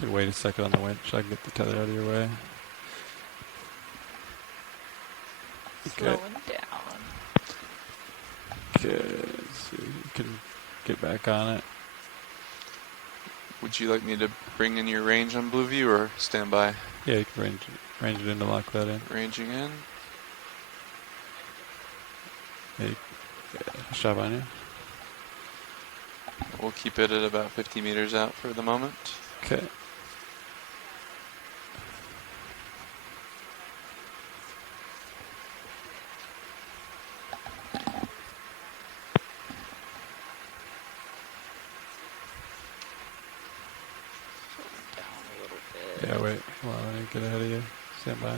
Could wait a second on the winch so I can get the tether out of your way. Slowing down. Okay, let's see. You can get back on it. Would you like me to bring in your range on Blueview or stand by? Yeah, you can range it in to lock that in. Ranging in. Hey, shove on you. We'll keep it at about 50 meters out for the moment. Okay. Yeah, wait. Hold on, let me get ahead of you. Stand by.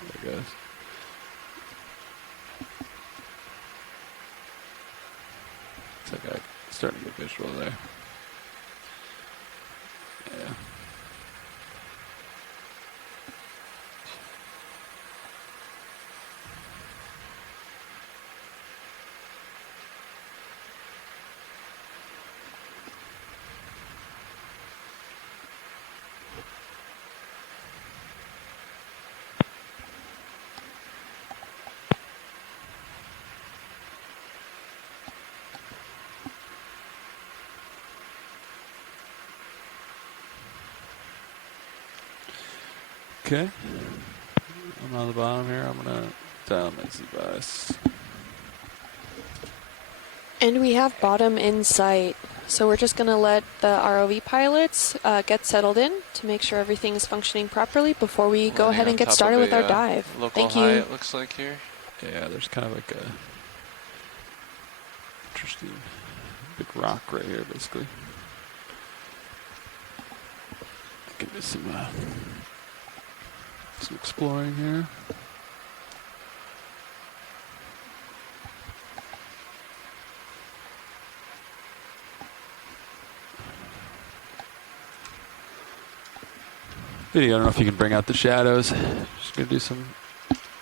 There it goes. It's like I'm starting to get visual there. Yeah. Okay. I'm on the bottom here. I'm going to dial my Z-Bus. And we have bottom in sight. So we're just going to let the ROV pilots get settled in to make sure everything is functioning properly before we go ahead and get started with our dive. Local Thank high, you. it looks like here. Yeah, there's kind of like a interesting big rock right here, basically. I can do some exploring here. Video, I don't know if you can bring out the shadows. Just gonna do some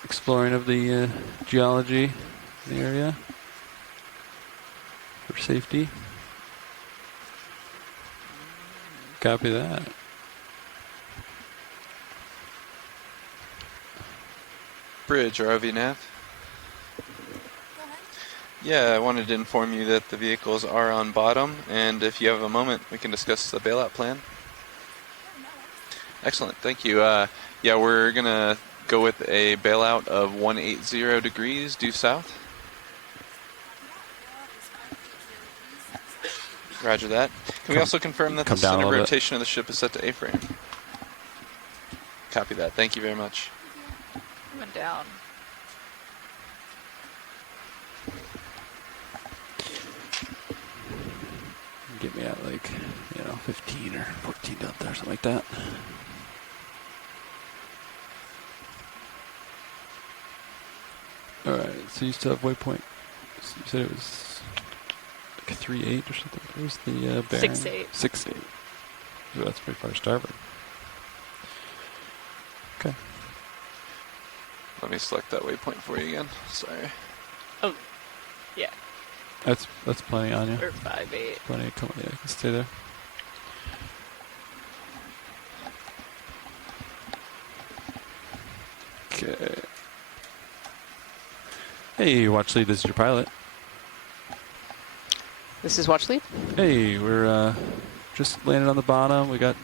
exploring of the geology in the area for safety. Copy that. Bridge, ROV nav. Yeah, I wanted to inform you that the vehicles are on bottom, and if you have a moment, we can discuss the bailout plan. Excellent, thank you. Yeah, we're gonna go with a bailout of 180 degrees due south. Roger that. Can we also confirm that the center of rotation of the ship is set to A-frame? Copy that. Thank you very much. Coming down. Get me at like, 15 or 14 out there, something like that. All right, so you still have waypoint. So you said it was like a 3.8 or something. Where's the bearing? 6.8. 6.8. So that's pretty far starboard. Okay. Let me select that waypoint for you again. Sorry. Oh, yeah. That's plenty on you. Or 5.8. Plenty. Come on, yeah, I can stay there. Okay. Hey, watch lead. This is your pilot. This is watch lead. Hey, we're just landed on the bottom. We got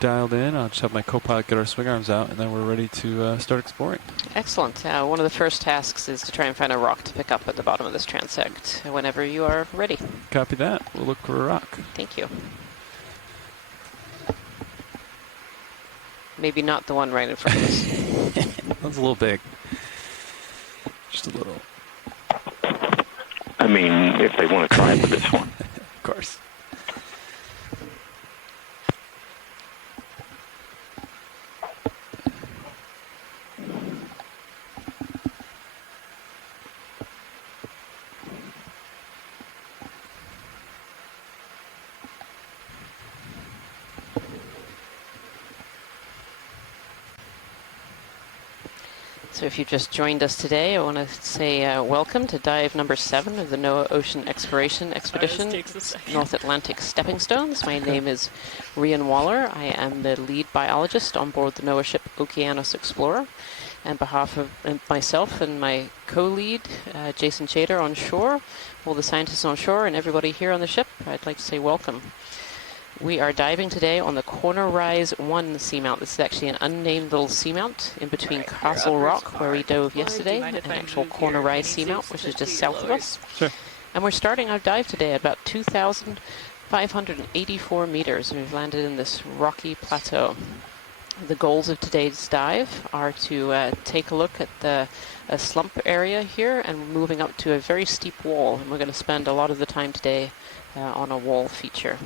dialed in. I'll just have my co-pilot get our swing arms out, and then we're ready to start exploring. Excellent. One of the first tasks is to try and find a rock to pick up at the bottom of this transect whenever you are ready. Copy that. We'll look for a rock. Thank you. Maybe not the one right in front of us. That's a little big. Just a little. I mean, if they want to try it with this one. Of course. So if you've just joined us today, I want to say welcome to dive number 7 of the NOAA Ocean Exploration Expedition, takes a second. North Atlantic Stepping Stones. My name is Rian Waller. I am the lead biologist on board the NOAA ship Okeanos Explorer. On behalf of myself and my co-lead, Jason Chater on shore, all the scientists on shore and everybody here on the ship, I'd like to say welcome. We are diving today on the Corner Rise 1 seamount. This is actually an unnamed little seamount in between Castle Rock, where we dove yesterday, and actual Corner Rise seamount, which is just south of us. Sure. And we're starting our dive today at about 2,584 meters, and we've landed in this rocky plateau. The goals of today's dive are to take a look at the slump area here and moving up to a very steep wall. And we're going to spend a lot of the time today on a wall feature.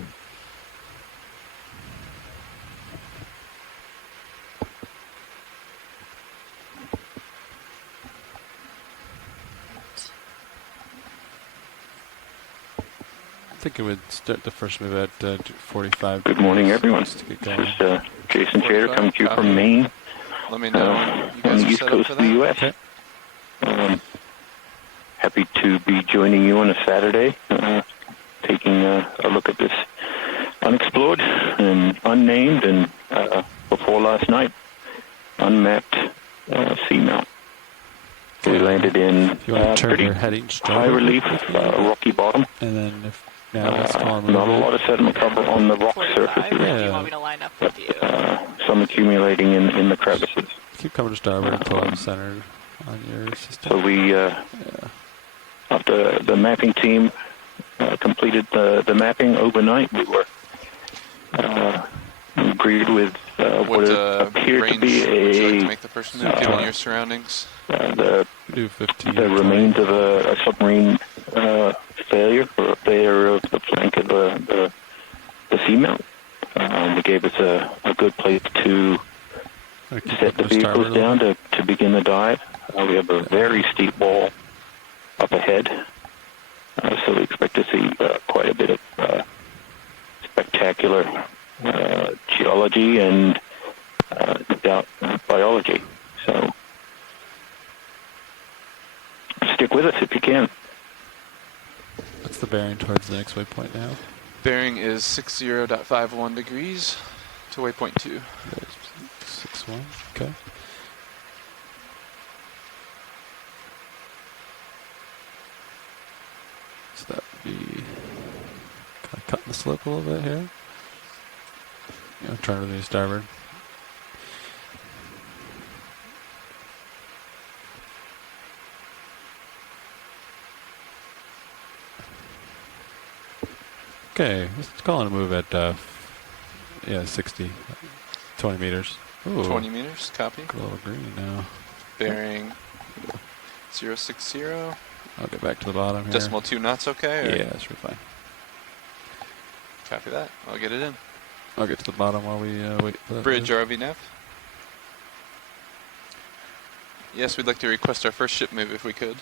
I think it would start the first move at 45. Good morning, everyone. Just to get This going. is Jason Chater coming to you from Maine, Let me know when you on guys the are east set up coast for of the that. U.S. Okay. Happy to be joining you on a Saturday, taking a look at this unexplored and unnamed and, before last night, unmapped seamount. We landed in If you want to turn pretty your heading high straight, relief, rocky bottom. and then if now let's call on Not a lot of sediment cover on the rock 45, surface, or do Yeah. you want me to line up with you? some accumulating in the crevices. keep coming to starboard until I'm centered on your So system. we, after the mapping team completed the mapping overnight, we were agreed with What what appeared to range be would you like to a make the first move, given your surroundings? the Do 15. the remains of a submarine failure, or a failure of the flank of the seamount. It gave us a good place to set the vehicles down to begin the dive. We have a very steep wall up ahead, so we expect to see quite a bit of spectacular geology and biology. So stick with us if you can. What's the bearing towards the next waypoint now? Bearing is 60.51 degrees to waypoint 2. 6-1. Okay. So that would be kind of cutting the slope a little bit here. Turn to the starboard. Okay, let's call it a move at 60, 20 meters. Ooh, 20 meters, copy. a little green now. Bearing 060. I'll get back to the bottom here. Decimal 2 knots, okay? Or Yeah, that's real fine. Copy that. I'll get it in. I'll get to the bottom while we wait for that. Bridge move. ROV nav. Yes, we'd like to request our first ship move if we could.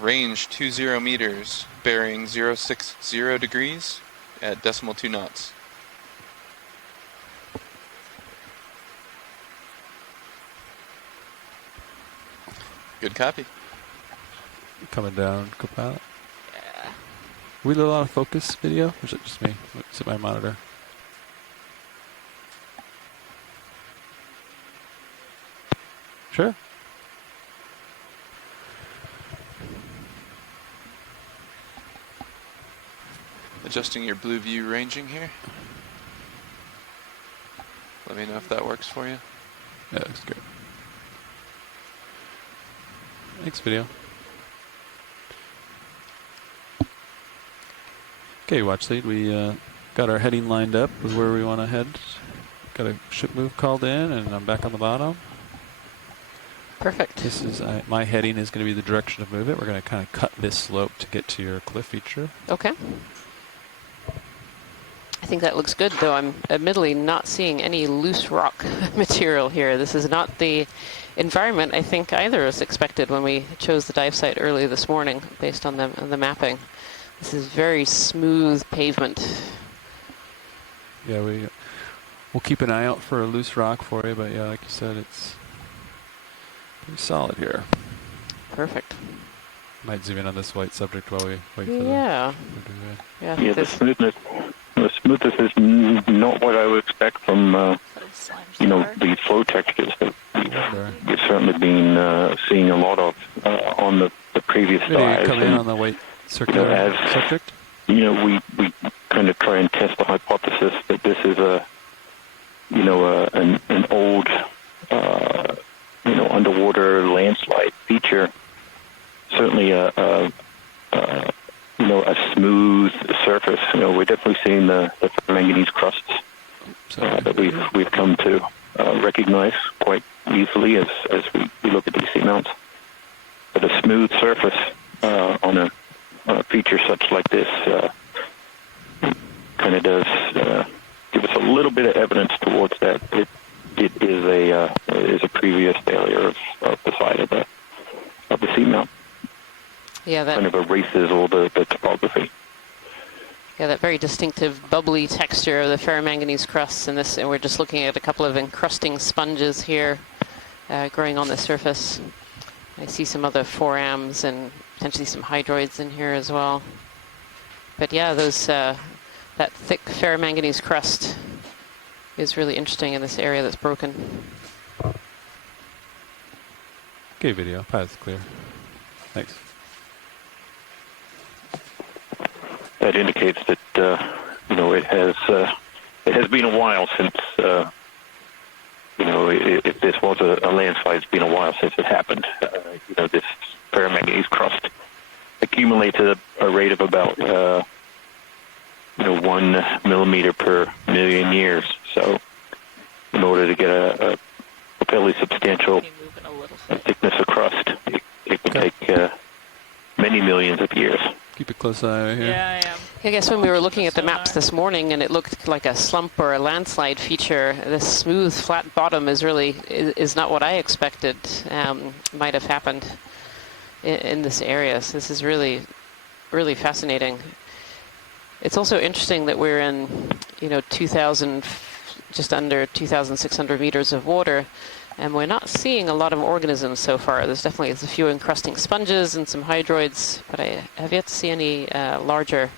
Range 20 meters, bearing 060 degrees at decimal 2 knots. Good copy. Coming down, co-pilot. Yeah. We did a lot of focus video, or is it just me? Is it my monitor? Sure. Adjusting your blue view ranging here. Let me know if that works for you. Yeah, looks good. Thanks, video. Okay, watch lead. We got our heading lined up with where we want to head. Got a ship move called in, and I'm back on the bottom. Perfect. This is my heading is going to be the direction of movement. We're going to kind of cut this slope to get to your cliff feature. Okay. I think that looks good, though I'm admittedly not seeing any loose rock material here. This is not the environment I think either of us expected when we chose the dive site early this morning based on the mapping. This is very smooth pavement. Yeah, we'll keep an eye out for a loose rock for you, but yeah, like you said, it's Pretty solid here. Perfect. Might zoom in on this white subject while we wait for Yeah. Yeah, Yeah, the smoothness is not what I would expect from the flow textures that we've certainly been seeing a lot of on the previous dives. Come in on the white circular subject. We kind of try and test the hypothesis that this is an old underwater landslide feature. Certainly a smooth surface. We're definitely seeing the manganese crusts that we've come to recognize quite easily as we look at these seamounts. But a smooth surface on a feature such like this kind of does give us a little bit of evidence towards that it is a previous failure of the side of the seamount. Yeah, that kind of erases all the topography. Yeah, that very distinctive bubbly texture of the ferromanganese crusts in this, and we're just looking at a couple of encrusting sponges here growing on the surface. I see some other forams and potentially some hydroids in here as well. But yeah, that thick ferromanganese crust is really interesting in this area that's broken. Okay, video. Path's clear. Thanks. That indicates that it has been a while since if this was a landslide, it's been a while since it happened. This ferromanganese crust accumulates at a rate of about 1 millimeter per million years. So, in order to get a fairly substantial thickness of crust, it can take many millions of years. Keep a close eye over here. Yeah, I am. I guess when we were looking at the maps this morning and it looked like a slump or a landslide feature, this smooth, flat bottom is not what I expected might have happened in this area. So this is really, really fascinating. It's also interesting that we're in, 2,000, just under 2,600 meters of water, and we're not seeing a lot of organisms so far. There's definitely a few encrusting sponges and some hydroids, but I have yet to see any larger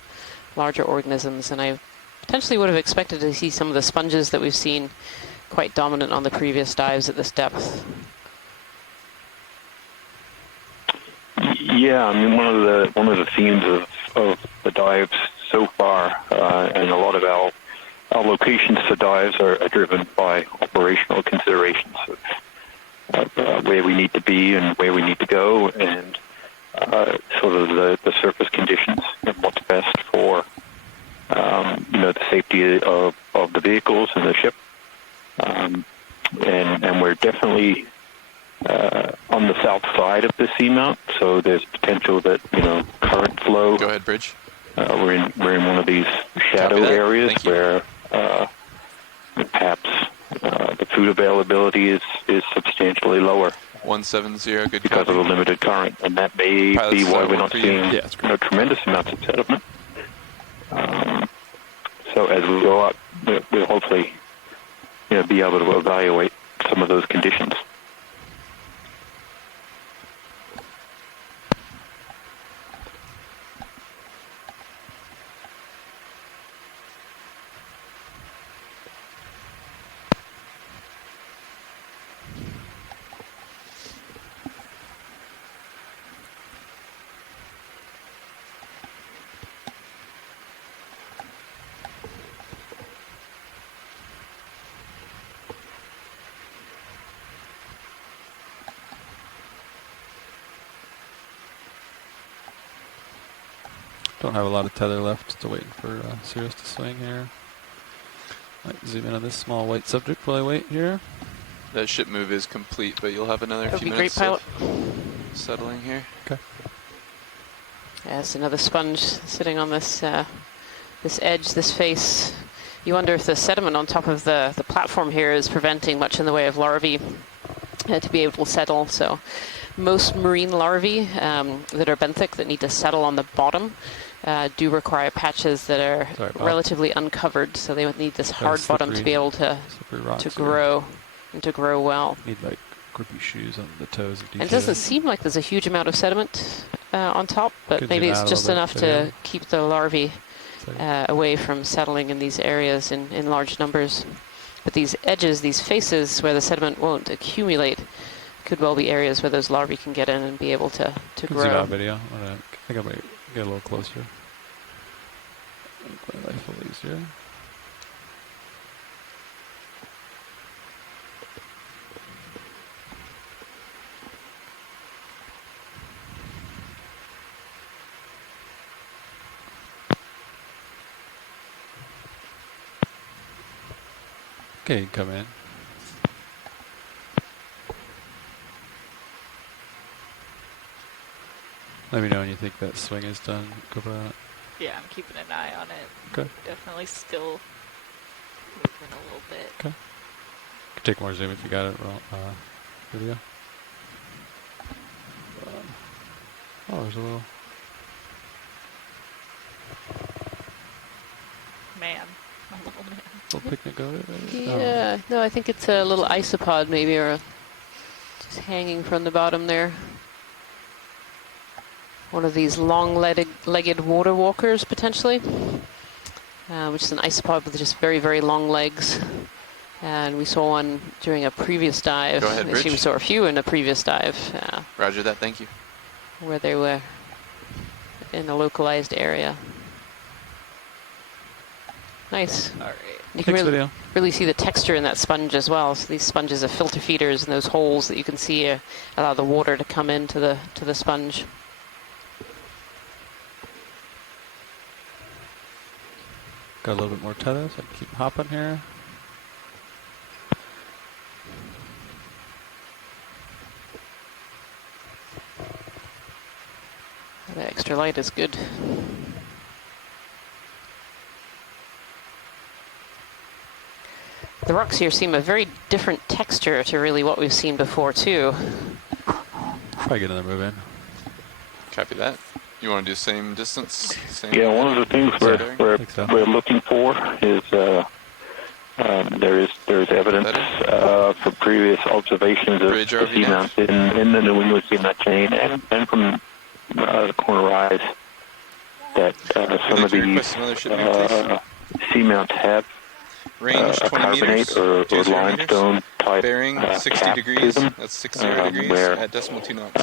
organisms. And I potentially would have expected to see some of the sponges that we've seen quite dominant on the previous dives at this depth. Yeah, I mean, one of the themes of the dives so far, and a lot of our locations for dives are driven by operational considerations of where we need to be and where we need to go, and sort of the surface conditions and what's best for the safety of the vehicles and the ship. And we're definitely on the south side of the seamount, so there's potential that current flow. Go ahead, Bridge. We're in one of these shadow areas where perhaps the food availability is substantially lower. 170, good because copy. of the limited current, and that may be why we're not seeing tremendous amounts of sediment. So as we go up, we'll hopefully be able to evaluate some of those conditions. Don't have a lot of tether left, still waiting for Sirius to swing here. Might zoom in on this small white subject while I wait here. That ship move is complete, but you'll have another few minutes great, of settling here. Okay. Yes, another sponge sitting on this this edge, this face. You wonder if the sediment on top of the platform here is preventing much in the way of larvae to be able to settle. So most marine larvae that are benthic that need to settle on the bottom do require patches that are relatively uncovered, so they would need this hard bottom to be able to grow and to grow well. Need like grippy shoes on the toes of And it doesn't seem like there's a huge amount of sediment on top, but maybe it's just enough to keep the larvae away from settling in these areas in large numbers. But these edges, these faces where the sediment won't accumulate, could well be areas where those larvae can get in and be able to grow. Zoom out video. I think I might get a little closer. Make my life a little easier. Okay, you can come in. Let me know when you think that swing is done, Cobra. Yeah, I'm keeping an eye on it. Okay. Definitely still moving a little bit. Okay. Could take more zoom if you got it. Video. Oh, there's a little. Man. A little man. Little picnic goat, maybe? Yeah, no, I think it's a little isopod maybe, or just hanging from the bottom there. One of these long-legged water walkers, potentially, which is an isopod with just very, very long legs. And we saw one during a previous dive. Go ahead, Actually, we Rich. saw a few in a previous dive. Roger that, thank you. Where they were in a localized area. Nice. All right. You can Thanks, video. really see the texture in that sponge as well. So these sponges are filter feeders, and those holes that you can see allow the water to come into the sponge. Got a little bit more tether, so I can keep hopping here. The extra light is good. The rocks here seem a very different texture to really what we've seen before too. Probably get another move in. Copy that. You want to do the same distance? Same Yeah, one of the things bearing? we're looking for is there is evidence from previous observations of Bridge the RV seamounts in the New England seamount chain and from the corner rise that some of these request another shipment, please? seamounts have Range a 20 carbonate meters, or 20 limestone type bearing 60 cap degrees, to them, that's 60 degrees where, at decimal 2 knots.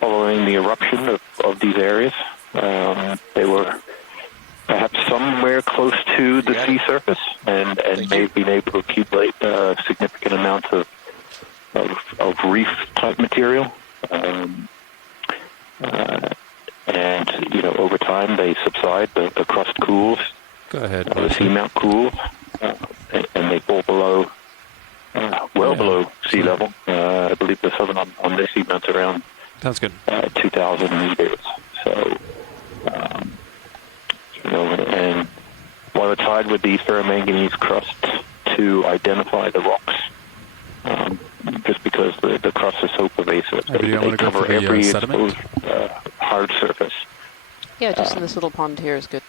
following the eruption of these areas. They were perhaps somewhere close to the sea surface and may have been able to accumulate significant amounts of reef-type material. And, over time they subside, the crust cools, Go ahead. the seamount cools, and they fall below, below sea level. I believe the southern on this seamount's around Sounds good. 2,000 meters. So, and while it's hard with these ferromanganese crusts to identify the rocks, just because the crust is so pervasive, they cover every exposed hard surface. Yeah, just in this little pond here is good.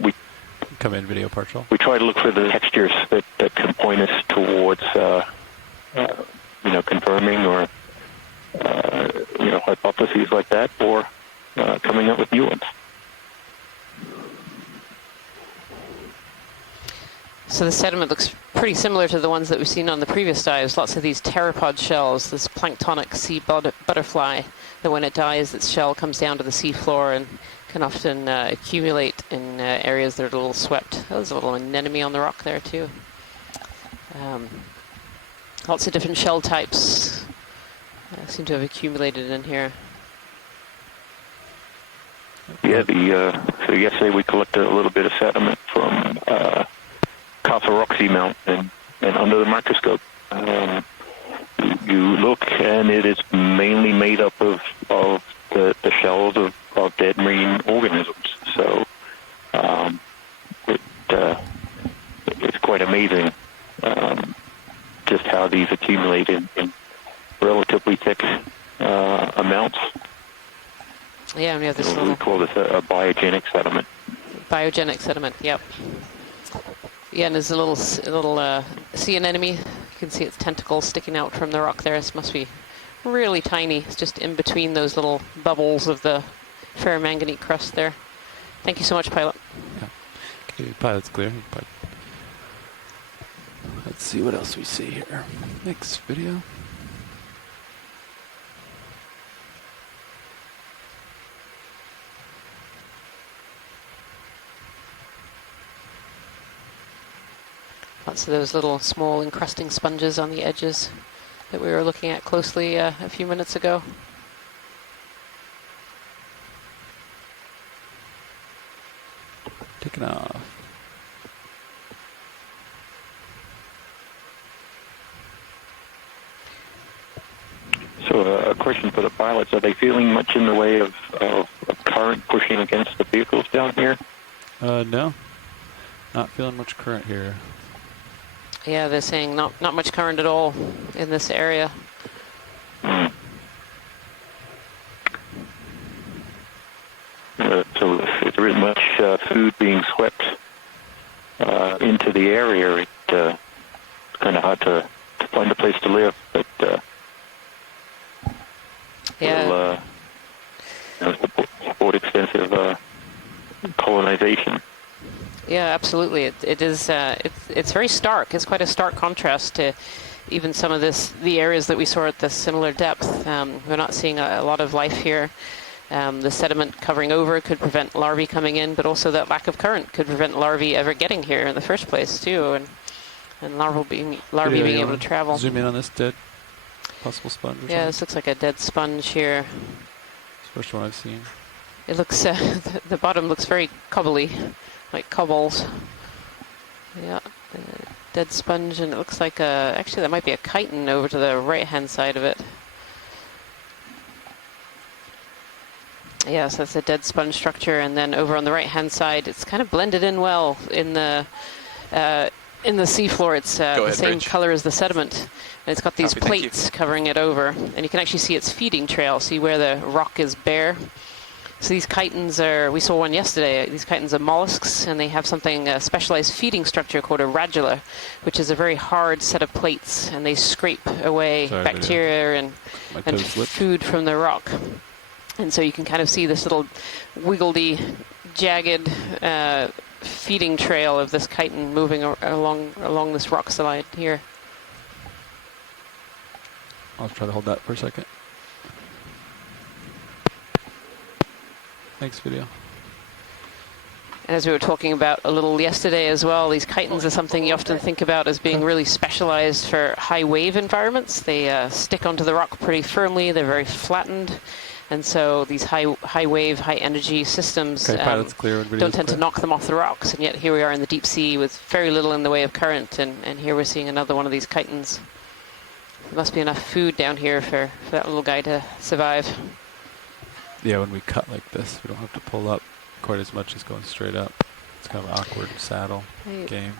We Come in, video partial. we try to look for the textures that can point us towards, confirming or hypotheses like that, or coming up with new ones. So the sediment looks pretty similar to the ones that we've seen on the previous dives. Lots of these pteropod shells, this planktonic sea butterfly, that when it dies, its shell comes down to the sea floor and can often accumulate in areas that are a little swept. Oh, there's a little anemone on the rock there too. Lots of different shell types seem to have accumulated in here. Yeah, so yesterday we collected a little bit of sediment from Castle Rock Seamount and under the microscope. You look and it is mainly made up of the shells of dead marine organisms. So it's quite amazing just how these accumulate in relatively thick amounts. Yeah, and we have this We little call this a biogenic sediment. biogenic sediment. Yep. Yeah, and there's a little sea anemone You can see its tentacles sticking out from the rock there. It must be really tiny. It's just in between those little bubbles of the ferromanganite crust there. Thank you so much, pilot. Yeah. Okay, pilot's clear. Let's see what else we see here. Next video. Lots of those little small encrusting sponges on the edges that we were looking at closely a few minutes ago. Taking off. So a question for the pilots. Are they feeling much in the way of current pushing against the vehicles down here? No. Not feeling much current here. Yeah, they're saying not much current at all in this area. So if there isn't much food being swept into the area, it's kind of hard to find a place to live. But Yeah. will support extensive colonization. Yeah, absolutely. It is. It's very stark. It's quite a stark contrast to even some of the areas that we saw at the similar depth. We're not seeing a lot of life here. The sediment covering over could prevent larvae coming in, but also that lack of current could prevent larvae ever getting here in the first place too, and larvae being able to travel. Zoom in on this dead possible sponge. Or Yeah, something. this looks like a dead sponge here. It's the first one I've seen. It looks the bottom looks very cobbly, like cobbles. Yeah, dead sponge, and it looks like actually that might be a chitin over to the right-hand side of it. Yes, that's a dead sponge structure, and then over on the right-hand side, it's kind of blended in well in the seafloor. It's the same Rich. color as the sediment. And it's got these Copy, thank you. plates covering it over, and you can actually see its feeding trail. See where the rock is bare. So these chitins we saw one yesterday. These chitins are mollusks, and they have something, a specialized feeding structure called a radula, which is a very hard set of plates, and they scrape away Sorry, bacteria and My toe slipped. food from the rock. And so you can kind of see this little wiggledy, jagged feeding trail of this chitin moving along this rock slide here. I'll try to hold that for a second. Thanks, video. And as we were talking about a little yesterday as well, these chitins are something you often think about as being really specialized for high wave environments. They stick onto the rock pretty firmly. They're very flattened. And so these high wave, high energy systems Okay, pilot's clear. don't tend to knock them off the rocks. And yet here we are in the deep sea with very little in the way of current. And here we're seeing another one of these chitins. There must be enough food down here for that little guy to survive. Yeah, when we cut like this, we don't have to pull up quite as much as going straight up. It's kind of an awkward saddle game.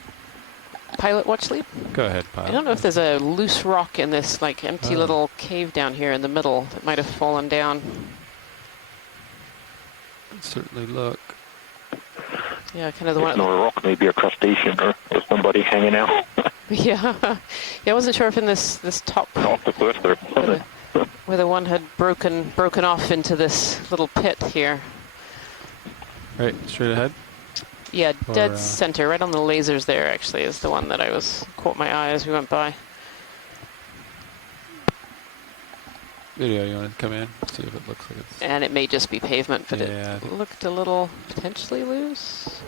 Pilot, watch sleep. Go ahead, pilot. I don't know if there's a loose rock in this like empty little cave down here in the middle that might have fallen down. Certainly look. Yeah, kind of the It's one. not a rock, maybe a crustacean or somebody hanging out Yeah, I wasn't sure if in this top off the cliff or something. where the one had broken off into this little pit here. Right, straight ahead. Yeah, Or, dead center, right on the lasers there. Actually, is the one that caught my eye as we went by. Video, you want to come in? See if it looks like it's... And it may just be pavement, but Yeah, I it think- looked a little potentially loose.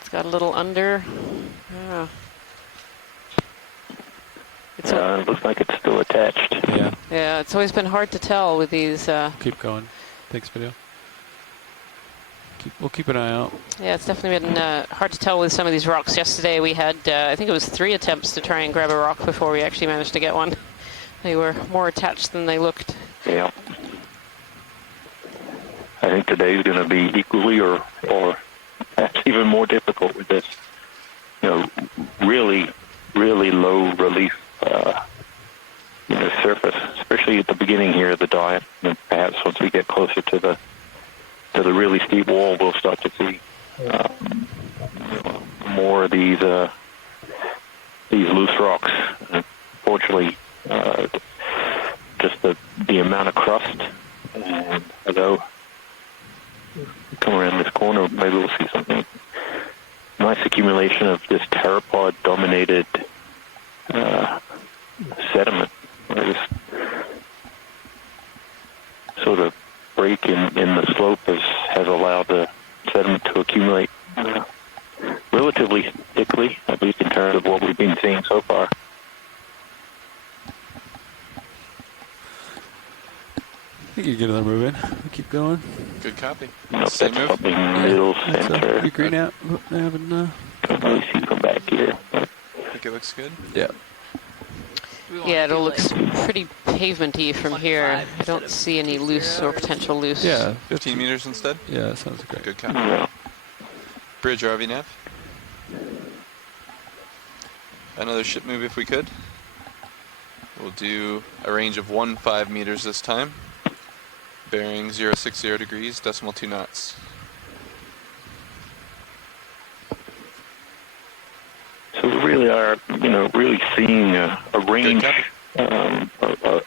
It's got a little under. Yeah. It's It looks like it's still attached. Yeah, yeah, it's always been hard to tell with these. keep going. Thanks, video. We'll keep an eye out. Yeah, it's definitely been hard to tell with some of these rocks. Yesterday we had, I think it was 3 attempts to try and grab a rock before we actually managed to get one. They were more attached than they looked. Yeah. I think today's going to be equally or perhaps even more difficult with this, really, really low relief, surface, especially at the beginning here of the dive. And perhaps once we get closer to the really steep wall, we'll start to see more of these loose rocks. Fortunately, just the amount of crust. And although come around this corner, maybe we'll see something. Nice accumulation of this pteropod-dominated sediment. This sort of break in the slope has allowed the sediment to accumulate relatively thickly, at least in terms of what we've been seeing so far. I think you get another move in. We'll keep going. Good copy. Nope, Same that's move. probably middle center. You green out. I haven't. Can't really see from back here. I think it looks good. Yeah. We wanna Yeah, it do, looks like, pretty pavement-y from here. 25 I instead don't of see any 20 loose or or potential loose. Yeah. 15 meters instead. Yeah, that sounds great. Good copy. Yeah. Bridge RV nav. Another ship move if we could. We'll do a range of 15 meters this time. Bearing 060 degrees, decimal 2 knots. So we really are, really seeing a range of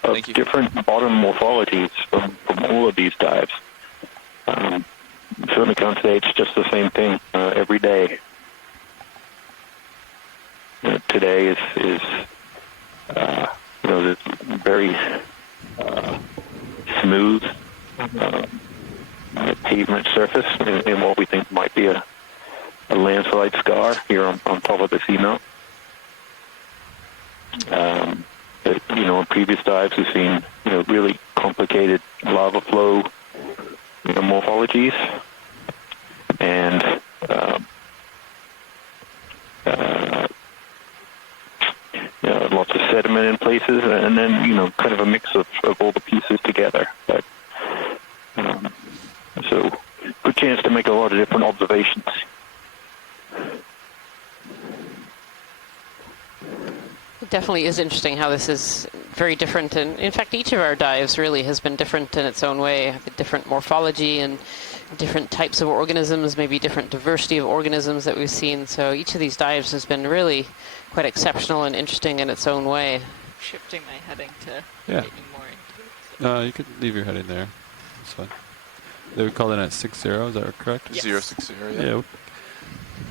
Thank you. different bottom morphologies from all of these dives. Certainly can't say it's just the same thing every day. Today is this very smooth pavement surface in what we think might be a landslide scar here on top of the seamount. In previous dives we've seen, really complicated lava flow morphologies, and lots of sediment in places, and then kind of a mix of all the pieces together. But so good chance to make a lot of different observations. It definitely is interesting how this is very different, and in fact each of our dives really has been different in its own way. The different morphology and different types of organisms, maybe different diversity of organisms that we've seen. So each of these dives has been really quite exceptional and interesting in its own way. shifting my heading to Yeah. get you more into it. You could leave your heading there. That's fine. They would call it at 60, is that correct? Yes. 060, yeah. Yeah. We'll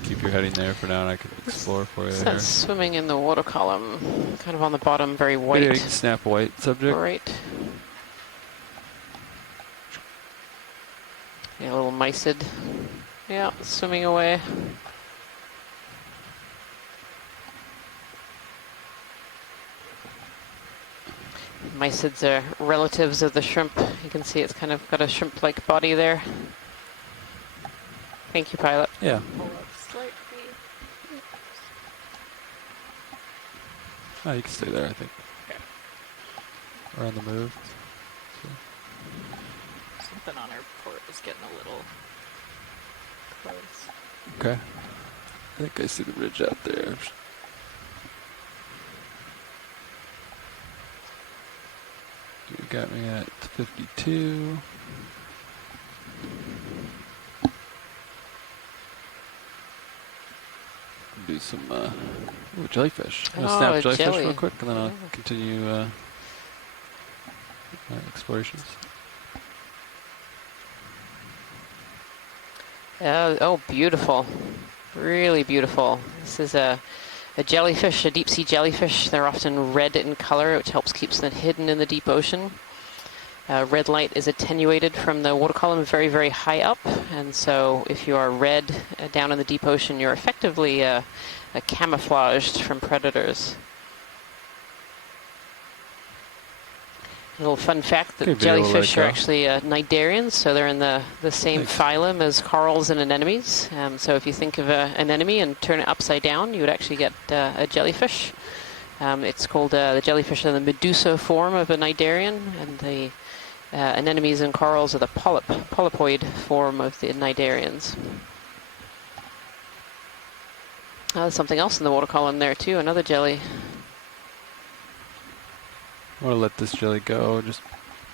keep your heading there for now, and I can explore for you It's there. that swimming in the water column, kind of on the bottom, very white. Yeah, you can snap white subject. Right. Yeah, a little mysid. Yeah, swimming away. Mysids are relatives of the shrimp. You can see it's kind of got a shrimp-like body there. Thank you, pilot. Yeah. Pull up slightly. Oh, you can stay there, I think. Okay. We're on the move. Something on our port is getting a little close. Okay. I think I see the ridge out there. You got me at 52. Do some ooh, jellyfish. I'm gonna Oh, snap jellyfish jelly. real quick, and then I'll Yeah. continue my explorations. Oh, beautiful. Really beautiful. This is a jellyfish, a deep sea jellyfish. They're often red in color, which helps keep them hidden in the deep ocean. Red light is attenuated from the water column very, very high up. And so if you are red down in the deep ocean, you're effectively camouflaged from predators. A little fun fact that Good video, jellyfish are Leica. actually cnidarians, so they're in the same Thanks. phylum as corals and anemones. So if you think of an anemone and turn it upside down, you would actually get a jellyfish. It's called the jellyfish are the medusa form of a cnidarian, and the anemones and corals are the polypoid form of the cnidarians. There's something else in the water column there too, another jelly. I want to let this jelly go. Just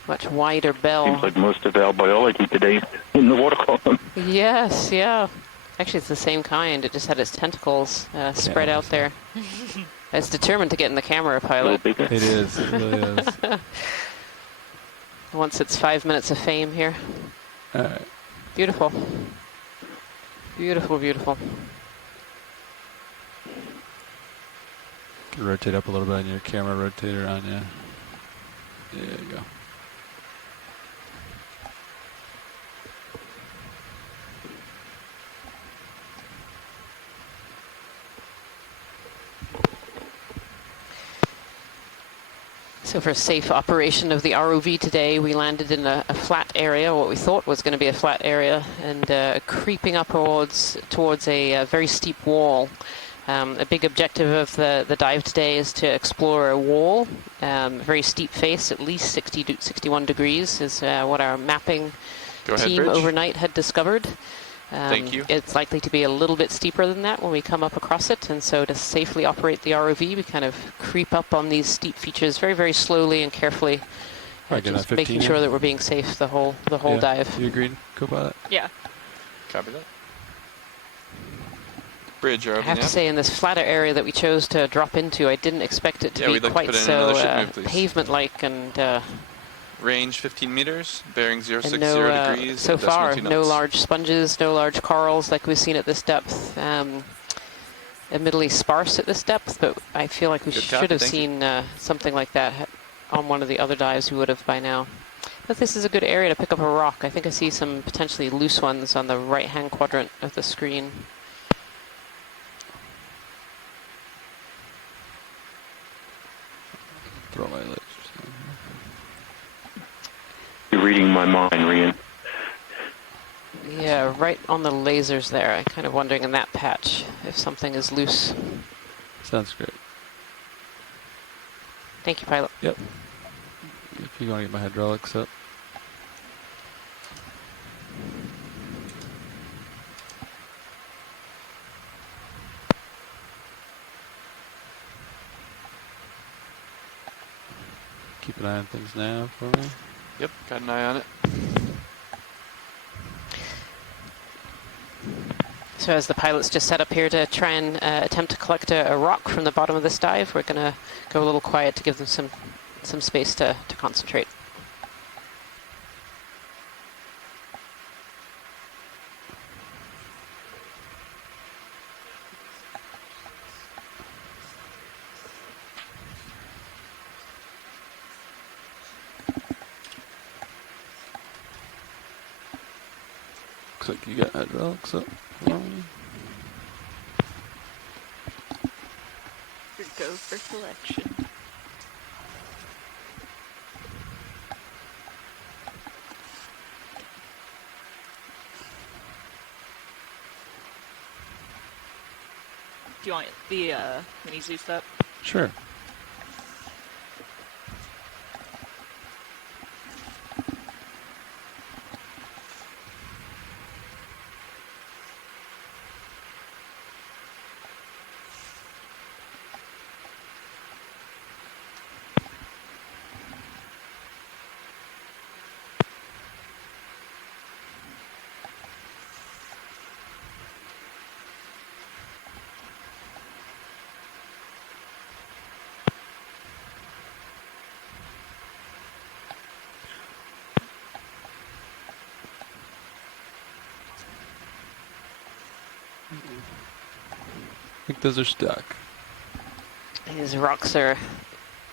Much wider bell. Seems like most of our biology today in the water column. Yes, yeah. Actually, it's the same kind. It just had its tentacles spread out there. It's determined to get in the camera, pilot. bigger. It is. It really is. Once it's 5 minutes of fame here. All right. Beautiful. Beautiful, beautiful. Rotate up a little bit on your camera rotator on you. There you go. So for safe operation of the ROV today, we landed in a flat area, what we thought was going to be a flat area, and creeping up towards a very steep wall. A big objective of the dive today is to explore a wall, very steep face, at least 60 to 61 degrees is what our mapping team Bridge. overnight had discovered. Thank you. It's likely to be a little bit steeper than that when we come up across it, and so to safely operate the ROV, we kind of creep up on these steep features very, very slowly and carefully, Right, get just that 15 making sure in. that we're being safe the whole Yeah. dive. You agreed, co-pilot? Yeah. Copy that. Bridge, I ROV have now. to say, in this flatter area that we chose to drop into, I didn't expect it to Yeah, be we'd like to quite put in so another ship move, please. pavement-like, and Range 15 meters, bearing 060 no, degrees. so and decimal far, 2 no knots. large sponges, no large corals like we've seen at this depth. Admittedly sparse at this depth, but I feel like we Good should copy, have thank you. seen something like that on one of the other dives. We would have by now. But this is a good area to pick up a rock. I think I see some potentially loose ones on the right-hand quadrant of the screen. Throw my legs. You're reading my mind, Rian. Yeah, right on the lasers there. I'm kind of wondering in that patch if something is loose. Sounds great. Thank you, pilot. Yep. If you want to get my hydraulics up. Keep an eye on things now for me. Yep, got an eye on it. So as the pilot's just set up here to try and attempt to collect a rock from the bottom of this dive, we're going to go a little quiet to give them some space to concentrate. Looks like you got hydraulics up for me. Go for collection. Do you want the mini Zeus up? Sure. I think those are stuck. These rocks are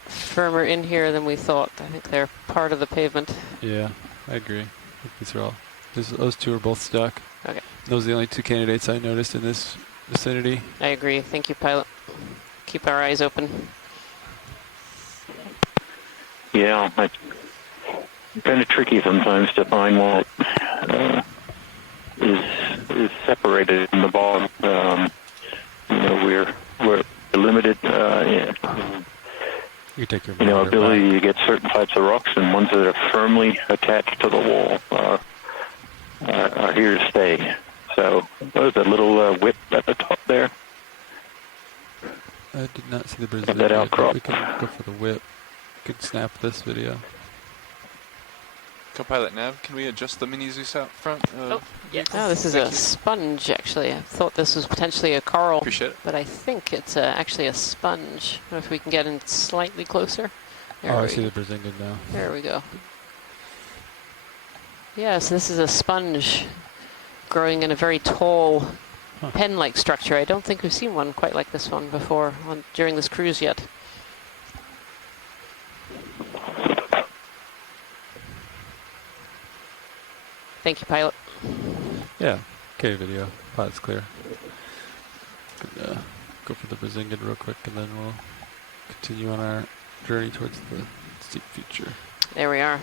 firmer in here than we thought. I think they're part of the pavement. Yeah, I agree. I think these are all. Those two are both stuck. Okay. Those are the only two candidates I noticed in this vicinity. I agree. Thank you, pilot. Keep our eyes open. Yeah, it's kind of tricky sometimes to find what is separated in the bog. We're limited, You take your ability to get certain types of rocks, and ones that are firmly attached to the wall are here to stay. So there's a little whip at the top there. I did not see the Brazil. Of that outcrop. We can go for the whip. We could snap this video. Co-pilot Nav, can we adjust the mini Zeus out front? Oh, yes. Oh, this is Thank a you. sponge, actually. I thought this was potentially a coral, Appreciate it. but I think it's actually a sponge. I don't know if we can get in slightly closer. There Oh, I we see the Brazingid now. There we go. Yes, this is a sponge growing in a very tall pen-like structure. I don't think we've seen one quite like this one before during this cruise yet. Thank you, pilot. Yeah. Okay, video. Pilot's clear. Could, go for the Brazingid real quick, and then we'll continue on our journey towards the steep future. There we are.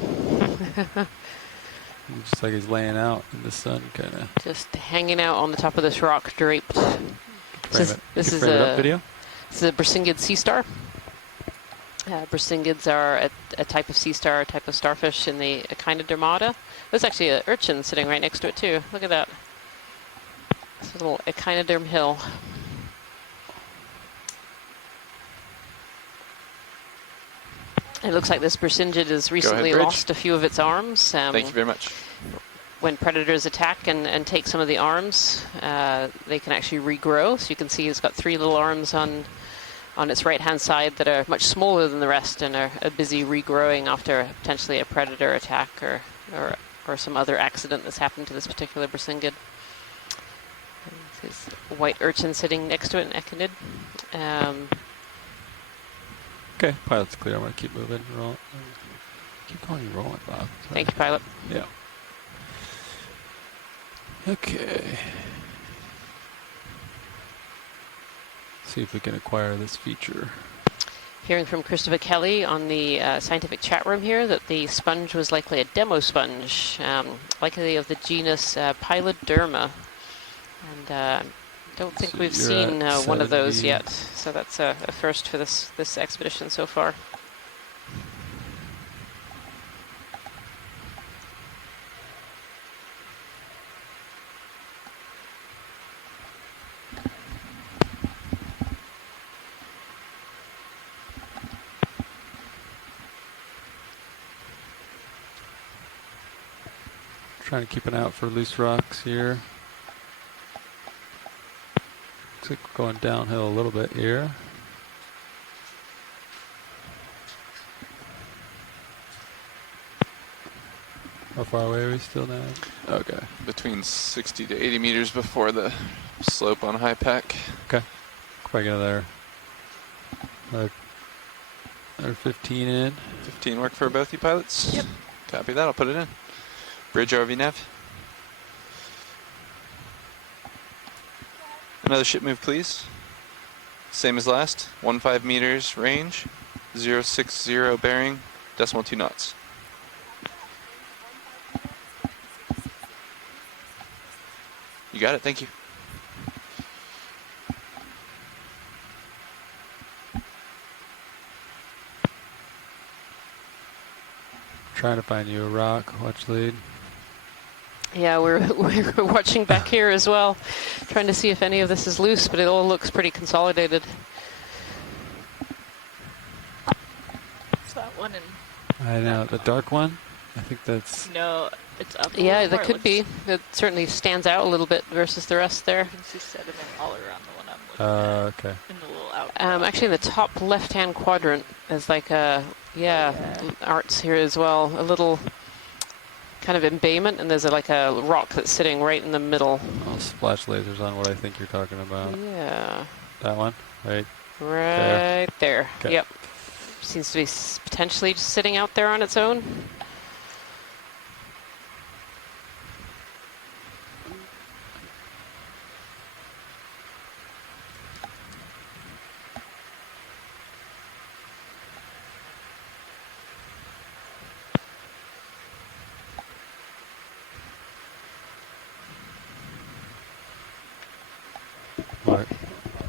Just like he's laying out in the sun, kind of. Just hanging out on the top of this rock, draped. This is a video. This is a Brazingid sea star. Brasingids are a type of sea star, a type of starfish in the Echinodermata. There's actually an urchin sitting right next to it too. Look at that. It's a little echinoderm hill. It looks like this Brazingid has recently Bridge. lost a few of its arms. Thank you very much. When predators attack and take some of the arms, they can actually regrow. So you can see it's got 3 little arms on its right-hand side that are much smaller than the rest and are busy regrowing after potentially a predator attack or some other accident that's happened to this particular Brazingid. There's a white urchin sitting next to it, an echinid. Okay, pilot's clear. I'm gonna keep moving. Roll. Keep calling you rolling, Bob. Sorry. Thank you, pilot. Yeah. Okay. See if we can acquire this feature. Hearing from Christopher Kelly on the scientific chat room here that the sponge was likely a demo sponge, likely of the genus Piloderma. And don't think So we've you're seen at one of those 70. yet. So that's a first for this expedition so far. Trying to keep an eye out for loose rocks here. Looks like we're going downhill a little bit here. How far away are we still now? Okay. Between 60 to 80 meters before the slope on high pack. Okay. Probably get another 15 in. 15 work for both you pilots? Yep. Copy that, I'll put it in. Bridge RV nav. Another ship move, please. Same as last. 15 meters range. 060 bearing. 2 knots. You got it, thank you. Trying to find you a rock. Watch lead. Yeah, we're watching back here as well, trying to see if any of this is loose, but it all looks pretty consolidated. It's that one in. I know. The dark one? I think that's... No, it's up. Yeah, that could be. It certainly stands out a little bit versus the rest there. You can see sediment all around the one I'm looking at. okay. In the little out. Actually, in the top left-hand quadrant, there's like arts here as well. A little kind of embayment, and there's like a rock that's sitting right in the middle. I'll splash lasers on what I think you're talking about. Yeah. That one? Right? Right there. Okay. Yep. Seems to be potentially just sitting out there on its own. What?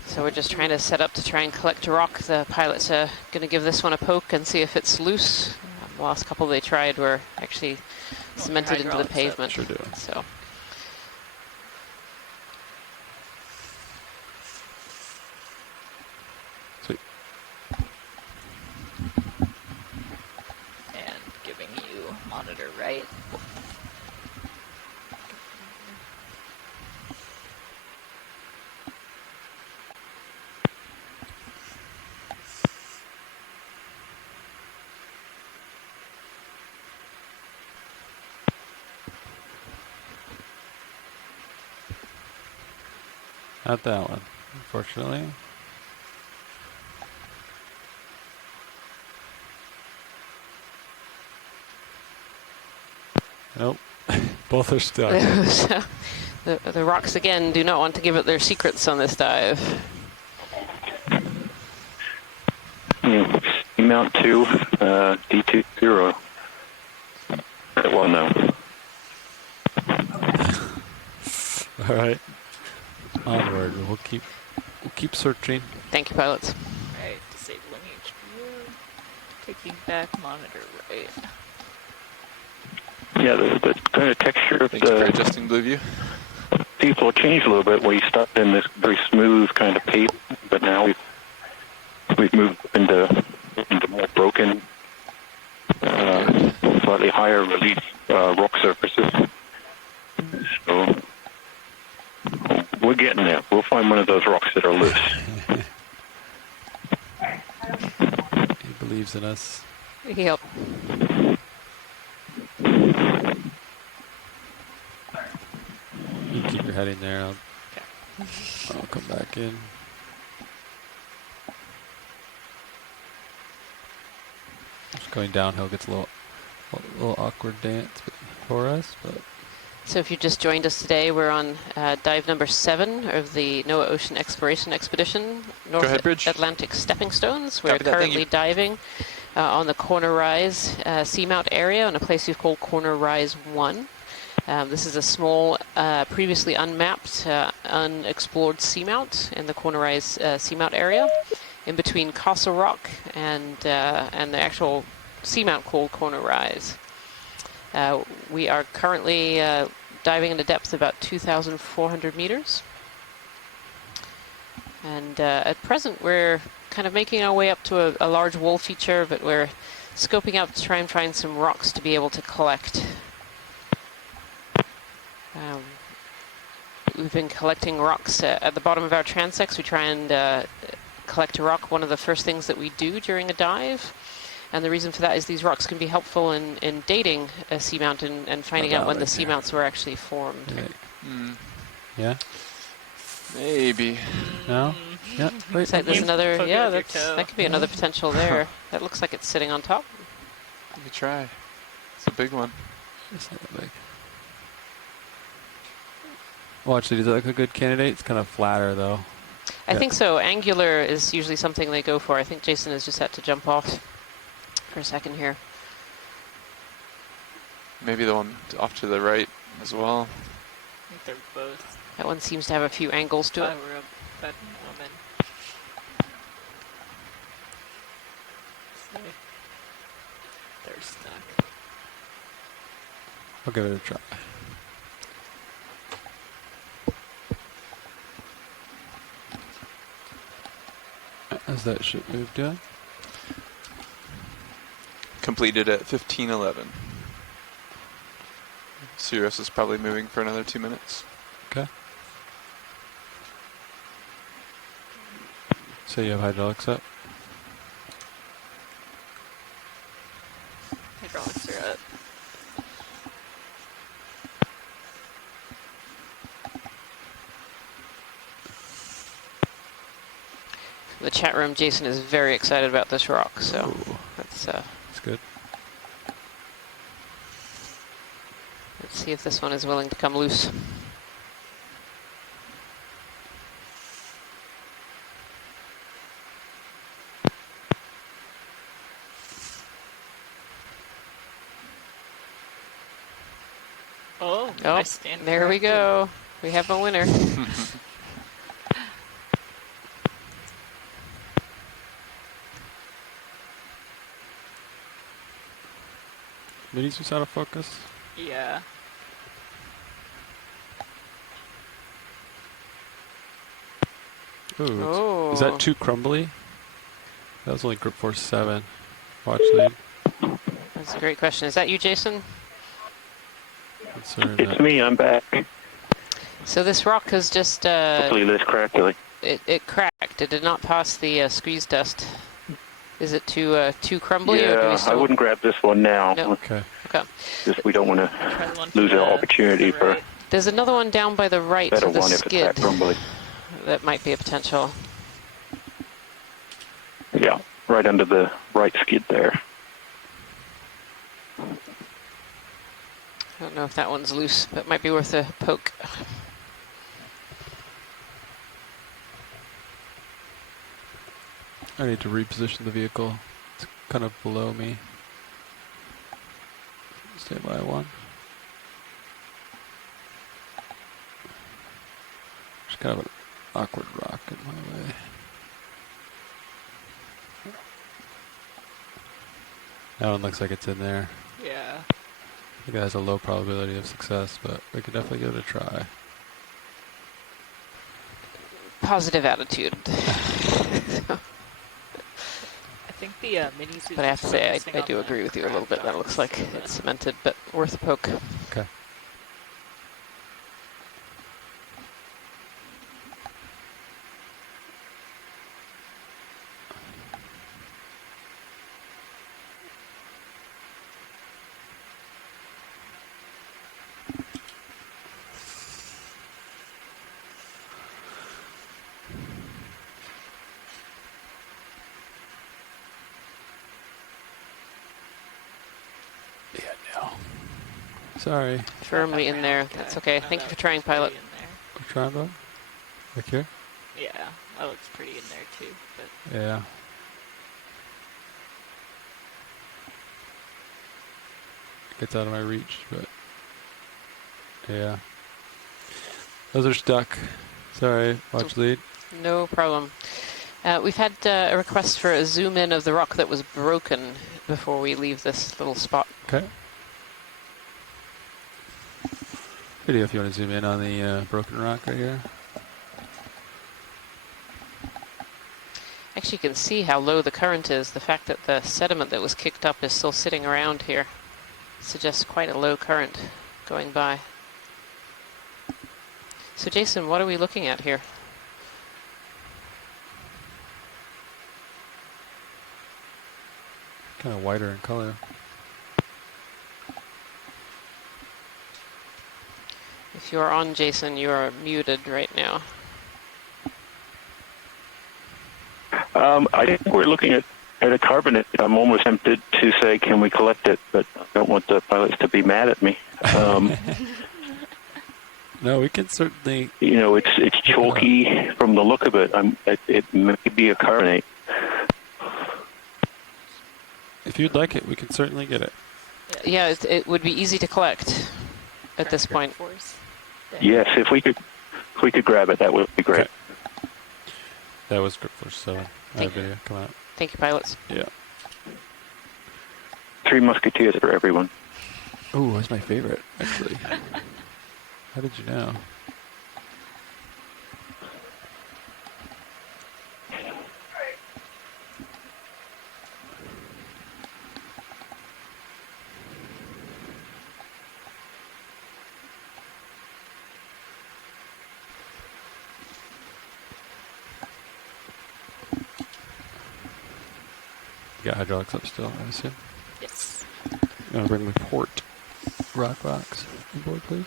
So we're just trying to set up to try and collect a rock. The pilot's going to give this one a poke and see if it's loose. The last couple they tried were actually cemented into the pavement. Sure do. So. Sweet. And giving you monitor right. Not that one, unfortunately. Nope. Both are stuck. The rocks, again, do not want to give up their secrets on this dive. Seamount 2, D20. Well, no. All right. Onward. We'll keep searching. Thank you, pilots. Right, disabling HPU. Taking back monitor right. Yeah, the kind of texture of Thank you for the adjusting blue view. seats will change a little bit. Where you started in this very smooth kind of paper, but now we've moved into more broken, slightly higher relief rock surfaces. So we're getting there. We'll find one of those rocks that are loose. He believes in us. Yep. You can keep your heading there. I'll come back in. Just going downhill gets a little awkward dance for us, but So if you just joined us today, we're on dive number 7 of the NOAA Ocean Exploration Expedition, North ahead, Bridge. Atlantic Stepping Stones. We're Copy that, thank currently you. diving on the Corner Rise Seamount area in a place we've called Corner Rise 1. This is a small, previously unmapped, unexplored seamount in the Corner Rise Seamount area, in between Castle Rock and the actual seamount called Corner Rise. We are currently diving in a depth of about 2,400 meters. And at present, we're kind of making our way up to a large wall feature, but we're scoping out to try and find some rocks to be able to collect. We've been collecting rocks at the bottom of our transects. We try and collect a rock, one of the first things that we do during a dive. And the reason for that is these rocks can be helpful in dating a seamount and finding out when the seamounts were actually formed. yeah. Maybe. No. Yeah. Wait. So there's another. Poke Yeah, out your that toe. could be another potential there. That looks like it's sitting on top. Let me try. It's a big one. It's not that big. Well, actually, does that look a good candidate? It's kind of flatter, though. I think so. Angular is usually something they go for. I think Jason has just had to jump off for a second here. Maybe the one off to the right as well. I think they're both. That one seems to have a few angles to it. If I were a bed woman. So they're stuck. I'll give it a try. How's that ship move doing? Completed at 15:11. Sirius is probably moving for another 2 minutes. Okay. So you have hydraulics up? Hydraulics are up. The chat room, Jason is very excited about this rock, so Ooh, let's that's good. see if this one is willing to come loose. Oh, Oh, I stand there we corrected. go. We have a winner. Minis just out of focus? Yeah. Ooh, Oh. is that too crumbly? That was only grip force 7. Watch lead. That's a great question. Is that you, Jason? It's me. I'm back. So this rock has just Hopefully less crackly. it cracked. It did not pass the squeeze test. Is it too crumbly? Or do we Yeah, still... I wouldn't grab this one now. No. Okay. Okay. Just we don't want Try the one to lose to our the- opportunity to the for right. There's another one down by the right better to the one if it's skid. that crumbly. That might be a potential. Yeah, right under the right skid there. I don't know if that one's loose, but it might be worth a poke. I need to reposition the vehicle. It's kind of below me. Stay by one. There's kind of an awkward rock in my way. That one looks like it's in there. Yeah. I think it has a low probability of success, but we could definitely give it a try. Positive attitude. I think the minis. But I have to say, I do agree with you a little bit. That looks like it's cemented, but worth a poke. Okay. Sorry. Firmly in there. That's okay. Thank you for trying, pilot. We're trying though? Back here? Yeah, that looks pretty in there too. But Yeah. Gets out of my reach, but yeah. Those are stuck. Sorry, watch lead. No problem. We've had a request for a zoom in of the rock that was broken before we leave this little spot. Okay. Video if you want to zoom in on the broken rock right here. Actually, you can see how low the current is. The fact that the sediment that was kicked up is still sitting around here suggests quite a low current going by. So Jason, what are we looking at here? Kind of whiter in color. If you're on, Jason, you are muted right now. I think we're looking at a carbonate. I'm almost tempted to say, can we collect it? But I don't want the pilots to be mad at me. No, we can certainly... You know, it's chalky from the look of it. It may be a carbonate. If you'd like it, we can certainly get it. Yeah, it would be easy to collect at this point. Yes, if we could grab it, that would be great. Okay. That was Grip Force 7. Video come out. Thank you, pilots. Yeah. 3 Musketeers for everyone. Oh, that's my favorite, actually. How did you know? You got hydraulics up still, I assume? yes. I'm going to bring my port rock box on board, please.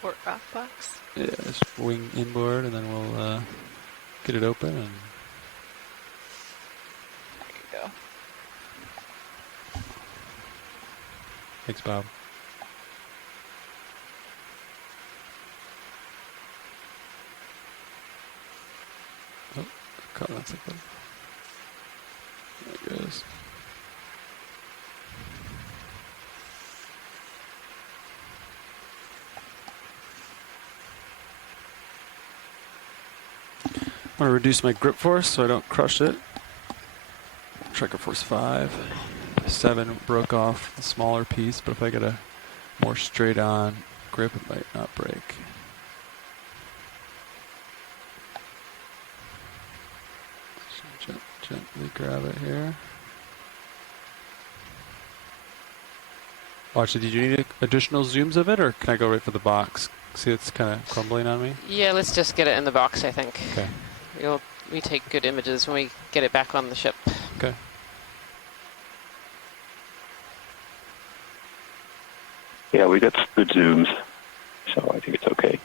Port rock box. Yeah, just wing inboard, and then we'll get it open. And There you go. thanks, Bob. Oh, caught on something. There it goes. I'm going to reduce my grip force so I don't crush it. Striker force 5. 7 broke off the smaller piece, but if I get a more straight on grip, it might not break. Gently grab it here. Oh, actually, did you need additional zooms of it, or can I go right for the box? See, it's kind of crumbling on me. Yeah, let's just get it in the box, I think. Okay. We take good images when we get it back on the ship. Okay. Yeah, we got some good zooms, so I think it's okay.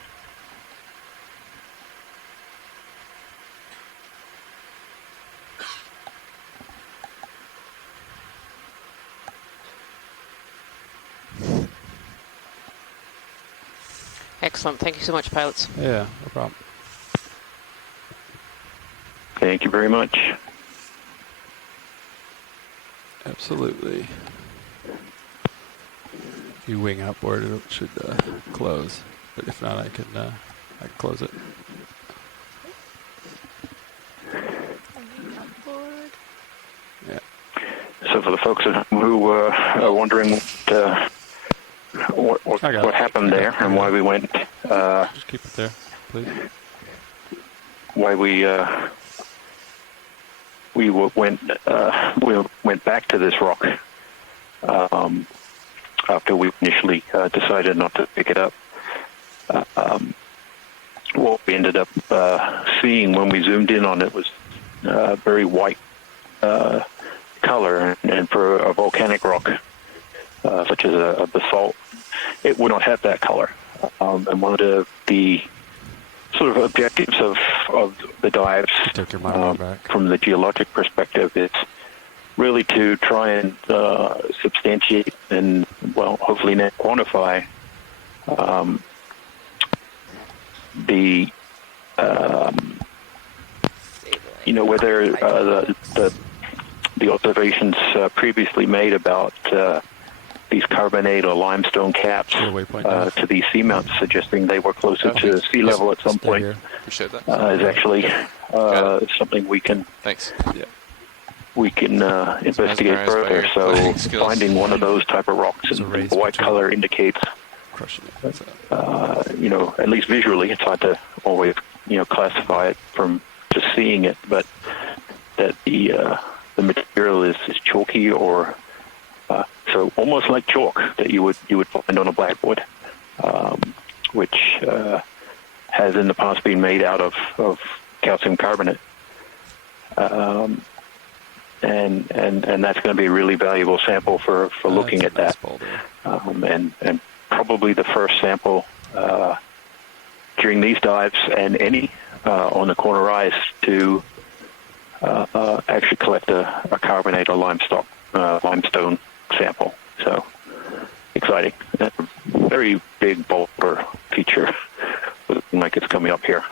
Excellent. Thank you so much, pilots. Yeah, no problem. Thank you very much. Absolutely. If you wing upward, it should close. But if not, I can close it. Upward. Yeah. So for the folks who are wondering what happened there and why we went, Just keep it there, please. why we went back to this rock after we initially decided not to pick it up. What we ended up seeing when we zoomed in on it was very white color, and for a volcanic rock such as a basalt, it would not have that color. And one of the sort of objectives of the dives Take your monitor back. from the geologic perspective is really to try and substantiate and, well, hopefully not quantify the whether the observations previously made about these carbonate or limestone caps to these seamounts, suggesting they were closer to sea level at some point, Appreciate that. is actually something we can Thanks. Yeah. investigate further. So finding one of those type of rocks in the white color indicates, Crushing it. at least visually, it's hard to always classify it from just seeing it, but that the material is chalky or so almost like chalk that you would find on a blackboard, which has in the past been made out of calcium carbonate, and that's going to be a really valuable sample for looking at that, and probably the first sample during these dives and any on the corner ice to actually collect a carbonate or limestone sample. So exciting. A very big boulder feature, looking like it's coming up here.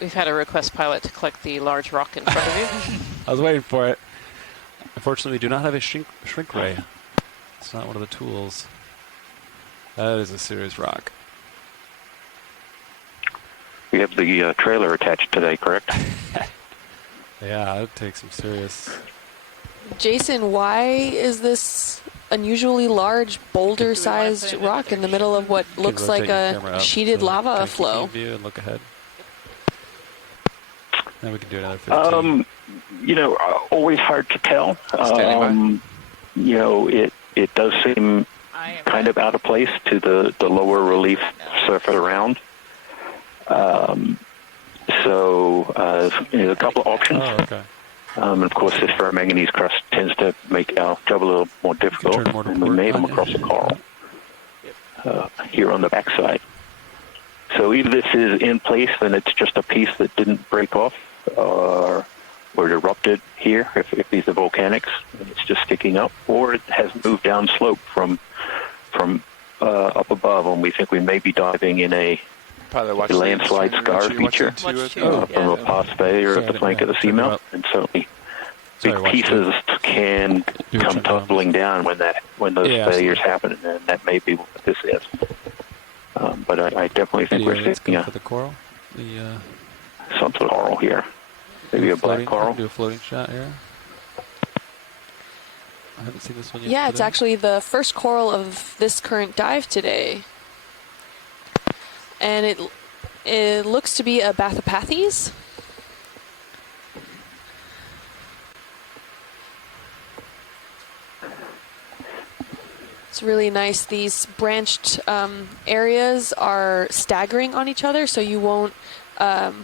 We've had a request pilot to collect the large rock in front of you. I was waiting for it. Unfortunately, we do not have a shrink ray. It's not one of the tools. That is a serious rock. We have the trailer attached today, correct? Yeah, it takes some serious... Jason, why is this unusually large boulder-sized rock in the middle of what looks like a sheeted lava flow? View and look ahead. Then we can do another 15. Always hard to tell. It does seem kind of out of place to the lower relief surface around. There's a couple of options. Oh, okay. And of course, this ferromanganese crust tends to make our job a little more difficult. And we may come across a coral here on the backside. So either this is in place and it's just a piece that didn't break off, or it erupted here, if these are volcanics, and it's just sticking up, or it has moved down slope from up above, and we think we may be diving in a landslide scar feature from a past failure at the flank of the seamount, and certainly big pieces can come tumbling down when those failures happen, and that may be what this is. But I definitely think we're seeing for the coral. some sort of coral here. Maybe a black coral. Do a floating shot here. I haven't seen this one yet. Yeah, it's actually the first coral of this current dive today. and it looks to be a Bathypathes. It's really nice. These branched areas are staggering on each other, so you won't. Or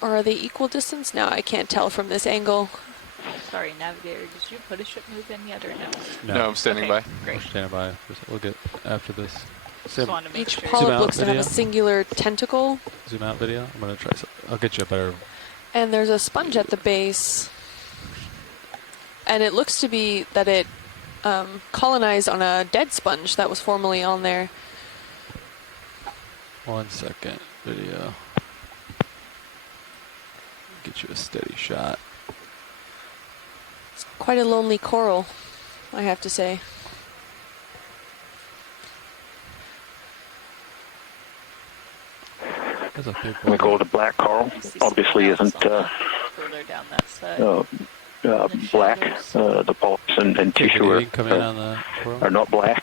are they equal distance? No, I can't tell from this angle. Sorry, Navigator, did you put a ship move in yet or no? No, I'm standing Okay, by. Great. We're standing by. We'll get after this. Just wanted to make Each sure. polyp out looks to have a video. singular tentacle, Zoom out video. I'm gonna try. I'll get you a better. and there's a sponge at the base. And it looks to be that it colonized on a dead sponge that was formerly on there. 1 second video. Get you a steady shot. It's quite a lonely coral, I have to say. That's a big We one. call it a black coral. I see Obviously something isn't else further down that side. black. The polyps and tissue You can come in on the coral. are not black.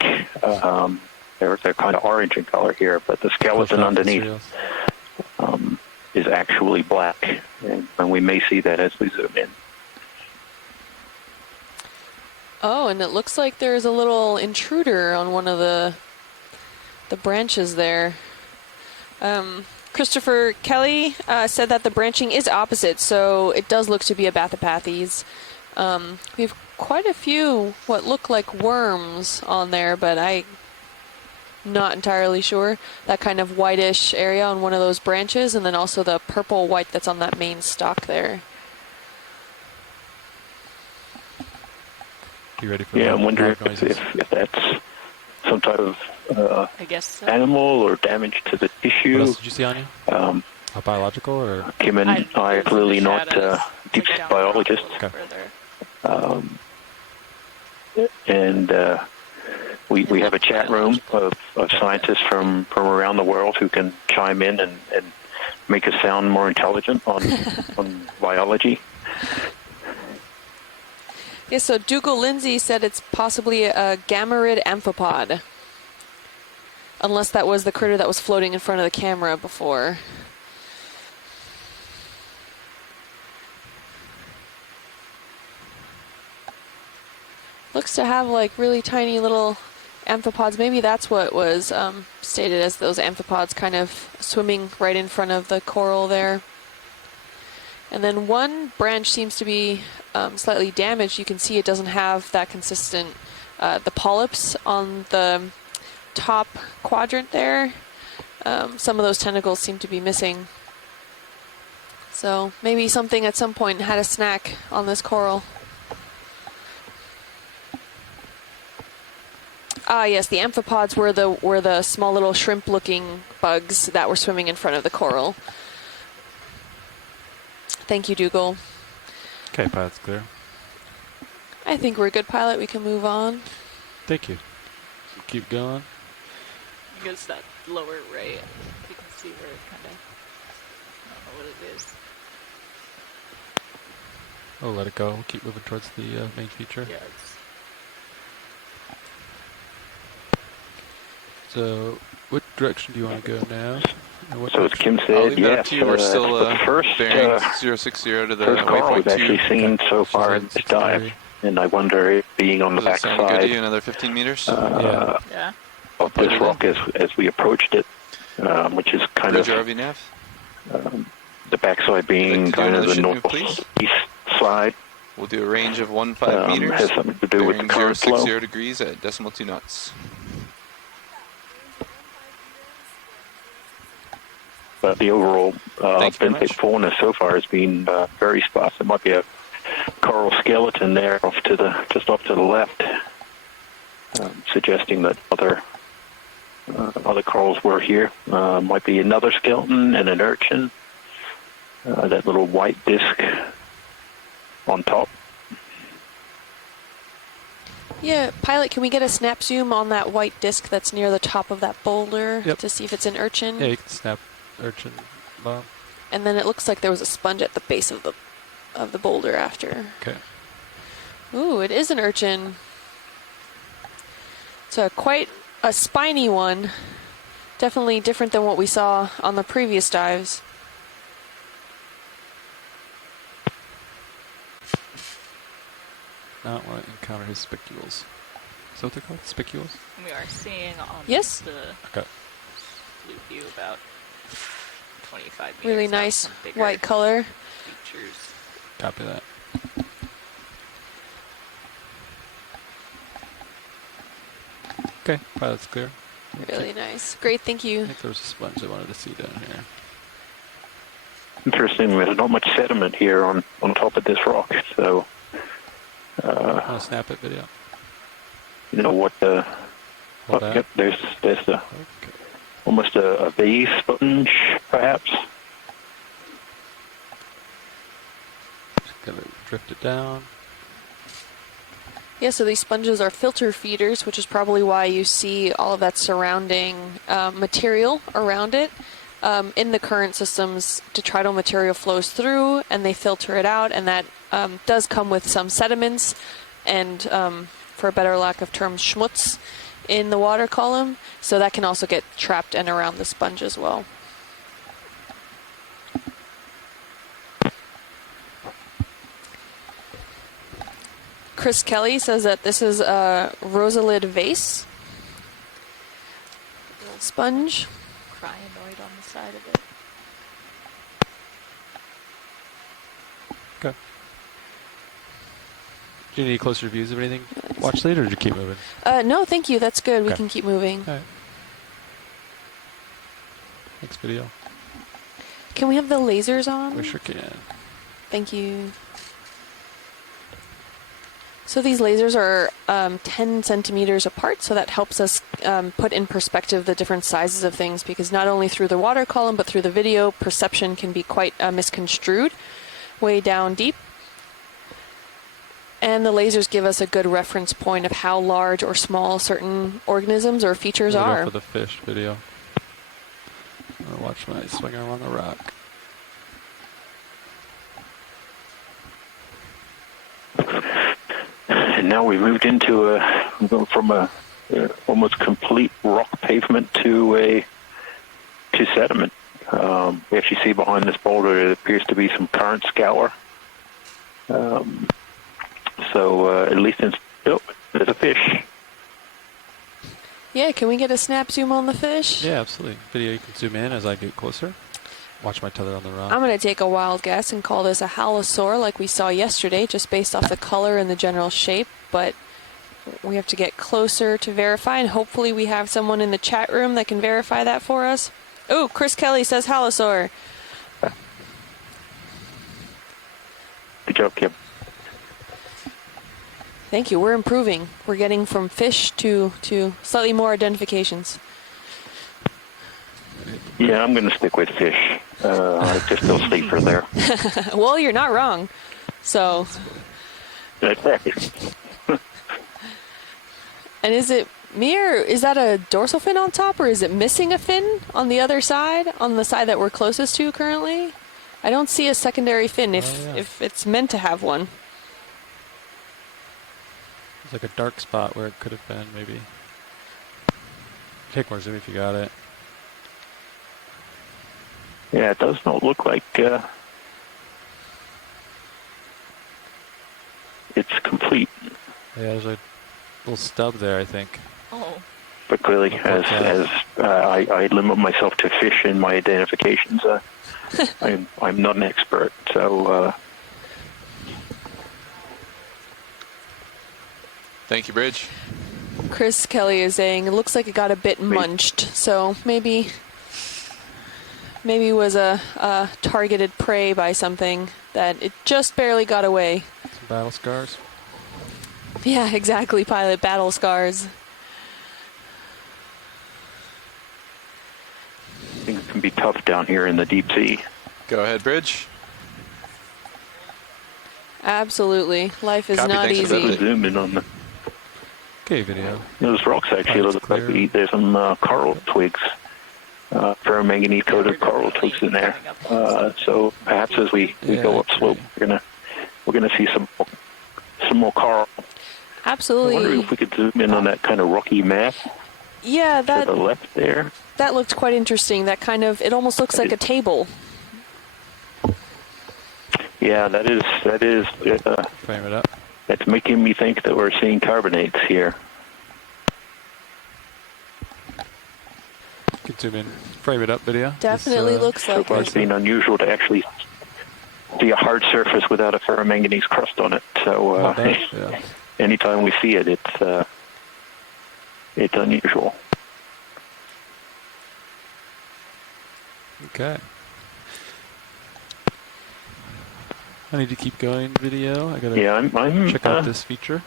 They're kind of orange in color here, but the skeleton underneath is actually black, and we may see that as we zoom in. Oh, and it looks like there's a little intruder on one of the branches there. Christopher Kelly said that the branching is opposite, so it does look to be a Bathypathes. We have quite a few what look like worms on there, but I'm not entirely sure. That kind of whitish area on one of those branches, and then also the purple-white that's on that main stalk there. You ready for? Yeah, I'm wondering live noises? if that's some type of I guess so. animal or damage to the What tissue. else did you see on you? A biological or? Kim and I are it's in clearly the not shadows. deep Look sea down biologists, a little further. and we have a chat room of scientists from around the world who can chime in and make us sound more intelligent on biology. Yeah, so Dougal Lindsay said it's possibly a gammarid amphipod. Unless that was the critter that was floating in front of the camera before. Looks to have like really tiny little amphipods. Maybe that's what was stated as those amphipods kind of swimming right in front of the coral there. And then one branch seems to be slightly damaged. You can see it doesn't have that consistent, the polyps on the top quadrant there. Some of those tentacles seem to be missing. So maybe something at some point had a snack on this coral. Ah, yes, the amphipods were the small little shrimp-looking bugs that were swimming in front of the coral. Thank you, Dougal. Okay, pilot's clear. I think we're a good pilot. We can move on. Thank you. Keep going. I guess that lower right, you can see where it kind of, I don't know what it is. Oh, let it go. We'll keep moving towards the main feature. Yeah, it's So, what direction do you want to go now? And what So as direction? Kim I'll said, leave that up yes, to you. We're still the first bearing 060 to the first coral waypoint we've actually 2. seen so Okay. far in this dive, and I wonder if being on the Does it sound good to you? backside Another 15 meters? Yeah. yeah. of this rock as we approached it, which is kind Bridge of RV nav. the backside being Like to do kind of another the ship move, please? northeast side. We'll do a range of 15 meters. Has something to do with the bearing current flow. 060 degrees at decimal 2 knots. But the overall Thanks very benthic much. fauna so far has been very sparse. There might be a coral skeleton there just off to the left, suggesting that other corals were here. Might be another skeleton and an urchin. That little white disc on top. Yeah, pilot, can we get a snap zoom on that white disc that's near the top of that boulder Yep. to see if it's an urchin? Yeah, you can snap urchin bomb. And then it looks like there was a sponge at the base of the boulder after. Okay. Ooh, it is an urchin. It's quite a spiny one. Definitely different than what we saw on the previous dives. Not want to encounter his spicules. Is that what they're called? Spicules? We are seeing on Yes. the Okay. blue view about 25 meters Really out, nice some bigger white color. features. Copy that. Okay, pilot's clear. Really nice. Great, thank I you. think there was a sponge I wanted to see down here. Interesting. There's not much sediment here on top of this rock, so Want to snap it video? you know what the. Hold Oh, that. yep, there's the Okay. almost a vase sponge, perhaps. Just gotta drift it down. Yeah, so these sponges are filter feeders, which is probably why you see all of that surrounding material around it. In the current systems, detrital material flows through and they filter it out, and that does come with some sediments and, for a better lack of term, schmutz in the water column. So that can also get trapped and around the sponge as well. Chris Kelly says that this is a rosalid vase sponge. Cryonoid on the side of it. Okay. Do you need closer views of anything? Watch later, or did you keep moving? No, thank you. That's good. We Okay. can keep moving. All right. Next video. Can we have the lasers on? We sure can. Thank you. So these lasers are 10 centimeters apart, so that helps us put in perspective the different sizes of things, because not only through the water column, but through the video, perception can be quite misconstrued way down deep. And the lasers give us a good reference point of how large or small certain organisms or features We'll go are. for the fish video. I'm gonna watch my swing arm on the rock. And now we moved into from a almost complete rock pavement to sediment. We actually see behind this boulder it appears to be some current scour. So at least there's a fish. Yeah, can we get a snap zoom on the fish? Yeah, absolutely. Video, you can zoom in as I get closer. Watch my tether on the rock. I'm going to take a wild guess and call this a halosaur like we saw yesterday, just based off the color and the general shape, but we have to get closer to verify, and hopefully we have someone in the chat room that can verify that for us. Oh, Chris Kelly says halosaur. Good job, Kim. Thank you. We're improving. We're getting from fish to slightly more identifications. Yeah, I'm going to stick with fish. I just feel safer there. Well, you're not wrong. So, and is it me, or is that a dorsal fin on top, or is it missing a fin on the other side, on the side that we're closest to currently? I don't see a secondary fin if it's meant to have one. There's like a dark spot where it could have been, maybe. Take more zoom if you got it. Yeah, it does not look like it's complete. Yeah, there's a little stub there, I think. Oh. But clearly, as I limit myself to fish in my identifications, I'm not an expert. So Thank you, Bridge. Chris Kelly is saying it looks like it got a bit munched, so maybe it was a targeted prey by something that it just barely got away. Some battle scars. Yeah, exactly, pilot. Battle scars. things can be tough down here in the deep sea. Go ahead, Bridge. Absolutely. Life is Copy, not thanks for that. easy. Zoom in on the Okay, video. those rocks. Actually, That's look like clear. there's some coral twigs, ferromanganese coated coral twigs in there. So perhaps as we go up slope, we're gonna see some more coral. I wonder Absolutely. if we could zoom in on that kind of rocky mass. Yeah, to the left there. that looked quite interesting. That kind of, it almost looks like a table. Yeah, that is. Frame it up. That's making me think that we're seeing carbonates here. You can zoom in, frame it up video. Definitely This, looks So like far, it's it. been unusual to actually see a hard surface without a ferromanganese crust on it. So well done, yeah. anytime we see it, it's unusual. Okay. I need to keep going video. I gotta Yeah, I'm check out this feature.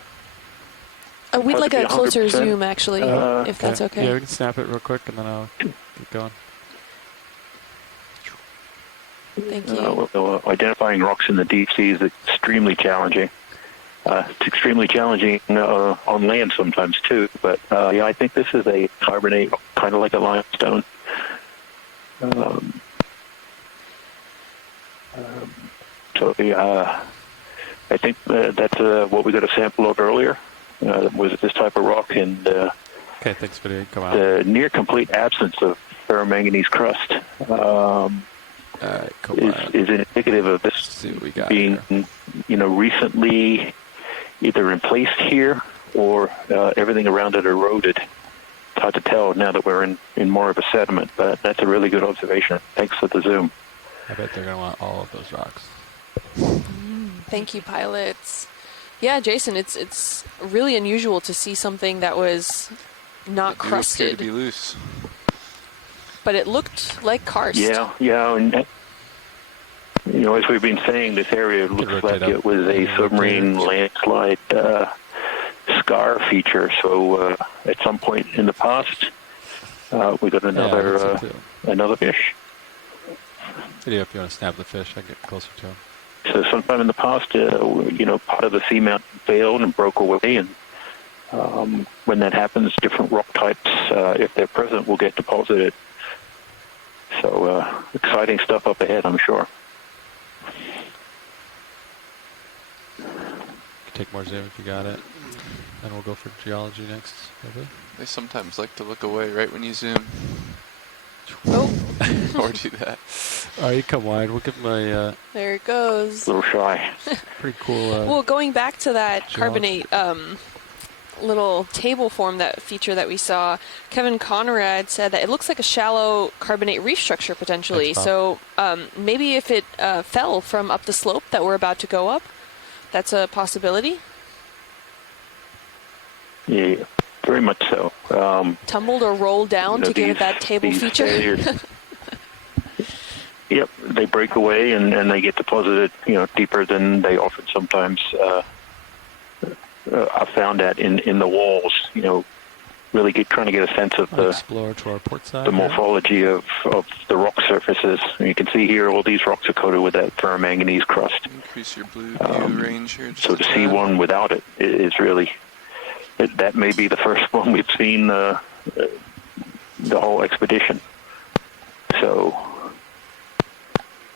We'd hard like to be a closer 100%. zoom, actually, if that's okay. Yeah, we can snap it real quick and then I'll keep going. Thank you. Identifying rocks in the deep sea is extremely challenging. It's extremely challenging on land sometimes too. But yeah, I think this is a carbonate, kind of like a limestone. So I think that's what we got a sample of earlier. Was this type of rock, and Okay, thanks video. Come out. the near complete absence of ferromanganese crust Alright, come on. is indicative of Let's this see what we got being, here. recently either emplaced here or everything around it eroded. It's hard to tell now that we're in more of a sediment, but that's a really good observation. Thanks for the zoom. I bet they're gonna want all of those rocks. Thank you, pilots. Yeah, Jason, it's really unusual to see something that was not They do appear crusted, to be loose. but it looked like karst. Yeah, and as we've been saying, this area looks rotate like up. it was a submarine landslide scar feature. So at some point in the past, we got another fish. Video if you want to snap the fish, I get closer to him. So sometime in the past, part of the seamount failed and broke away, and when that happens, different rock types, if they're present, will get deposited. So exciting stuff up ahead, I'm sure. Take more zoom if you got it. And we'll go for geology next, maybe. They sometimes like to look away right when you zoom. Oh, Or do that. Alright, you come wide. We'll give him a there it goes. A little shy. pretty cool. Well, going back to that geology. carbonate little table form, that feature that we saw, Kevin Conrad said that it looks like a shallow carbonate reef structure potentially. Thanks, So maybe if it fell from up the slope that we're about to go up, that's a possibility. Yeah, very much so. Tumbled or rolled down to give it that table these feature. failures- Yep, they break away and they get deposited, deeper than they often sometimes are found at in the walls. Really trying to get a sense of I'll the explore to our port side. the here. morphology of the rock surfaces. And you can see here all these rocks are coated with that ferromanganese crust. Increase your blue view range here. Just So a to see tad. one without it is really, that may be the first one we've seen the whole expedition. So,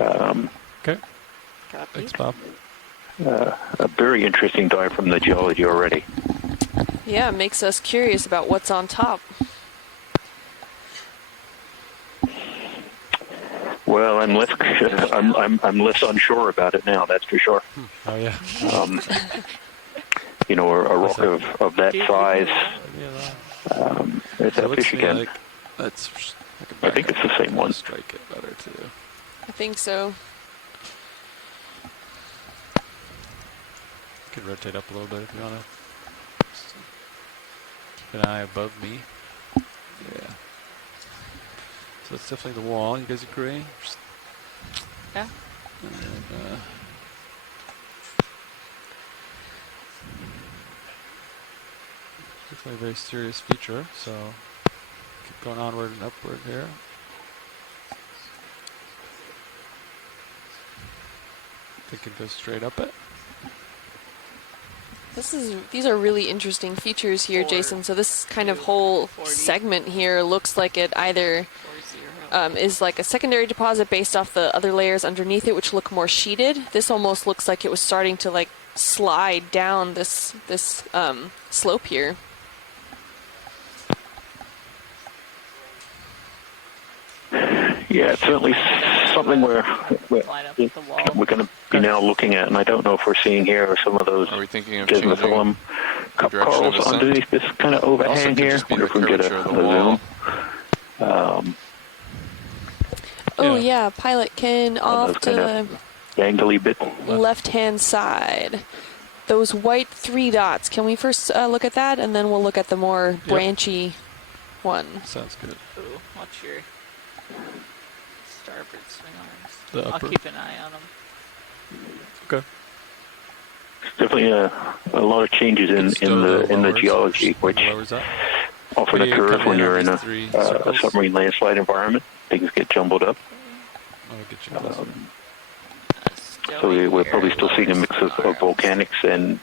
Okay, Copy. thanks, Bob. a very interesting dive from the geology already. Yeah, it makes us curious about what's on top. Well, I'm less I'm less unsure about it now. That's for sure. Oh, yeah. A rock of that size. It's So it that looks fish to me again. like that's like a I think it's the same one. Strike it better, too. I think so. You can rotate up a little bit if you want to. Keep an eye above me. Yeah. So it's definitely the wall. You guys agree? Yeah. And, definitely a very serious feature, so keep going onward and upward here. They can go straight up it. These are really interesting features here, Jason. So this kind of whole 40. segment here looks like it either 40. is like a secondary deposit based off the other layers underneath it, which look more sheeted. This almost looks like it was starting to like slide down this slope here. Yeah, it's certainly something line up with the wall. we're going to be now looking at, and I don't know if we're seeing here or some of those Are we thinking of changing desmophyllum cup direction of corals ascent? underneath this kind of Also overhang could here. just be Wonder the if we can get curvature of a the wall. zoom. Oh Yeah. yeah, pilot can On off those to kind the of dangly bits. left-hand side. Those white 3 dots. Can we first look at that, and then we'll look at the more branchy one. Sounds good. Ooh, watch your starboard swing arms. The I'll upper. keep an eye on them. Okay. Definitely a lot of changes in the geology, which lowers up. often When you occurs come when in you're on in these a, three a circles. submarine landslide environment. Things get jumbled up. I'll get you closer. So we're probably still seeing a mix of volcanics and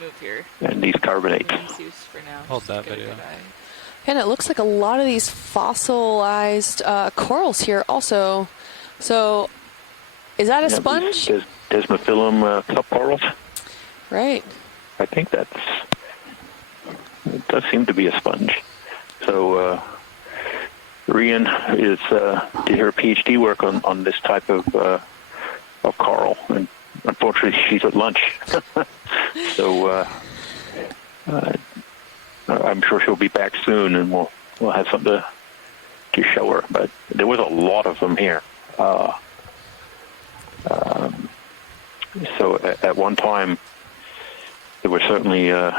Move your these carbonates. wingsuits for now. Hold Just that get a video. good eye. And it looks like a lot of these fossilized corals here also. So, is that a sponge? Desmophyllum cup corals. Right. I think it does seem to be a sponge. So Rian did her PhD work on this type of coral, and unfortunately she's at lunch. So I'm sure she'll be back soon, and we'll have something to show her. But there was a lot of them here. So at one time, there were certainly, the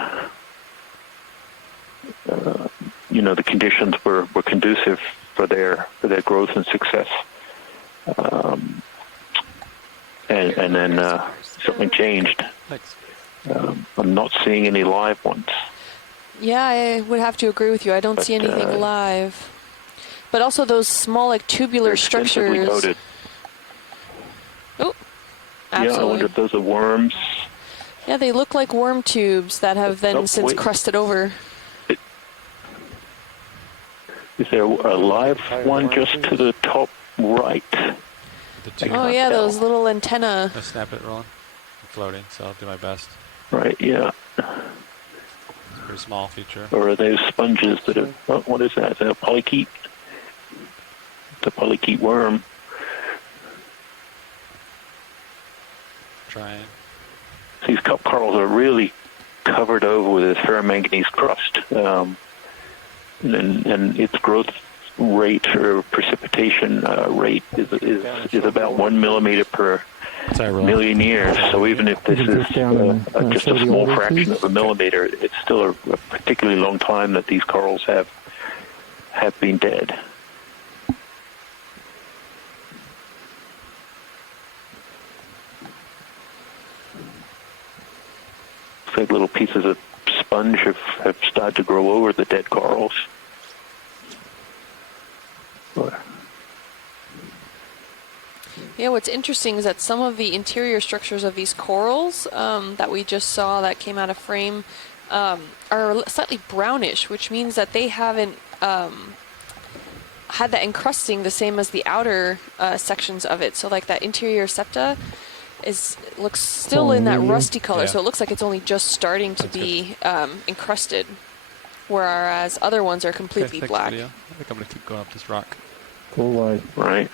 conditions were conducive for their growth and success. And then something changed. Thanks. I'm not seeing any live ones. Yeah, I would have to agree with you. I don't see anything live. But also those small, like, tubular They're extensively structures. coated. Oh, Yeah, I absolutely. wonder if those are worms. Yeah, they look like worm tubes that have then Oh, since wait. crusted over. Is there a live one just to the top right? The two. Oh yeah, those little antenna. I'll snap it, Roland. I'm floating, so I'll do my best. Right, yeah. It's a pretty small feature. Or are those sponges that are... Oh, what is that? Is that a polychaete? It's a polychaete worm. Trying. These cup corals are really covered over with this ferromanganese crust. And its growth rate or precipitation rate is about 1 millimeter per Sorry, Roland. million years. So even if this is just a small fraction of a millimeter, it's still a particularly long time that these corals have been dead. Looks like little pieces of sponge have started to grow over the dead corals. Yeah, what's interesting is that some of the interior structures of these corals that we just saw that came out of frame are slightly brownish, which means that they haven't had that encrusting the same as the outer sections of it. So like that interior septa looks still in that rusty color, Yeah. so it looks like it's only just starting to That's be encrusted, whereas other ones are completely thanks, black. video. I think I'm going to keep going up this rock. Full wide. Right.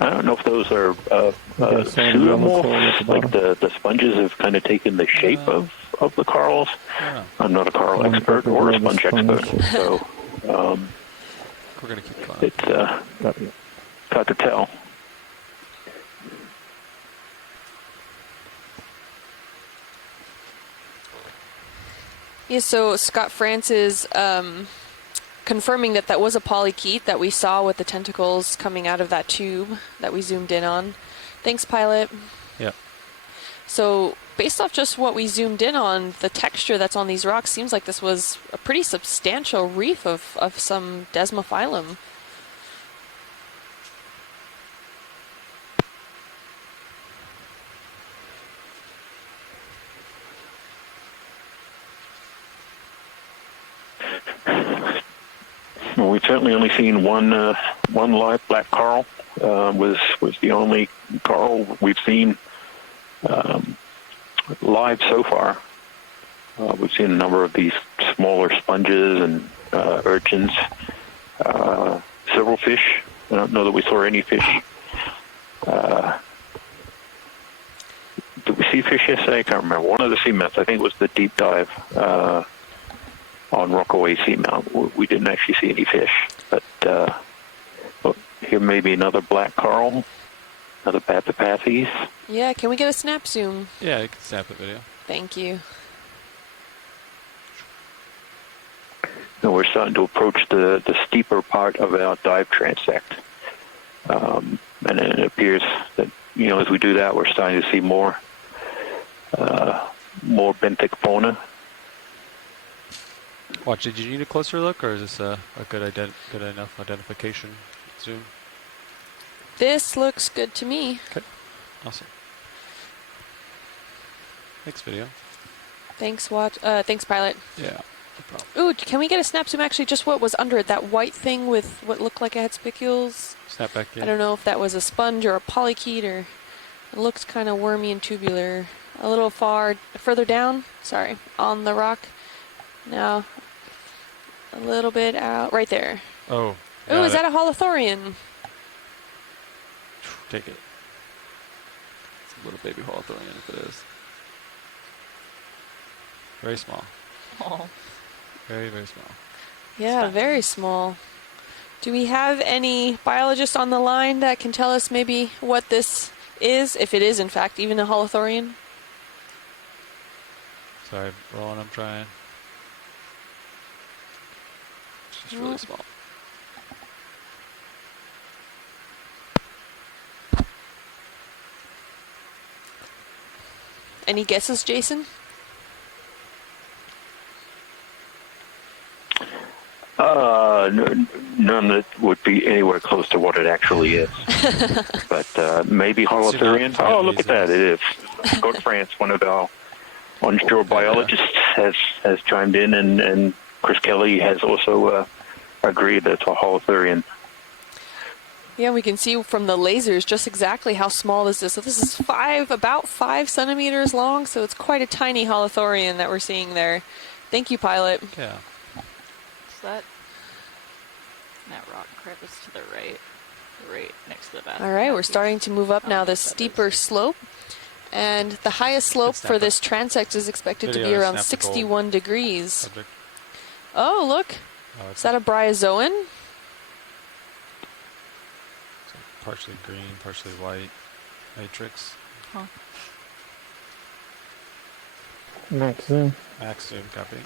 I don't know if those are pseudomorphs, like the sponges have kind of taken the shape of the corals. I don't know. I'm not a coral expert or a sponge expert, so We're going to keep going up. it's hard to tell. Yeah, so Scott France is confirming that was a polychaete that we saw with the tentacles coming out of that tube that we zoomed in on. Thanks, pilot. Yep. So based off just what we zoomed in on, the texture that's on these rocks seems like this was a pretty substantial reef of some desmophyllum. Well, we've certainly only seen one live black coral. Was the only coral we've seen live so far. We've seen a number of these smaller sponges and urchins, several fish I don't know that we saw any fish. Did we see fish yesterday? I can't remember. One of the seamounts, I think it was the deep dive on Rockaway Seamount. We didn't actually see any fish. But well, here may be another black coral, another Bathypathes. Yeah, can we get a snap zoom? Yeah, you can snap the video. Thank you. And we're starting to approach the steeper part of our dive transect. And it appears that, as we do that, we're starting to see more benthic fauna. Watch, did you need a closer look, or is this a good enough identification zoom? This looks good to me. Okay, awesome. Thanks, video. Thanks, thanks, pilot. Yeah, no problem. Ooh, can we get a snap zoom? Actually, just what was under it? That white thing with what looked like it had spicules. Snap back in. I don't know if that was a sponge or a polychaete, or it looks kind of wormy and tubular. A little further down. Sorry, on the rock. Now, a little bit out, right there. Oh. Ooh, is that a holothorian? Take it. It's a little baby holothorian if it is. Very small. Oh. Very, very small. Yeah, very small. Do we have any biologists on the line that can tell us maybe what this is, if it is in fact even a holothorian? Sorry, Roland, I'm trying. It's just really small. Any guesses, Jason? None that would be anywhere close to what it actually is. But maybe holothurian. Oh, look at that! It is. Scott France, one of our onshore biologists, has chimed in, and Chris Kelly has also agreed that it's a holothurian. Yeah, we can see from the lasers just exactly how small this is. So this is about 5 centimeters long, so it's quite a tiny holothorian that we're seeing there. Thank you, pilot. Yeah. Is that rock crevice to the right next to the bathroom? All right, we're starting to move up now this steeper slope. And the highest slope for this transect is expected to be around 61 degrees. Subject. Oh, look. Oh, Is that a bryozoan? It's like partially green, partially white matrix. Huh. Max zoom. Max zoom, copy.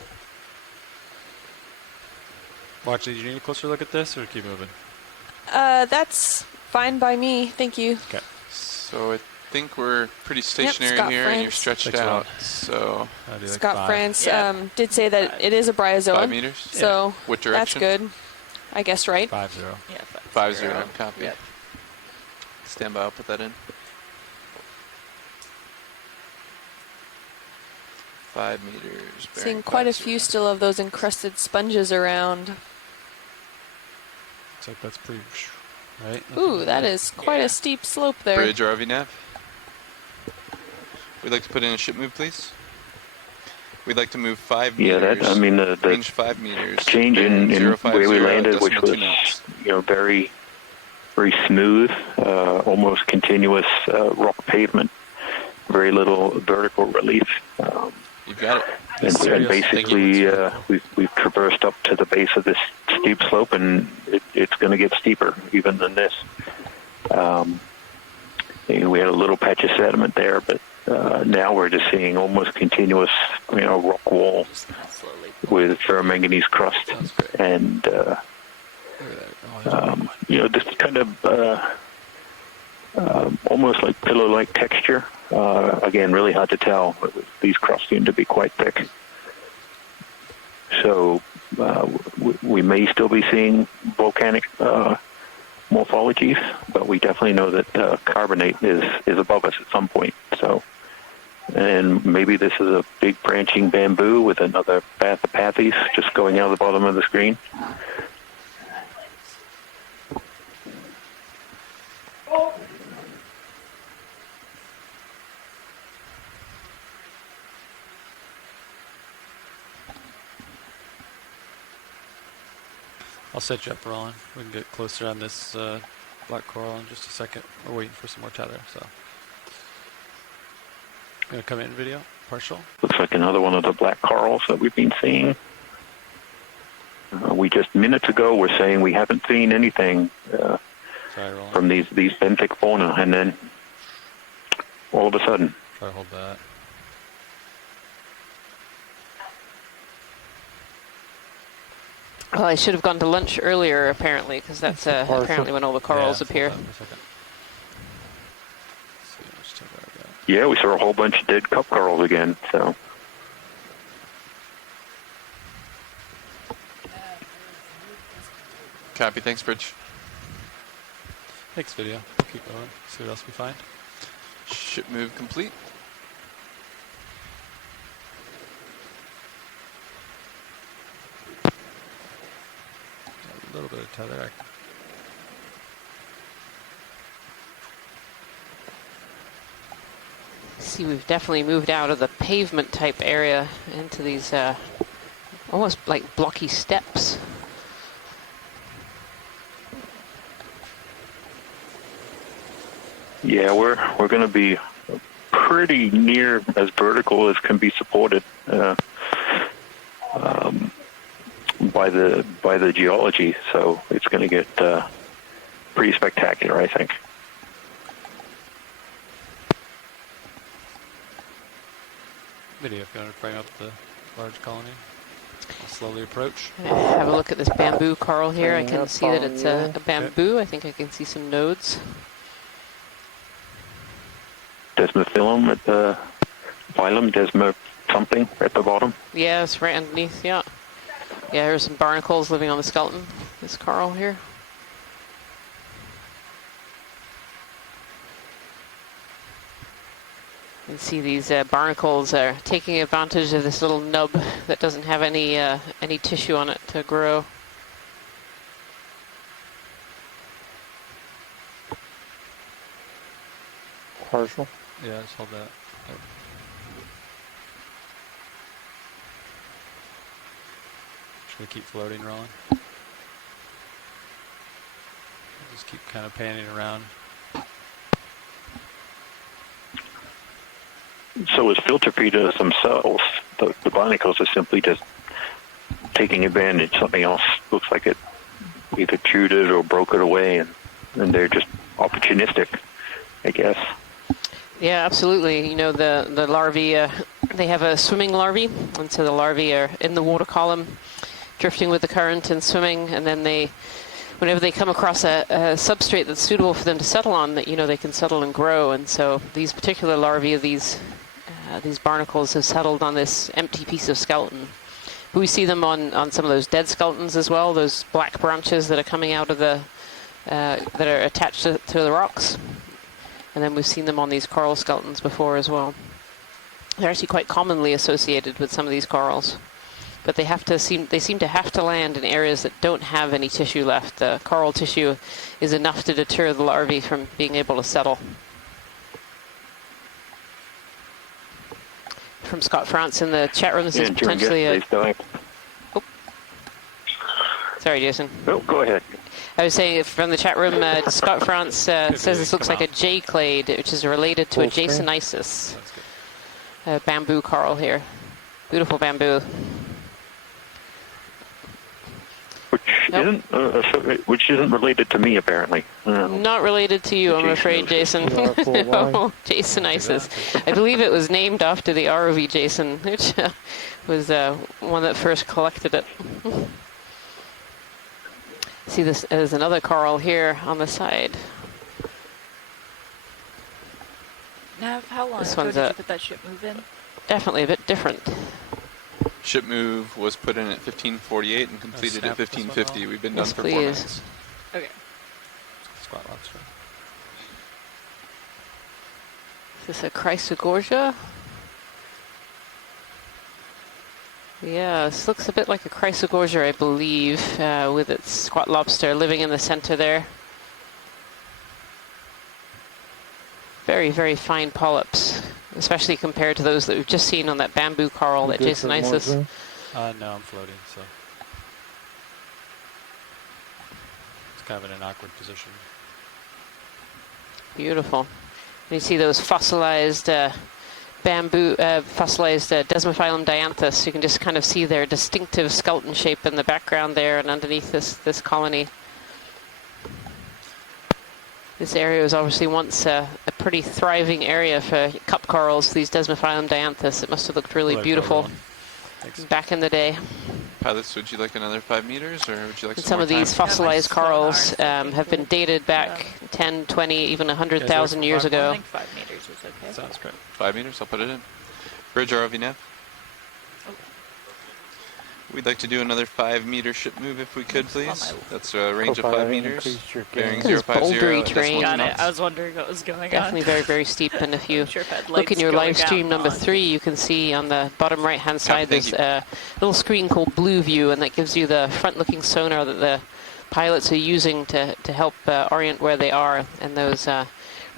Watch, did you need a closer look at this, or keep moving? That's fine by me. Thank you. Okay. So I think we're pretty stationary Scott here, and you're France. stretched 6'1". out. So I'll do like Scott 5. France Yeah. did say that it is a bryozoan. 5 meters. So What that's direction? good. I guess, right? 5-0. Yeah, 5-0. Copy. Yep. Stand by. I'll put that in. 5 meters. Seeing bearing quite a 50. few still of those encrusted sponges around. Looks like that's pretty. Right? Ooh, that is quite a steep slope there. Bridge or RV nav. We'd like to put in a ship move, please. We'd like to move 5 Yeah, meters. the range 5 meters. change in bearing where we 050, landed, which decimal was 2 knots. very, very smooth, almost continuous rock pavement, very little vertical relief. You've got it. And Serious. basically, Thank you. we've traversed up to the base of this steep slope, and it's going to get steeper even than this. We had a little patch of sediment there, but now we're just seeing almost continuous, rock wall Slowly. with ferromanganese crust, Sounds great. and Look at that. Oh, this kind of almost like pillow-like texture. Again, really hard to tell. These crusts seem to be quite thick. So we may still be seeing volcanic morphologies, but we definitely know that carbonate is above us at some point. So, and maybe this is a big branching bamboo with another Bathypathes just going out of the bottom of the screen. I'll set you up, Roland. We can get closer on this black coral in just a second. We're waiting for some more tether, so. Gonna come in video, partial. Looks like another one of the black corals that we've been seeing. We just minutes ago were saying we haven't seen anything Sorry, Roland. from these benthic fauna, and then all of a sudden. Try to hold that. Well, I should have gone to lunch earlier, apparently, because that's apparently when all the corals appear. Hold that for a second. Let's see how much tether I got. Yeah, we saw a whole bunch of dead cup corals again, so. Copy. Thanks, Bridge. Thanks, video. We'll keep going. See what else we find. Ship move complete. A little bit of tether. See, we've definitely moved out of the pavement type area into these almost like blocky steps. Yeah, we're going to be pretty near as vertical as can be supported by the geology. So it's going to get pretty spectacular, I think. Video, if you want to bring up the large colony. I'll slowly approach. Have a look at this bamboo coral here. I can Yeah, see that it's a yeah. bamboo. I think I can see some nodes. Desmophyllum at the phylum, desmo something at the bottom. Yeah, it's right underneath, yeah. Yeah, here's some barnacles living on the skeleton, this coral here. You can see these barnacles are taking advantage of this little nub that doesn't have any tissue on it to grow. Partial. Yeah, just hold that. There. Should we keep floating, Roland? Just keep kind of panning around. So as filter feeders themselves, the barnacles are simply just taking advantage. Something else looks like it either chewed it or broke it away, and they're just opportunistic, I guess. Yeah, absolutely. You know, the larvae, they have a swimming larvae, and so the larvae are in the water column, drifting with the current and swimming, and then whenever they come across a substrate that's suitable for them to settle on, that they can settle and grow. And so these particular larvae of these barnacles have settled on this empty piece of skeleton. We see them on some of those dead skeletons as well, those black branches that are coming out of that are attached to the rocks. And then we've seen them on these coral skeletons before as well. They're actually quite commonly associated with some of these corals. But they seem to have to land in areas that don't have any tissue left. The coral tissue is enough to deter the larvae from being able to settle. From Scott France in the chat room, this is potentially a... Oh. Sorry, Jason. Oh, go ahead. I was saying from the chat room, Scott France says this looks like a J-clade, which is related to a Jasonisis. A bamboo coral here. Beautiful bamboo. Which isn't related to me, apparently. Not related to you, I'm afraid, Jason. No, Jasonisis. I believe it was named after the ROV Jason, which was one that first collected it. See, this is another coral here on the side. Nav, how long This ago one's did you put that ship move in? Definitely a bit different. Ship move was put in at 1548 and completed at 1550. We've been done Yes, for 4 please. minutes. Okay. Squat lobster. Is this a Chrysogorgia? Yeah, this looks a bit like a Chrysogorgia, I believe, with its squat lobster living in the center there. Very, very fine polyps, especially compared to those that we've just seen on that bamboo coral, that Jasonisis. No, I'm floating, so. kind of in an awkward position. Beautiful. And you see those fossilized bamboo, fossilized Desmophyllum dianthus. You can just kind of see their distinctive skeleton shape in the background there and underneath this colony. This area was obviously once a pretty thriving area for cup corals, these Desmophyllum dianthus. It must have looked really beautiful back in the day. Pilots, would you like another 5 meters, or would you like And some some more of these time? fossilized corals have been dated back 10, 20, even 100,000 years I ago. think 5 meters is okay. Sounds great. 5 meters, I'll put it in. Bridge ROV nav. We'd like to do another 5-meter ship move if we could, please. That's a range of 5 meters. Bearing This is 050 bouldery at terrain. decimal Got it. knots. I was wondering what was going Definitely on. very, very steep. And if you I'm sure if I had look in lights your going live stream out number on. 3, you can see on the bottom right-hand side thank there's a little screen called Blue View, and that gives you the front-looking sonar that the pilots are using to help orient where they are. And those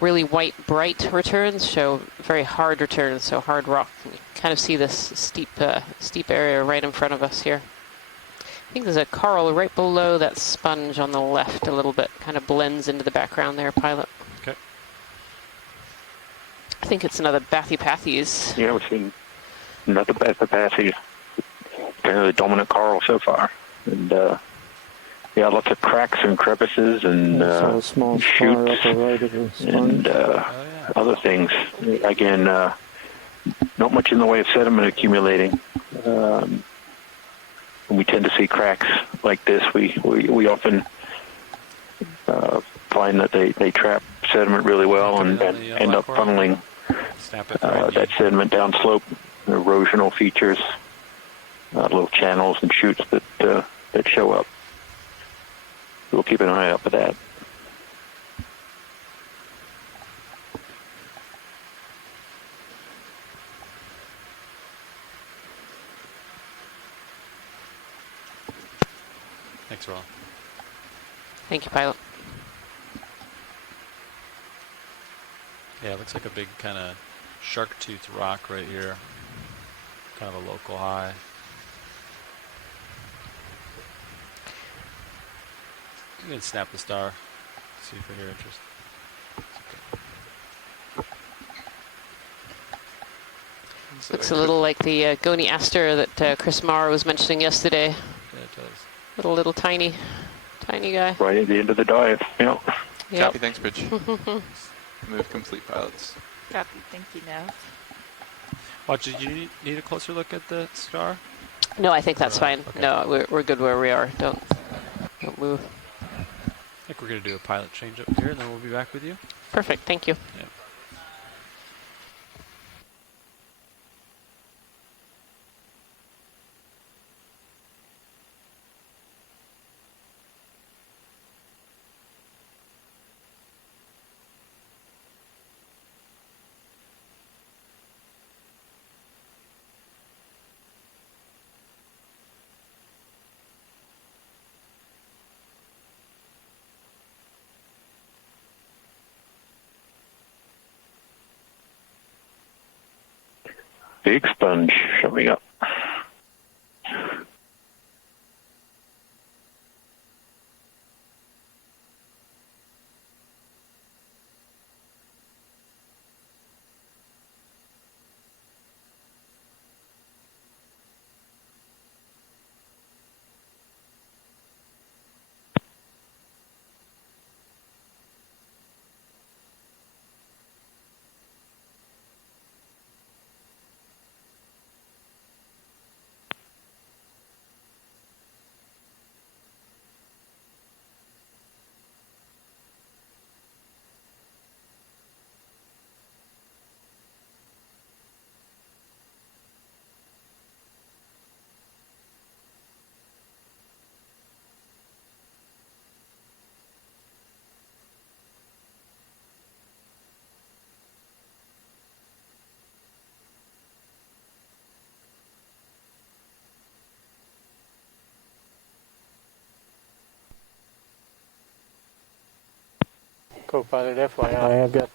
really white, bright returns show very hard returns, so hard rock. You kind of see this steep area right in front of us here. I think there's a coral right below that sponge on the left a little bit. Kind of blends into the background there, pilot. Okay. I think it's another Bathypathes. Yeah, we've seen another Bathypathes. Apparently dominant coral so far. And, yeah, lots of cracks and crevices and So a small spar shoots upper right of the sponge. and other things. Again, not much in the way of sediment accumulating. When we tend to see cracks like this, we often find that they trap sediment really well and end up funneling Snap it right that sediment down slope, erosional features, little channels and chutes that show up. We'll keep an eye out for that. Thanks, Ron. Thank you, pilot. Yeah, it looks like a big kind of shark tooth rock right here. Kind of a local high. You can snap the star. See if we hear interest. Looks a little like the Goniaster that Chris Marr was mentioning yesterday. Yeah, it does. Little tiny guy. Right at the end of the dive, yeah. Yep. Copy, thanks, Bridge. Move complete, pilots. Copy, thank you, Nav. Watch, did you need a closer look at the star? No, I think that's fine. Okay. No, we're good where we are. Don't move. I think we're going to do a pilot change up here, and then we'll be back with you. Perfect. Thank you. Yeah. Big sponge showing up. Co-pilot FYI, I've got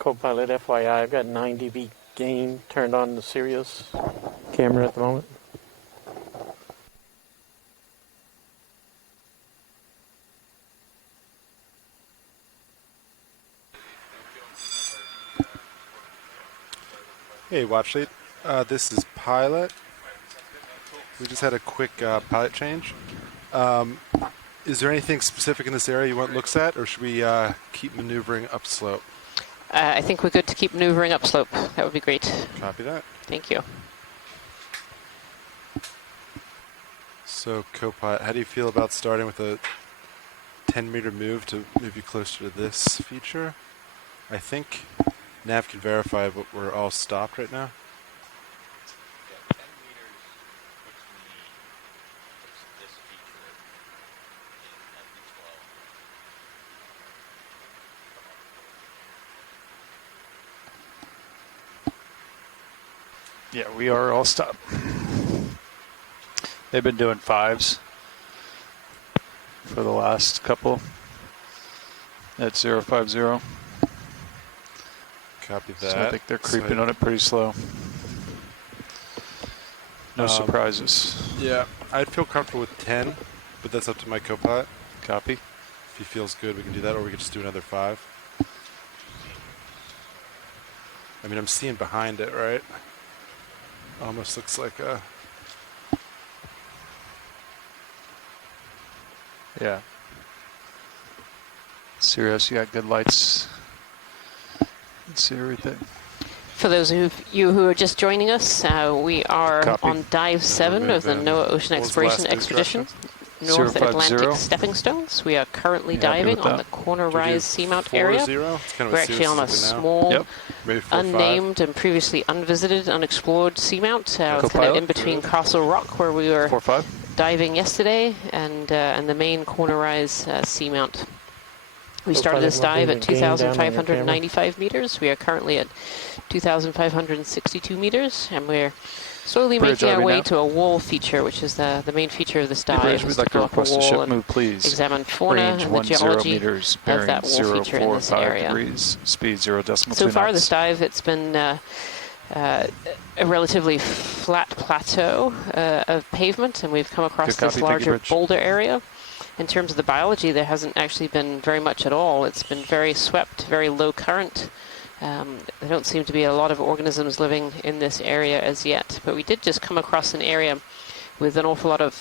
co-pilot FYI, I've got 9 dB gain turned on the Sirius camera at the moment. Hey, Watchlead. This is Pilot. We just had a quick pilot change. Is there anything specific in this area you want looks at, or should we keep maneuvering upslope? I think we're good to keep maneuvering upslope. That would be great. Copy that. Thank you. So, Copilot, how do you feel about starting with a 10-meter move to move you closer to this feature? I think Nav can verify, but we're all stopped right now. Yeah, we are all stopped. They've been doing 5s for the last couple at 050. Copy that. So I think they're creeping on it pretty slow. No surprises. Yeah, I'd feel comfortable with 10, but that's up to my Copilot. Copy. If he feels good, we can do that, or we could just do another 5. I mean, I'm seeing behind it, right? Almost looks like a... Yeah. Sirius, you got good lights. You can see everything. For those of you who are just joining us, we are Copy. on Dive 7 of the NOAA Ocean What was the Exploration last Expedition, instruction? North 050. Atlantic Stepping Stones. We are currently You happy diving with on that? the Corner Do we do Rise Seamount area. 4-0? It's kind of We're actually on a serious looking now. small, Yep. Maybe 4-5. unnamed and previously unvisited, unexplored seamount. It's kind of Co-pilot? in between Castle Rock, where we were 4-5. diving yesterday, and the main Corner Rise seamount. We started this dive at 2,595 meters. We are currently at 2,562 meters, and we're slowly Bridge, making are our we way now? to a wall feature, which is the main feature of this Hey, dive. Bridge, is we'd to like to go up a request a wall ship and move, please. examine fauna Range and the 10 geology meters, of bearing that wall feature in this 045 area. degrees, speed 0.2 So far, knots. this dive, it's been a relatively flat plateau of pavement, and we've come across Good this copy. Thank you, larger Bridge. boulder area. In terms of the biology, there hasn't actually been very much at all. It's been very swept, very low current. There don't seem to be a lot of organisms living in this area as yet. But we did just come across an area with an awful lot of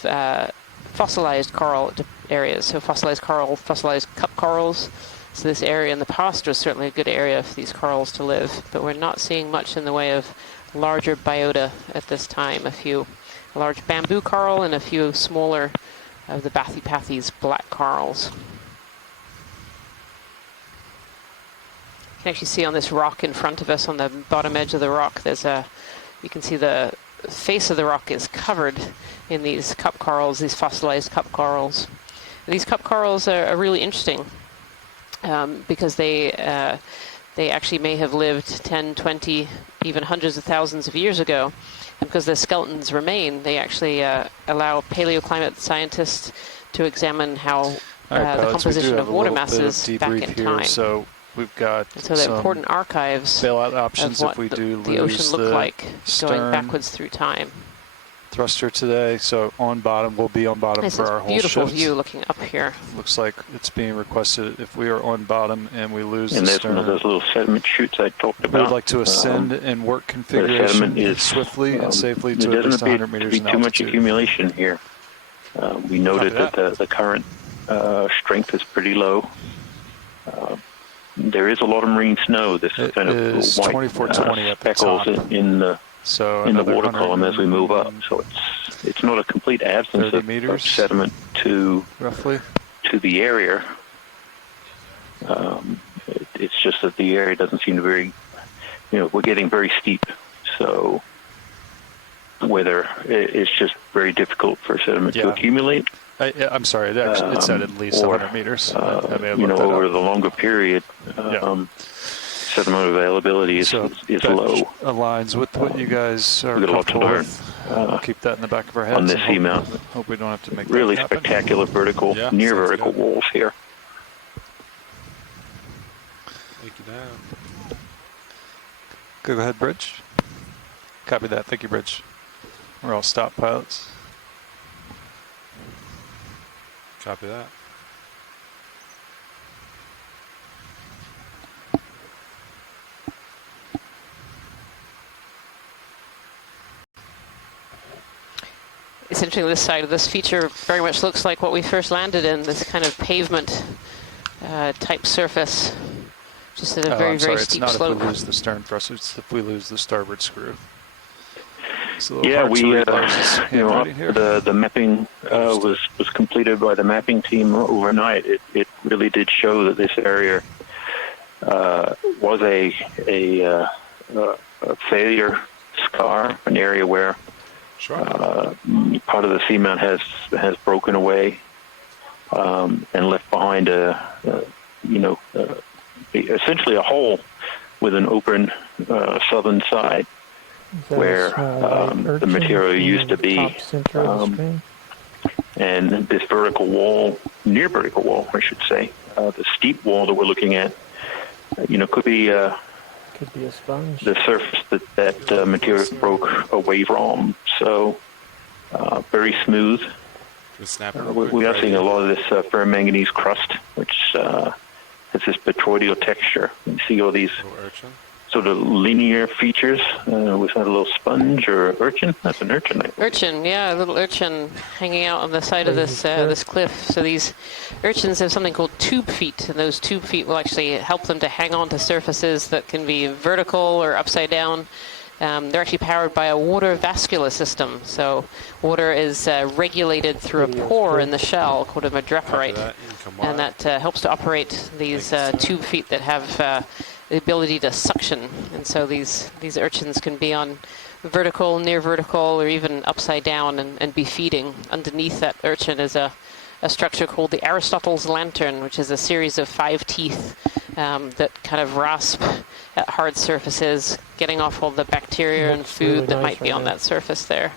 fossilized coral areas. So fossilized coral, fossilized cup corals. So this area in the past was certainly a good area for these corals to live. But we're not seeing much in the way of larger biota at this time. A large bamboo coral and a few smaller of the Bathypathes black corals. You can actually see on this rock in front of us, on the bottom edge of the rock, you can see the face of the rock is covered in these cup corals, these fossilized cup corals. And these cup corals are really interesting because they actually may have lived 10, 20, even hundreds of thousands of years ago. And because their skeletons remain, they actually allow paleoclimate scientists to examine how All right, the pilots, we do composition have of a water little bit of masses back debrief in here, time. So we've got And so the some important archives bailout options of if we what do the ocean lose looked the like going stern backwards through time. thruster today. So on bottom, we'll be on bottom This for is our a whole beautiful shift. view looking up here. Looks like it's being requested if we are on bottom and we lose And the there's one of stern. those little sediment chutes I talked We about. would like to ascend and work The configuration sediment is swiftly and safely there to at least doesn't appear 100 to meters be in too much altitude. accumulation here. We noted Copy that the current strength is pretty low. There is a lot of marine snow. This It kind of is white 2420 at the speckles top. in the So in the another water 100 column as we move up. So it's not a complete absence 30 of meters. sediment to roughly. the area. It's just that the area doesn't seem to very, we're getting very steep. So whether it's just very difficult for sediment to Yeah. accumulate. I'm sorry, it said at least or, 100 meters. I may have looked that over up. the longer period, sediment availability is So is that low aligns with what you guys are we've got a lot to comfortable learn, with. We'll keep that in the back of our heads. on this and seamount. hope we don't have to make Really that happen. spectacular vertical, Yeah, near sounds vertical good. walls here. Thank you, Nav. Go ahead, Bridge. Copy that. Thank you, Bridge. We're all stop pilots. Copy that. essentially this side of this feature very much looks like what we first landed in, this kind of pavement type surface, just at a very, I'm sorry, very it's steep not slope. if we lose the stern thrust, it's if we lose the starboard screw. It's a little Yeah, hard we to read Lars's you know, handwriting here. the mapping was completed by the mapping team overnight. It really did show that this area was a failure scar, an area where part of the seamount has broken away and left behind essentially a hole with an open southern side where the material used to be, and this vertical wall, near vertical wall, I should say, the steep wall that we're looking at, could be a sponge. The surface that material broke away from. So very smooth. We are seeing a lot of this ferromanganese crust, which has this petroidal texture. You see all these sort of linear features. Was that a little sponge or urchin? That's an urchin. Urchin, yeah, a little urchin hanging out on the side of this this cliff. So these urchins have something called tube feet, and those tube feet will actually help them to hang on to surfaces that can be vertical or upside down. They're actually powered by a water vascular system. So water is regulated through a pore in the shell called a madreporite, and that helps to operate these tube feet that have the ability to suction. And so these urchins can be on vertical, near vertical, or even upside down and be feeding. Underneath that urchin is a structure called the Aristotle's lantern, which is a series of 5 teeth that kind of rasp at hard surfaces, getting off all the bacteria and food really that nice might be right on now. that surface there.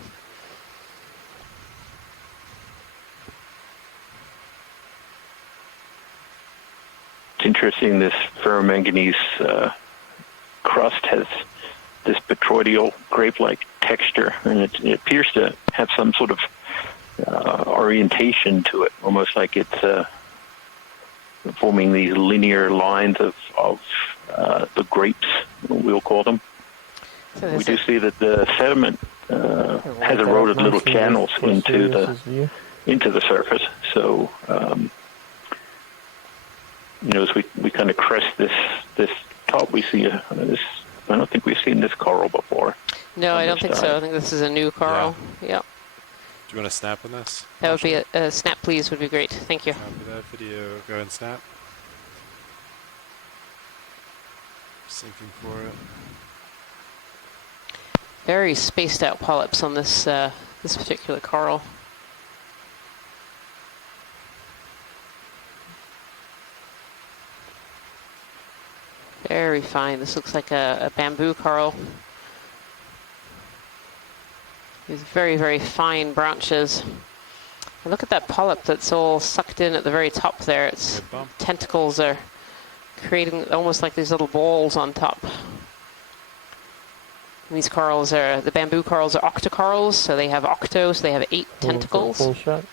It's interesting, this ferromanganese crust has this petroidal grape-like texture, and it appears to have some sort of orientation to it, almost like it's forming these linear lines of the grapes, we'll call them. So We do see that the sediment has eroded little channels into the surface. So, as we kind of crest this top, we see this. I don't think we've seen this coral before. No, I don't think so. I think this is a new coral. Yeah. Do you want to snap on this? That would be a snap, please, would be great. Thank you. Copy that video. Go ahead and snap. Syncing for it. Very spaced out polyps on this this particular coral. Very fine. This looks like a bamboo coral. These very, very fine branches. And look at that polyp that's all sucked in at the very top there. Its tentacles are creating almost like these little balls on top. And these corals the bamboo corals are octocorals, so they have so they have 8 tentacles. Full shot.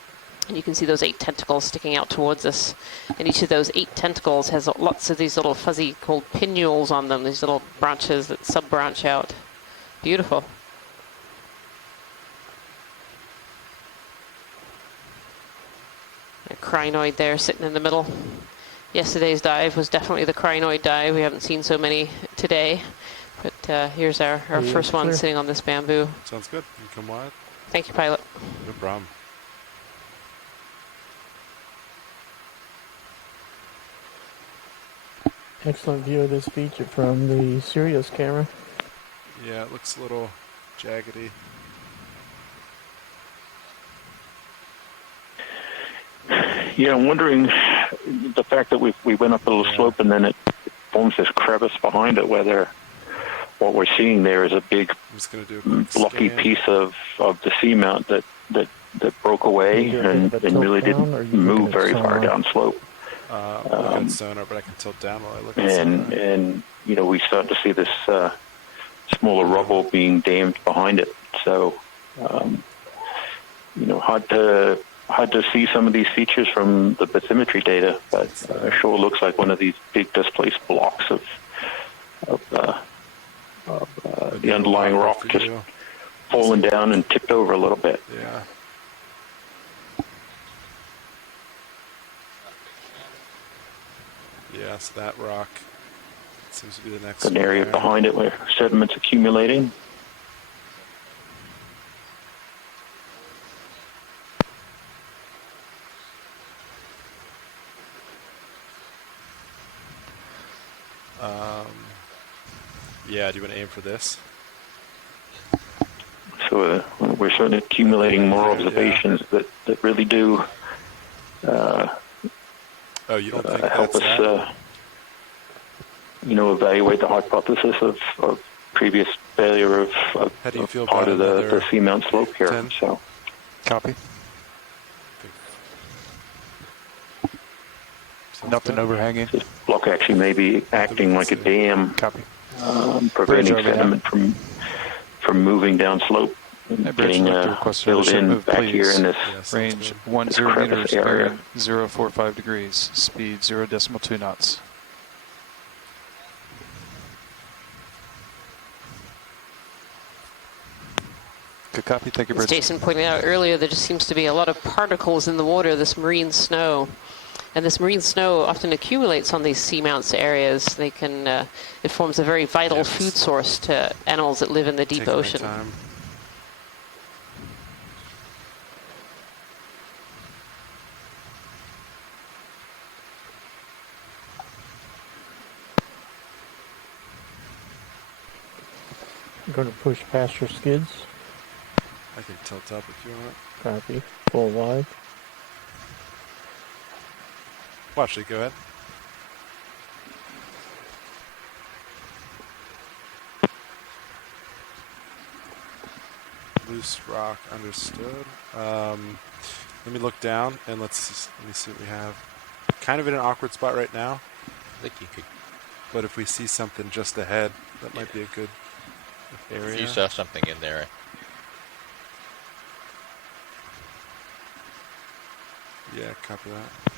And you can see those 8 tentacles sticking out towards us. And each of those 8 tentacles has lots of these little fuzzy called pinnules on them, these little branches that sub-branch out. Beautiful. A crinoid there sitting in the middle. Yesterday's dive was definitely the crinoid dive. We haven't seen so many today. But here's our first one sitting on this bamboo. Sounds good. You come wide. Thank you, pilot. No problem. Excellent view of this feature from the Sirius camera. Yeah, it looks a little jaggedy. Yeah, I'm wondering the fact that we went up a little slope and then it forms this crevice behind it, whether what we're seeing there is a big blocky piece of the seamount that broke away and really didn't move very far down slope. Look at sonar, but I can tilt down while I look at and sonar. and we start to see this smaller rubble being dammed behind it. So hard to see some of these features from the bathymetry data, but it sure looks like one of these big displaced blocks of the underlying rock just fallen down and tipped over a little bit. Yeah. Yeah, so that rock seems to be the next An one area there. behind it where sediment's accumulating. Yeah, do you want to aim for this? So we're certainly accumulating more Yeah. observations that really do Oh, you don't think help that's us, that? evaluate the hypothesis of previous failure of How do you feel part about of the another Seamount slope here. 10? So Copy. Sounds Nothing good. overhanging. this block actually may be acting like a dam, Copy. preventing Bridge over sediment from moving down slope and Hey, Bridge, getting I'd like to request filled another ship in move, back here please. in this. Yeah, sounds Range good. 10 crevice meters, area. bearing 045 degrees, speed 0.2 knots. Good copy. Thank you, As Bridge. Jason pointed out earlier, there just seems to be a lot of particles in the water, this marine snow. And this marine snow often accumulates on these seamounts areas. They can, it forms a very vital Yes. food source to animals that live in the deep Taking my ocean. time. Going to push past your skids. I can tilt up if you want. Copy. Full wide. Well, actually, go ahead. Loose rock, understood. Let me look down and let me see what we have. Kind of in an awkward spot right now, I think you could, but if we see something just ahead, that might be a good area. if you saw something in there, Yeah, copy that.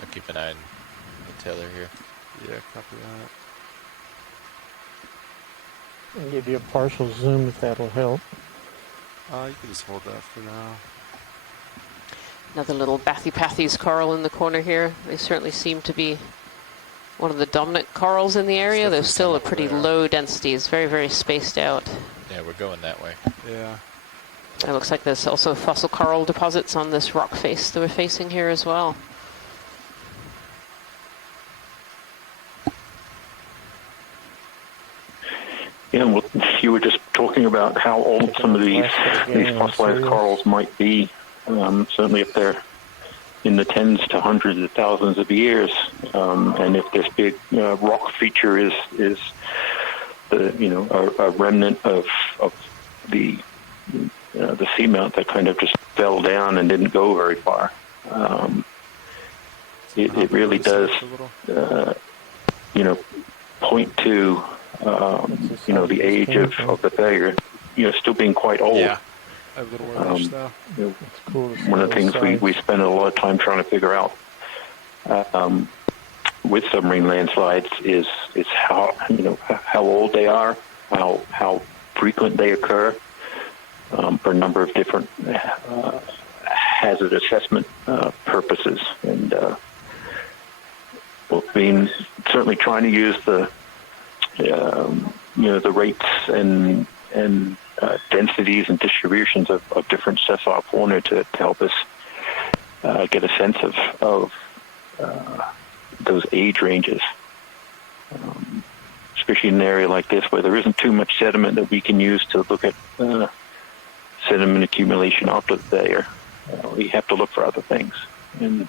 I'll keep an eye on the Taylor here. Yeah, copy that. I'll give you a partial zoom if that'll help. You can just hold that for now. Another little Bathypathes coral in the corner here. They certainly seem to be one of the dominant corals in the area. They're definitely still a some up pretty there. low density. It's very, very spaced out. Yeah, we're going that way. Yeah. It looks like there's also fossil coral deposits on this rock face that we're facing here as well. Yeah, well, you were just talking about how old some of these fossilized corals might be. Certainly if they're in the tens to hundreds of thousands of years, and if this big rock feature is a remnant of the seamount that kind of just fell down and didn't go very far. It really does, point to the age of the failure, still being quite old. Yeah. I have a little more fish though. It's cool to see One of the those things we sides. spend a lot of time trying to figure out with submarine landslides is how old they are, how frequent they occur, for a number of different hazard assessment purposes, and we've been certainly trying to use the rates and densities and distributions of different sessile fauna to help us get a sense of those age ranges, especially in an area like this where there isn't too much sediment that we can use to look at sediment accumulation after the failure. We have to look for other things, and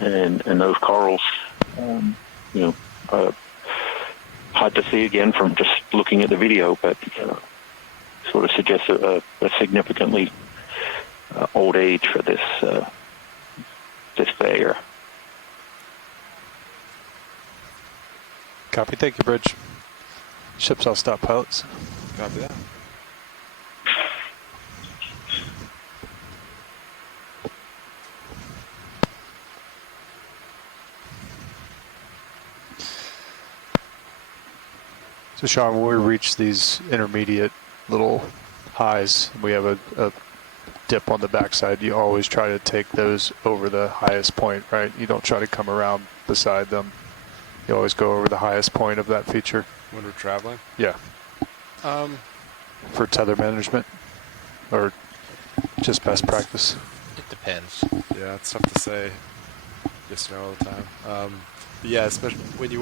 those corals, are hard to see again from just looking at the video, but sort of suggests a significantly old age for this failure. Copy. Thank you, Bridge. Ships all stop pilots. Copy that. So Sean, when we reach these intermediate little highs, we have a dip on the backside. You always try to take those over the highest point, right? You don't try to come around beside them. You always go over the highest point of that feature. When we're traveling? Yeah. For tether management, or just best practice? It depends. Yeah, it's tough to say yes or no all the time. But yeah, especially when you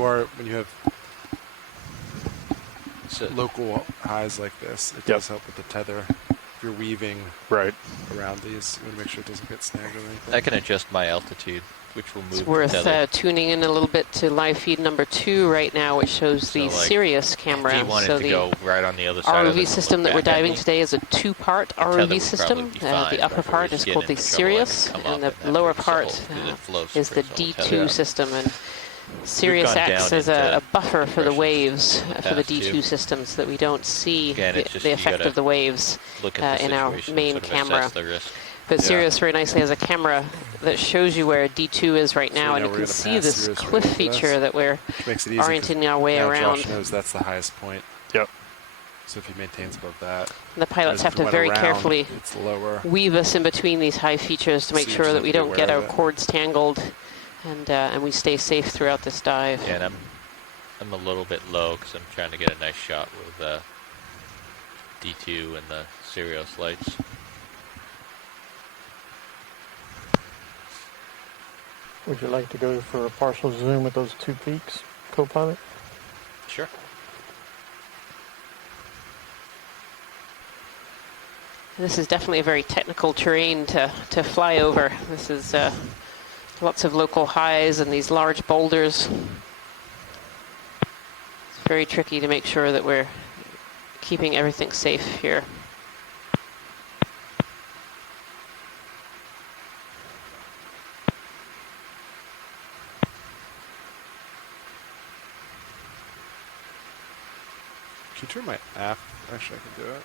have local highs like this, it does help with the tether. If you're weaving around these, you want to make sure it doesn't get snagged or anything. I can adjust my altitude, which will move It's the worth tether. tuning in a little bit to live feed number 2 right now, which shows the So, like, Sirius camera. If you wanted so to the go right on the other side of ROV it, system that we're diving today is a 2-part tether ROV would system. probably be fine, The upper but if it part was is getting called the into trouble, I could Sirius, come and up the and lower have to part solve, 'cause it floats is the for its whole D2 tether. system. And Sirius gone acts down as a into buffer for the waves in the for the past, too. D2 system, so that we don't see Again, it's just the you effect gotta of the waves Look at the in our situation and main sort of camera. assess the risk. But Sirius very nicely has a camera that shows you where D2 is right now, we and know you we're can gonna see pass this Sirius cliff right over this, feature that we're which makes it easy 'cause orienting our way now around. Josh knows that's the highest point. Yep. So if he maintains above that, And the pilots whereas have if to we went very around, carefully it's lower. weave us in between these high features to make So you sure just that have we to be don't get aware our of it. cords tangled, and we stay safe throughout this dive. Yeah, and I'm a little bit low because I'm trying to get a nice shot with D2 and the Sirius lights. Would you like to go for a partial zoom with those 2 peaks, co-pilot? Sure. This is definitely a very technical terrain to fly over. This is lots of local highs and these large boulders. It's very tricky to make sure that we're keeping everything safe here. Can you turn my app? Actually, I can do it.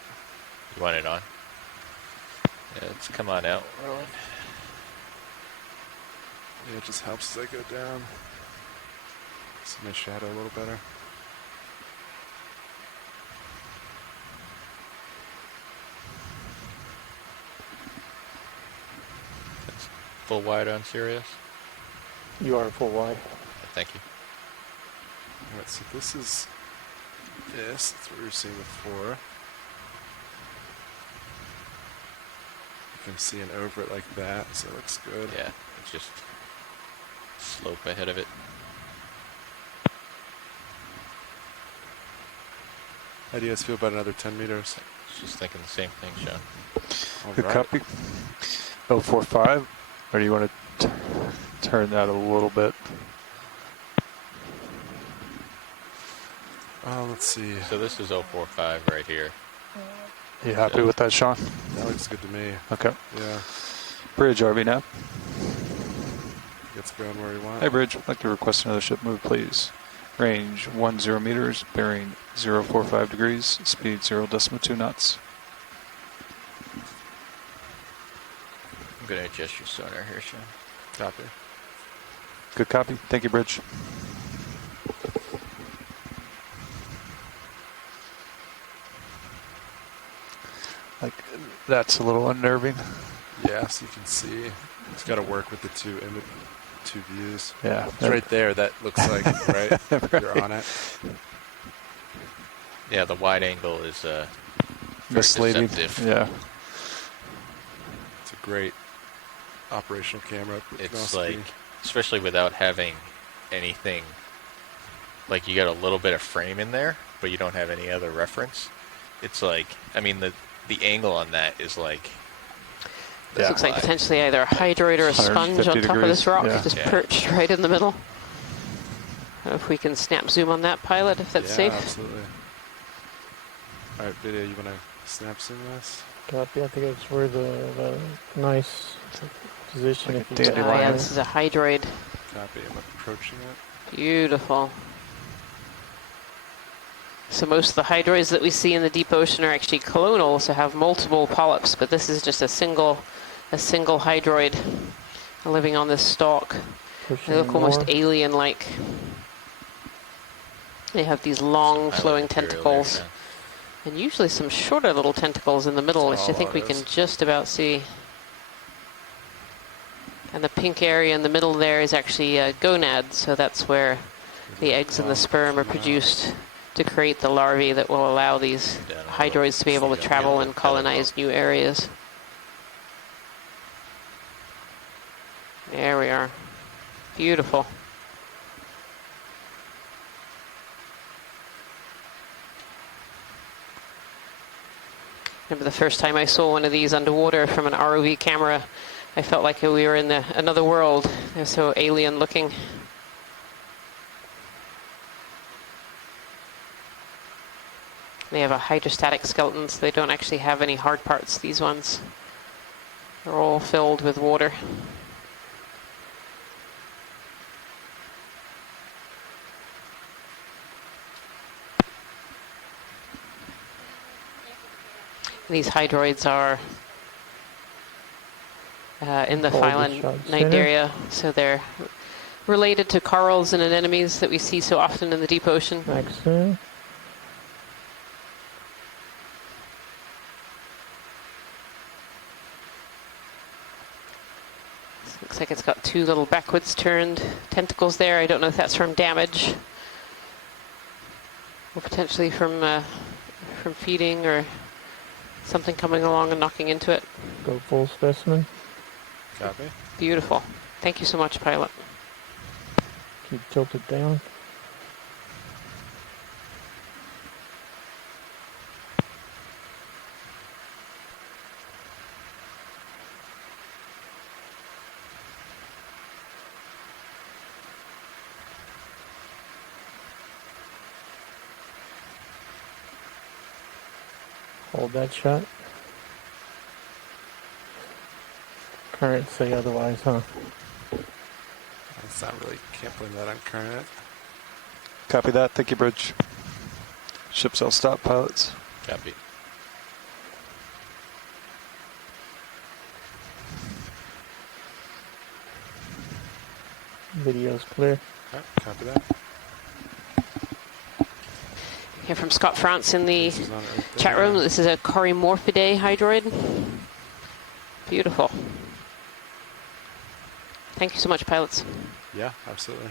You want it on? Yeah, let's come on out, Rowan. Yeah, it just helps as I go down. See my shadow a little better. That's full wide on Sirius. You are full wide. Thank you. Alright, so this is this. That's what we were seeing before. You can see an over it like that, so it looks good. Yeah, it's just slope ahead of it. How do you guys feel about another 10 meters? Just thinking the same thing, Sean. All Good right. copy. 045, or do you want to turn that a little bit? Let's see. So this is 045 right here. You happy with that, Sean? That looks good to me. Okay. Yeah. Bridge, RV nav. Gets going where you want. Hey, Bridge, I'd like to request another ship move, please. Range 10 meters, bearing 045 degrees, speed 0.2 knots. I'm going to adjust your sonar here, Sean. Copy. Good copy. Thank you, Bridge. Like, that's a little unnerving. Yeah, so you can see. It's got to work with the two views. Yeah. It's right there. That looks like, right? Right. You're on it. Yeah, the wide angle is very Misleading. deceptive. Yeah. It's a great operational camera. It can It's also like, be- especially without having anything, like you got a little bit of frame in there, but you don't have any other reference. It's like, I mean, the angle on that is like, This looks like potentially either a hydroid or a sponge on 150 top of this rock, degrees, yeah. just Yeah. perched right in the middle. If we can snap zoom on that pilot, if that's yeah, safe. absolutely. All right, video. You want to snap zoom this? Copy. I think it's where the nice position. Like If a you dandy get Yeah, liner. this is a hydroid. Copy. I'm approaching it. Beautiful. So most of the hydroids that we see in the deep ocean are actually colonal, so have multiple polyps, but this is just a single hydroid living on this stalk. They pushing look almost more. alien-like. They have these long Island flowing Imperial tentacles, aircraft. and usually some shorter little tentacles in the middle, which I think we can just about see. And the pink area in the middle there is actually a gonad, so that's where the eggs and the sperm are produced to create the larvae that will allow these hydroids to be able to travel and colonize new areas. There we are. Beautiful. Remember the first time I saw one of these underwater from an ROV camera, I felt like we were in another world. They're so alien looking. They have a hydrostatic skeleton, so they don't actually have any hard parts, these ones. They're all filled with water. These hydroids are in the phyllonite area, so they're related to corals and anemones that we see so often in the deep ocean. Excellent. Looks like it's got two little backwards turned tentacles there. I don't know if that's from damage or potentially from feeding or something coming along and knocking into it. Go full specimen. Copy. Beautiful. Thank you so much, pilot. Keep tilted down. Hold that shot. Currents say otherwise, huh? That's not really, can't blame that on current. Copy that. Thank you, Bridge. Ship cell stop, pilots. Copy. Video's clear. Okay, copy that. Here from Scott France in the This is on Earth chat there. room. This is a Corymorphidae hydroid. Beautiful. Thank you so much, pilots. Yeah, absolutely.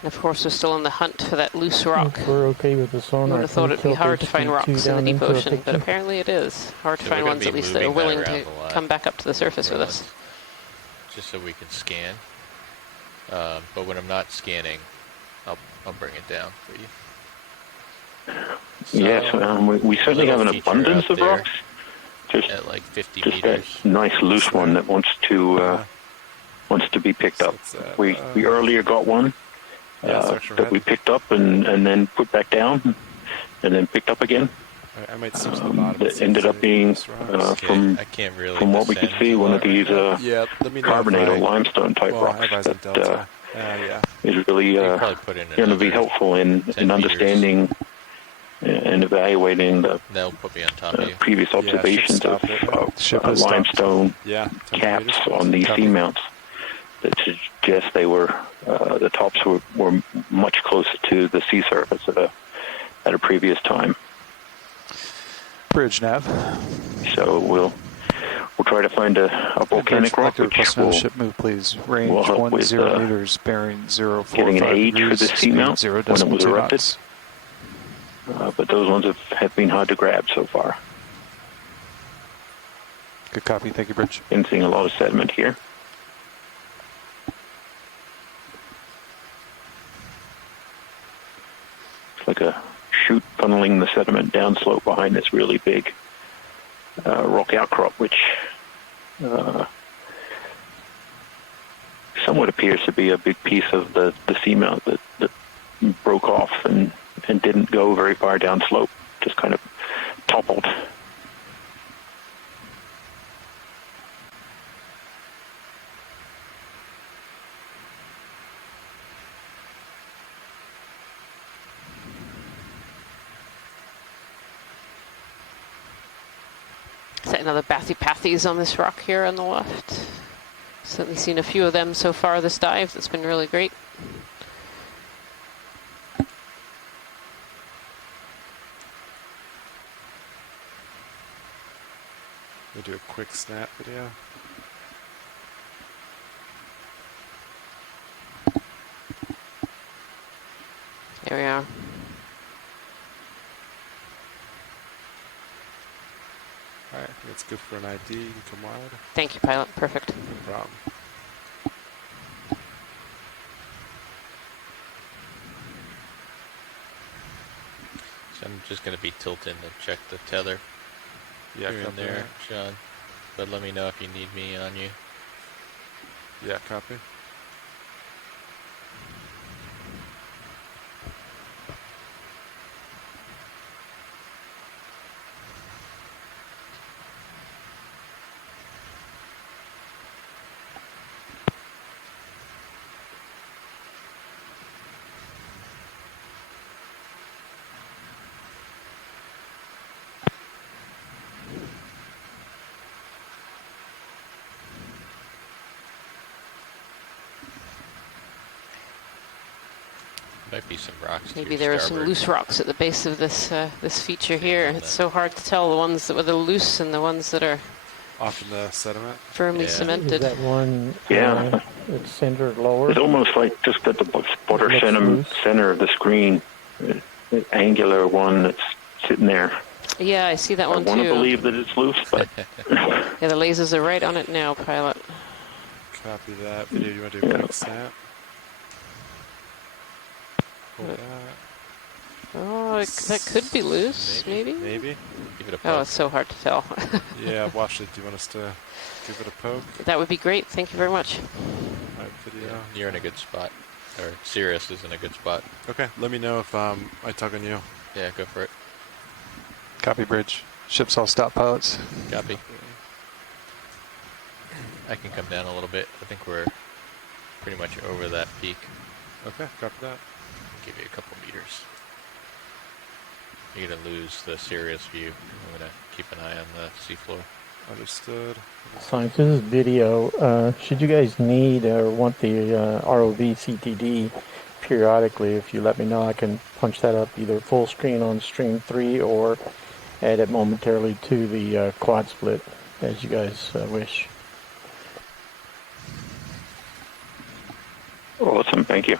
And of course, we're still on the hunt for that loose rock. We're okay with the I sonar. would have thought it'd be hard to find rocks in the deep ocean, but apparently. apparently it is. Hard to So find we're gonna ones be at least that are moving that willing to around a lot. come back up to the surface with us. Just so we can scan. But when I'm not scanning, I'll bring it down for you. So Yes, we certainly have an little feature abundance out of there rocks. Just at like 50 just that meters. nice loose one that wants to be picked up. So it's, We earlier got one that we picked up and then put back down and then picked up again. I might search the bottom. and That see if ended there's up any being loose rocks. from I can't really from what we could descend see a one lot of these right Yeah, let me know carbonate if or I, limestone type well, rocks I have eyes on that Delta. Yeah. is really now. You probably put in going to be another helpful 10 in meters. understanding and evaluating the They'll put me on top of you. previous observations stop of, it. Ship has stopped. limestone Yeah, 10 caps meters. on these Copy. seamounts that suggest they were the tops were much closer to the sea surface at a previous time. Bridge nav. So we'll try to find a volcanic rock Collector which request no will ship move, please. Range will help with, 10 meters, bearing 045 getting an age for degrees, the seamount speed 0 when it was 0.2 erupted. knots. But those ones have been hard to grab so far. Good copy. Thank you, Bridge. Been seeing a lot of sediment here. It's like a chute funneling the sediment downslope behind this really big rock outcrop, which somewhat appears to be a big piece of the seamount that broke off and didn't go very far downslope, just kind of toppled. Set another bathypathes on this rock here on the left. Certainly seen a few of them so far this dive. That's been really great. We'll do a quick snap video. There we are. Alright, that's good for an ID. You can come wide. Thank you, pilot. Perfect. No problem. So I'm just going to be tilting to check the tether Yeah, here and copy there, that. Sean. But let me know if you need me on you. Yeah, copy. Might be some rocks. to Maybe your there are some starboard. loose rocks at the base of this this feature here. It's so hard to tell the ones that were loose and the ones that are Off in the sediment. firmly Yeah. Is cemented. that one Yeah. that's centered lower? It's almost like just at the butter Looks loose. center of the screen, the angular one that's sitting there. Yeah, I see that I one want to too. believe that it's loose, but Yeah, the lasers are right on it now, pilot. Copy that. Video, you want to do a Yeah. quick snap? Hold that. Oh, that could be loose, maybe? Maybe. Give it a Oh, poke. it's so hard to tell. Yeah, watch it. Do you want us to give it a poke? That would be great. Thank you very much. Alright, video. You're in a good spot. Or Sirius is in a good spot. Okay, let me know if I tug on you. Yeah, go for it. Copy bridge. Ships all stop, pilots. Copy. I can come down a little bit. I think we're pretty much over that peak. Okay, copy that. Give you a couple meters. You're going to lose the Sirius view. I'm going to keep an eye on the seafloor. Understood. Science, this is video. Should you guys need or want the ROV CTD periodically, if you let me know, I can punch that up either full screen on stream 3 or add it momentarily to the quad split, as you guys wish. awesome. Thank you.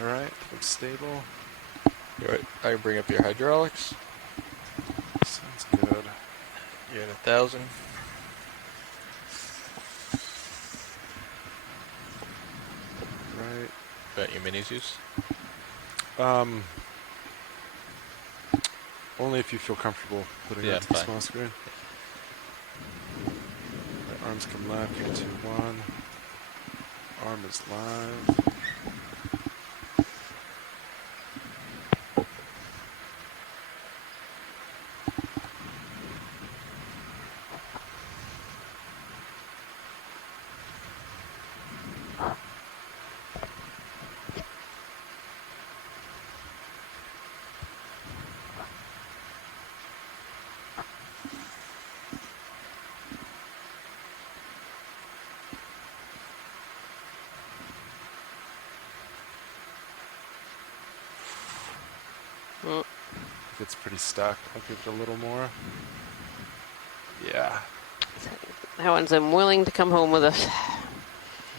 Alright, looks stable. Alright, I can bring up your hydraulics. Sounds good. You're at 1,000. Right. Got your mini Zeus? Only if you feel comfortable putting Yeah, it to the fine. small screen. Right, arms come left, 3, 2, 1. Arm is live. Mm. If it's pretty stuck, I'll give it a little more. Yeah. That one's I'm willing to come home with us.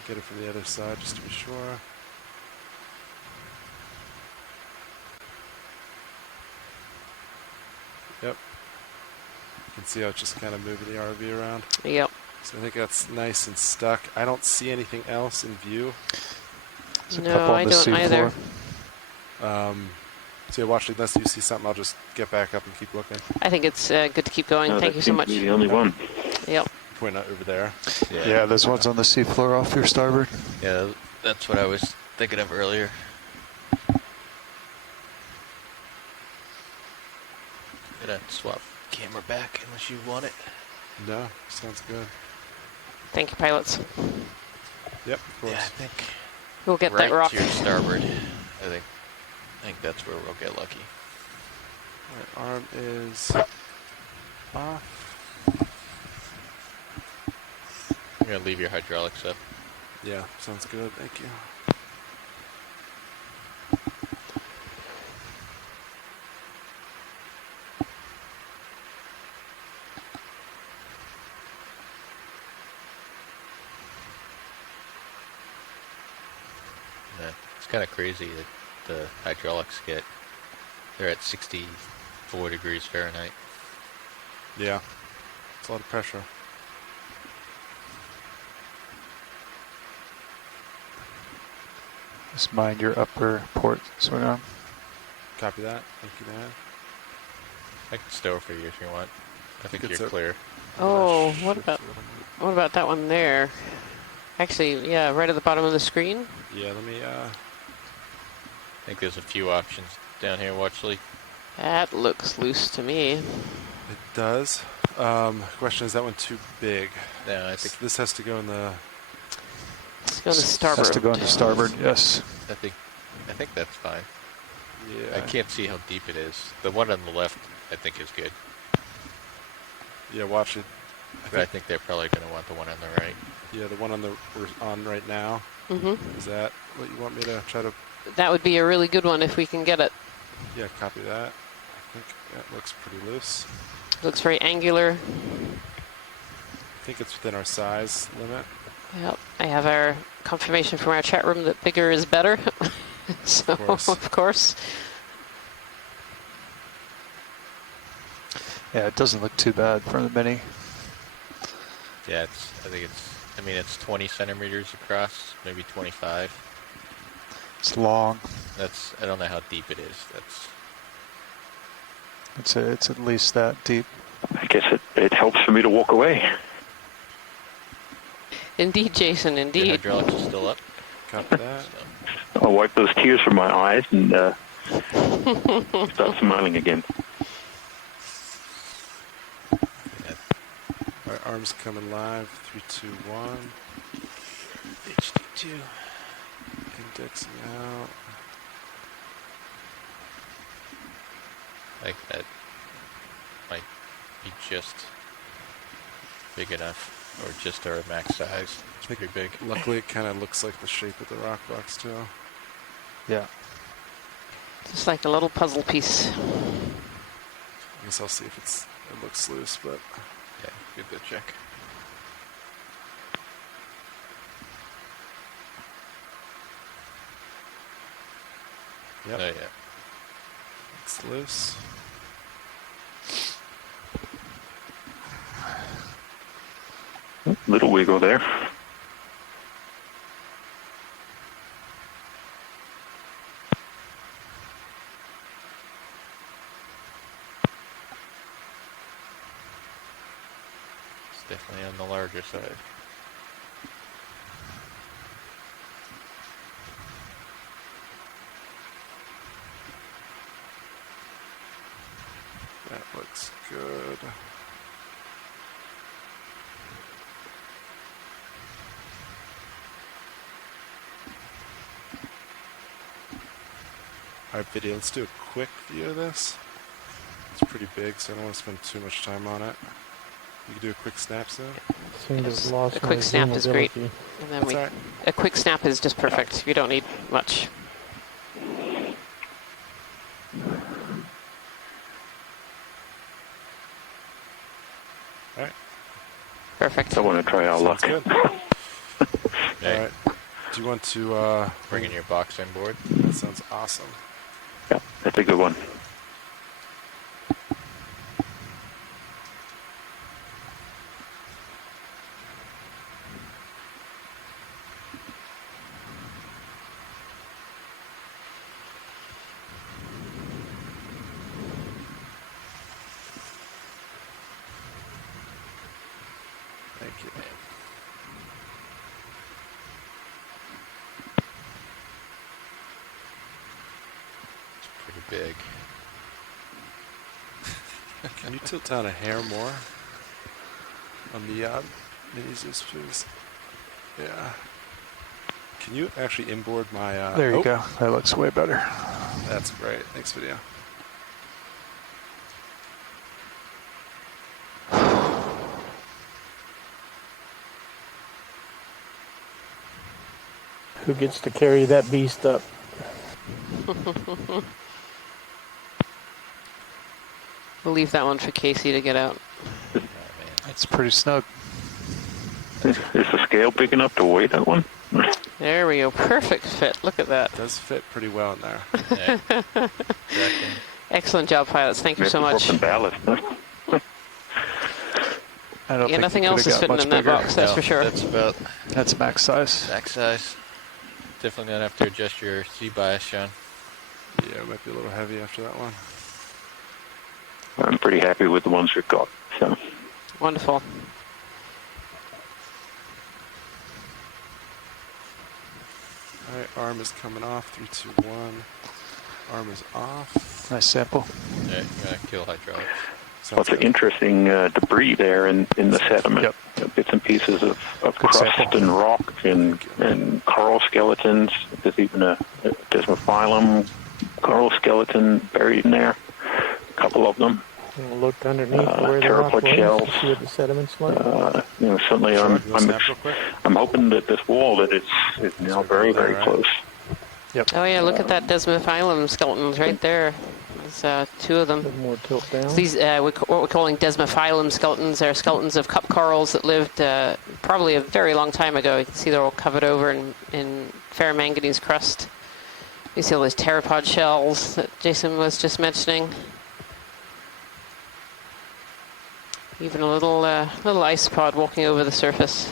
Get it from the other side just to be sure. Yep. You can see how it's just kind of moving the RV around. Yep. So I think that's nice and stuck. I don't see anything else in view. There's a No, couple on I the don't sea either. floor. So yeah, watch, unless you see something, I'll just get back up and keep looking. I think it's good to keep going. No, Thank that you so seems much. to be the only one. Yep. Point out over there. Yeah, there's ones on the sea floor off your starboard. Yeah, that's what I was thinking of earlier. Gonna swap camera back unless you want it. No, sounds good. Thank you, pilots. Yep, of course. Yeah, I think We'll get right that rock. to your starboard. I think that's where we'll get lucky. Right, arm is off. I'm gonna leave your hydraulics up. Yeah, sounds good. Thank you. Yeah, it's kind of crazy that the hydraulics they're at 64 degrees Fahrenheit. Yeah, it's a lot of pressure. Just mind your upper port swing arm. Copy that. Thank you, man. I can stow for you if you want. I think it's you're a- clear. Oh, Shift what a about little bit. what about that one there? Actually, yeah, right at the bottom of the screen. Yeah, let me. I think there's a few options down here, Watchley. That looks loose to me. It does. Question, is that one too big? No, I think This has to go in the. Let's go to starboard. Has to go into starboard, yes. I think that's fine. Yeah. I can't see how deep it is. The one on the left, I think, is good. Yeah, watch it. But I think they're probably going to want the one on the right. Yeah, the one we're on right now. Mm-hmm. Is that what you want me to try to? That would be a really good one if we can get it. Yeah, copy that. I think that looks pretty loose. Looks very angular. I think it's within our size limit. Yep. I have our confirmation from our chat room that bigger is better. So, course. of course. Yeah, it doesn't look too bad for the mini. Yeah, I mean, it's 20 centimeters across, maybe 25. It's long. I don't know how deep it is. It's at least that deep. I guess it helps for me to walk away. Indeed, Jason, The indeed. hydraulics is still up. Copy that. So, I'll wipe those tears from my eyes and start smiling again. yeah, All right, arms coming live. 3, 2, 1. HD2. Indexing out. I think that might be just big enough, or just our max size. It's pretty big. Luckily, it kind of looks like the shape of the rock box too. Yeah. Just like a little puzzle piece. I guess I'll see if it looks loose, but Yeah, good to check. yep, Oh yeah. it's loose. Little wiggle there. It's definitely on the larger side. That looks good. Alright, video, let's do a quick view of this. It's pretty big, so I don't want to spend too much time on it. You can do a quick snap soon. Seemed to Yes, have lost a quick my snap is great. zoomability. And then That's all right. a quick snap is just perfect. You don't need much. Alright, Perfect. I want to try our luck. sounds good. Hey, Alright, do you want to, bring in your box on board. that sounds awesome. Yeah, that's a good one. Thank you. It's pretty big. Can you tilt down a hair more on the mini Zeus, please? Yeah. Can you actually inboard my... There you go. That looks way better. That's great. Thanks, video. Who gets to carry that beast up? We'll leave that one for Casey to get out. It's pretty snug. Is the scale big enough to weigh that one? There we go. Perfect fit. Look at that. It does fit pretty well in there. Yeah. Exactly. Excellent job, pilots. Thank you so much. Ballast, huh? I don't think Nothing you else could've is got fitting much in that bigger. box, that's No, for sure. That's about That's max size. max size. Definitely gonna have to adjust your C bias, Sean. Yeah, it might be a little heavy after that one. I'm pretty happy with the ones we've got. So. Wonderful. All right, arm is coming off. 3, 2, 1. Arm is off. Nice sample. Yeah, you're gonna kill hydraulics. Lots of interesting debris there in the sediment. Yep. Bits and pieces of Good crust sample. and rock and coral skeletons. There's even a desmophyllum coral skeleton buried in there. A couple of them. We'll look underneath where the rock Pteropod was, shells. see what the sediment's like. Certainly Sure, you want to snap real quick? I'm hoping that this wall that is now very, very Right. close. Oh yeah, look at that Desmophyllum skeletons right there. There's 2 of A them. little more tilt down. These what we're calling Desmophyllum skeletons. They're skeletons of cup corals that lived probably a very long time ago. You can see they're all covered over in ferromanganese crust. You see all those pteropod shells that Jason was just mentioning. Even a little ice pod walking over the surface.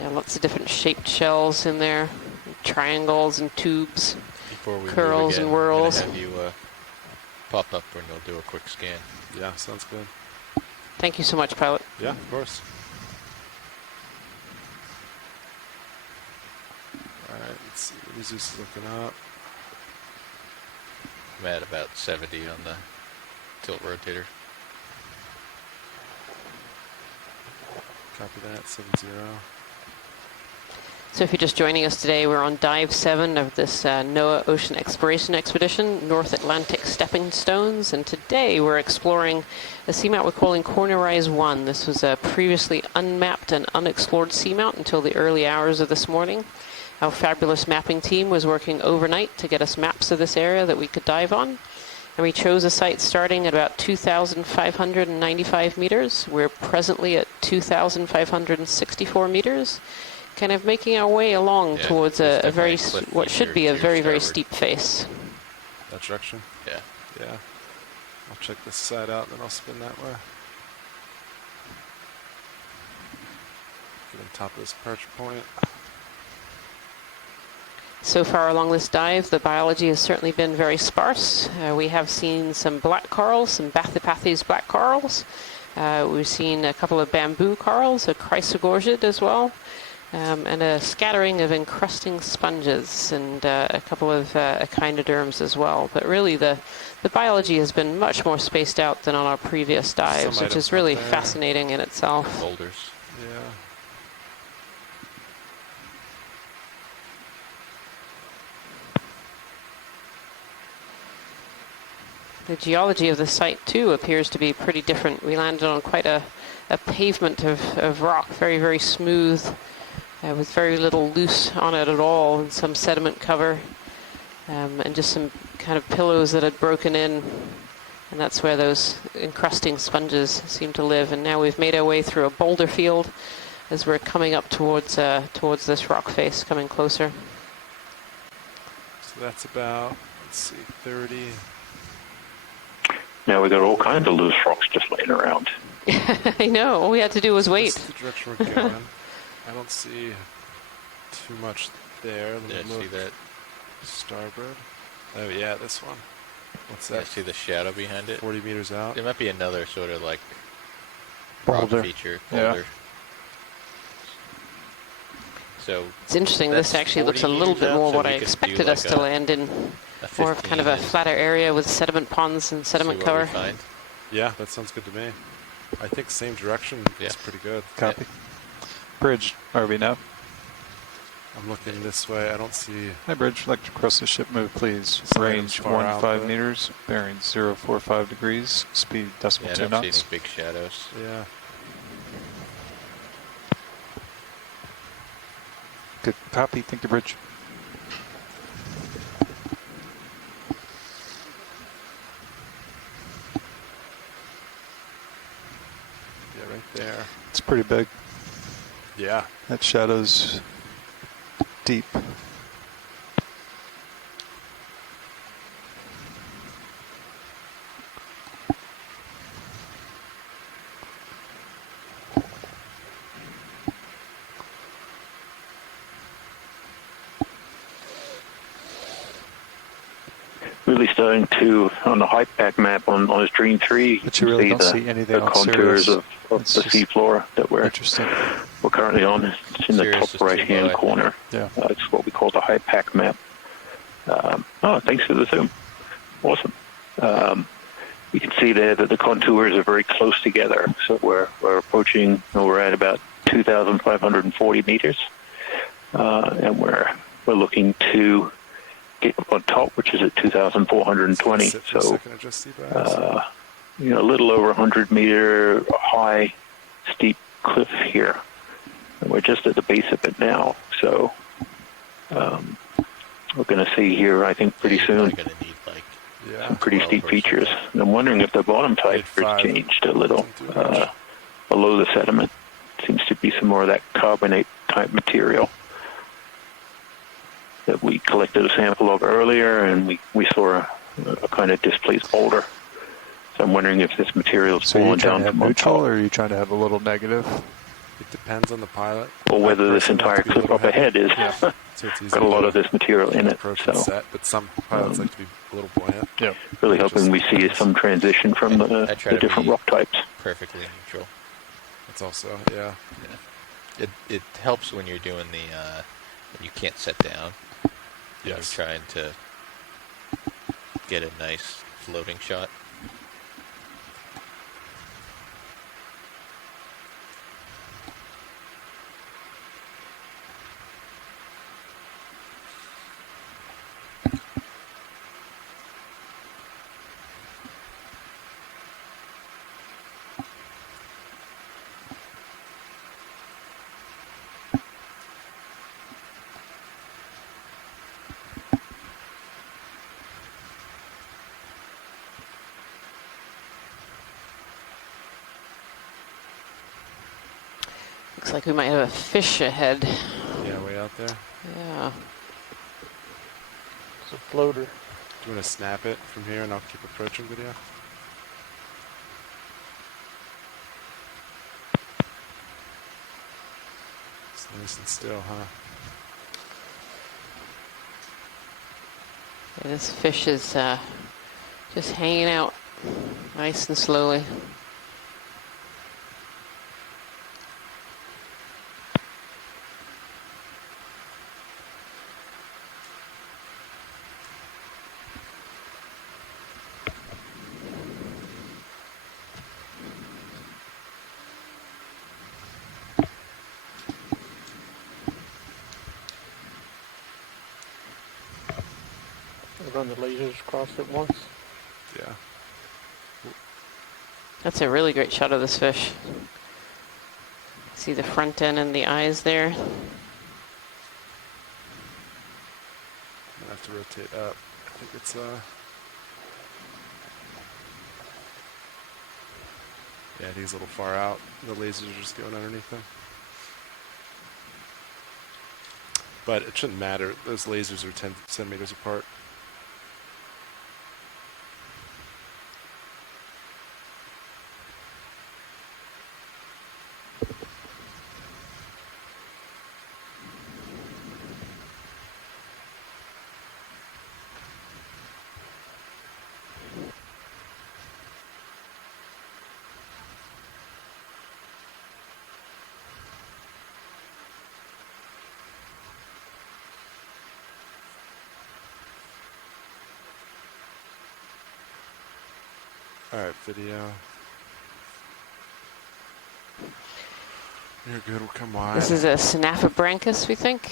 Yeah, lots of different shaped shells in there, triangles and tubes, Before we curls move again, and whirls. I'm gonna have you pop up and we'll do a quick scan. Yeah, sounds good. Thank you so much, pilot. Yeah, of course. All right, let's see. Mini Zeus is looking up. I'm at about 70 on the tilt rotator. Copy that. 70. So if you're just joining us today, we're on dive 7 of this NOAA Ocean Exploration Expedition, North Atlantic Stepping Stones, and today we're exploring a seamount we're calling Corner-Rise 1. This was a previously unmapped and unexplored seamount until the early hours of this morning. Our fabulous mapping team was working overnight to get us maps of this area that we could dive on. And we chose a site starting at about 2,595 meters. We're presently at 2,564 meters, kind of making our way along towards there's a very, definitely a cliff what should feature be a to your very, very starboard. steep face. That direction? Yeah. Yeah. I'll check this side out, then I'll spin that way. Get on top of this perch point. So far along this dive, the biology has certainly been very sparse. We have seen some black corals, some Bathypathes black corals. We've seen a couple of bamboo corals, a chrysogorgid as well, and a scattering of encrusting sponges and a couple of echinoderms as well. But really, the biology has been much more spaced out than on our previous dives, Some which is items really up there. fascinating in itself. Boulders. Yeah. The geology of the site, too, appears to be pretty different. We landed on quite a pavement of rock, very, very smooth, with very little loose on it at all, and some sediment cover, and just some kind of pillows that had broken in. And that's where those encrusting sponges seem to live. And now we've made our way through a boulder field as we're coming up towards this rock face, coming closer. So that's about, let's see, 30. Now we got all kinds of loose rocks just laying around. I know. All we had to do was wait. This is the direction we're going. I don't see too much there. Let me Yeah, see look. that? Starboard. Oh yeah, this one. What's Yeah, that? see the shadow behind it? 40 meters out. There might be another sort of like rock Boulder. feature, Yeah. boulder. So It's interesting. This that's actually looks 40 a little meters bit out, more so what we I could do expected like us to land in. a More of kind of 15 a and flatter area with sediment ponds and see sediment what cover. we find. Yeah, that sounds good to me. I think same direction Yeah. is pretty good. Copy. Bridge, RV now. I'm looking this way. I don't see. Hi, Bridge. Like to cross the ship move, please. Some items Range far out, 15 but- meters. Bearing 045 degrees. Speed Yeah, decimal I 2 don't see knots. any big shadows. Yeah. Good copy. Thank you, Bridge. Yeah, right there. It's pretty big. Yeah. That shadow's deep. Really starting to, on the height pack map on his Dream 3, But you really don't the, see anything the on contours Sirius. of It's the just seafloor that we're Interesting. currently on. It's in the Sirius is top too low, I right-hand think. corner. Yeah. It's what we call the height pack map. Thanks for the zoom. Awesome. You can see there that the contours are very close together. So we're approaching, we're at about 2,540 meters. And we're looking to get up on top, which is at 2,420. Sit for a So, second and just see that. a little over 100-meter high, steep cliff here. And we're just at the base of it now. So we're going to see here, I think, pretty You're soon, probably gonna need like Yeah. some pretty 12 steep or features. something. And I'm wondering if the bottom type Mid has five. changed a little Doesn't do much. below the sediment. Seems to be some more of that carbonate type material that we collected a sample of earlier, and we saw a kind of displaced boulder. So I'm wondering if this material is So are you falling trying down to have from on neutral, top, or are you trying to have a little negative? It depends on the pilot. or whether I this personally entire like to be a cliff little up ahead is Yeah. So it's easy got a lot to of this material in it. approach So and set, but some pilots like to be a little buoyant. Yeah. really Just hoping we see depends. some transition from I the try to different be- rock types. perfectly neutral. It's also, yeah. It helps when you're doing the when you can't set down. And Yes. You're trying to get a nice floating shot. Looks like we might have a fish ahead. Yeah, way out there. Do Yeah. It's a floater. you want to snap it from here and I'll keep approaching video? It's nice and still, huh? Yeah, this fish is just hanging out nice and slowly. Run the lasers across it once. Yeah. That's a really great shot of this fish. See the front end and the eyes there. I'm gonna have to rotate up. I think it's yeah, he's a little far out. The lasers are just going underneath him. But it shouldn't matter. Those lasers are 10 centimeters apart. Alright, video. You're good, we'll come wide. This is a Synaphobranchus, we think.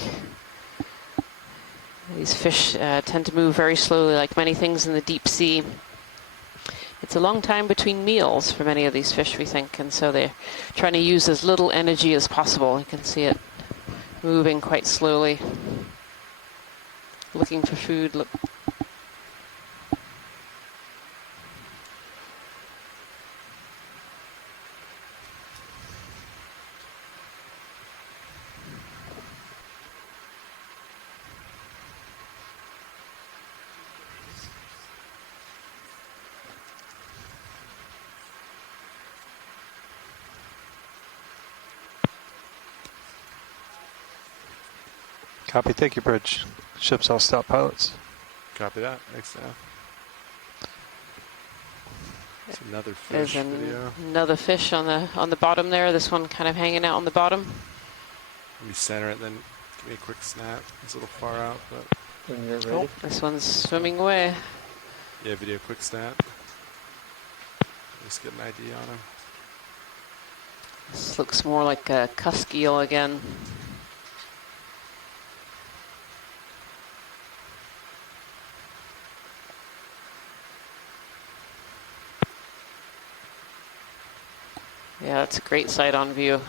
These fish tend to move very slowly, like many things in the deep sea. It's a long time between meals for many of these fish, we think, and so they're trying to use as little energy as possible. You can see it moving quite slowly, looking for food. Copy. Thank you, Bridge. Ships all stop pilots. Copy that. Thanks, Nav. It's another There's fish video. another fish on the bottom there. This one kind of hanging out on the bottom. Let me center it, then give me a quick snap. It's a little far out, but When you're ready. Oh, this one's swimming away. yeah, video quick snap. Just get an ID on him. This looks more like a cusk eel again. Yeah, that's a great sight on view.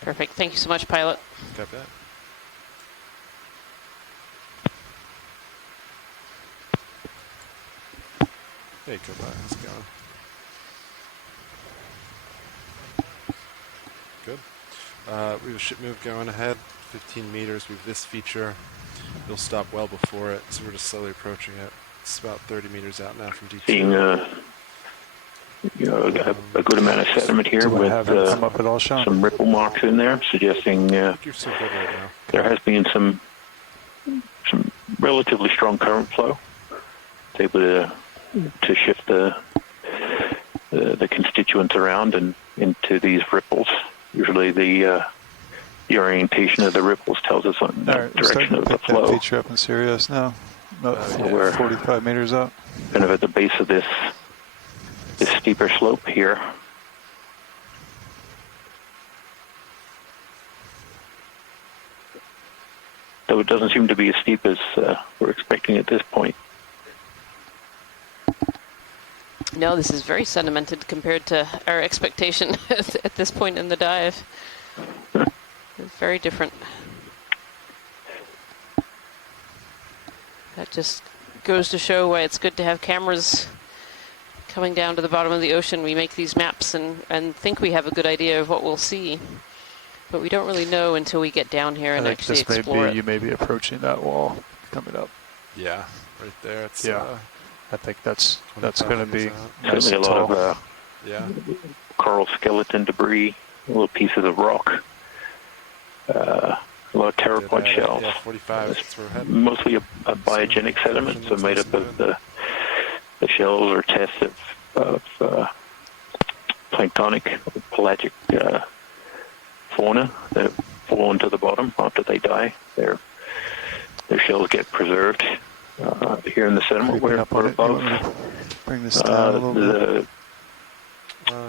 Perfect. Thank you so much, pilot. Copy that. Hey, goodbye. How's it going? Good. We have a ship move going ahead, 15 meters. We have this feature. You'll stop well before it, so we're just slowly approaching it. It's about 30 meters out now from D2. Seeing a good amount of sediment here Do I with have it come up at all, Sean? some ripple marks in there, suggesting You're so good right now. there has been some relatively strong current flow. It's able to shift the constituents around and into these ripples. Usually the orientation of the ripples tells us on the Alright, we're starting direction to of the pick that flow. feature up in Sirius now. About we're 45 meters up. kind of at the base of this steeper slope here. Though it doesn't seem to be as steep as we're expecting at this point. No, this is very sedimented compared to our expectation at this point in the dive. It's very different. That just goes to show why it's good to have cameras coming down to the bottom of the ocean. We make these maps and think we have a good idea of what we'll see, but we don't really know until we get down here and actually explore it. You may be approaching that wall coming up. Yeah, right there. It's, Yeah. I think that's going to be out. nice Certainly and a lot tall. of Yeah. coral skeleton debris, little pieces of rock, a lot of pteropod shells. Yeah, 45. That's where we're heading. Mostly a biogenic sediment, so made up of the shells or tests of planktonic, pelagic fauna that fall into the bottom after they die. Their shells get preserved. Here in the sediment, Creeping we're up on it. You want me above to bring this down a little bit.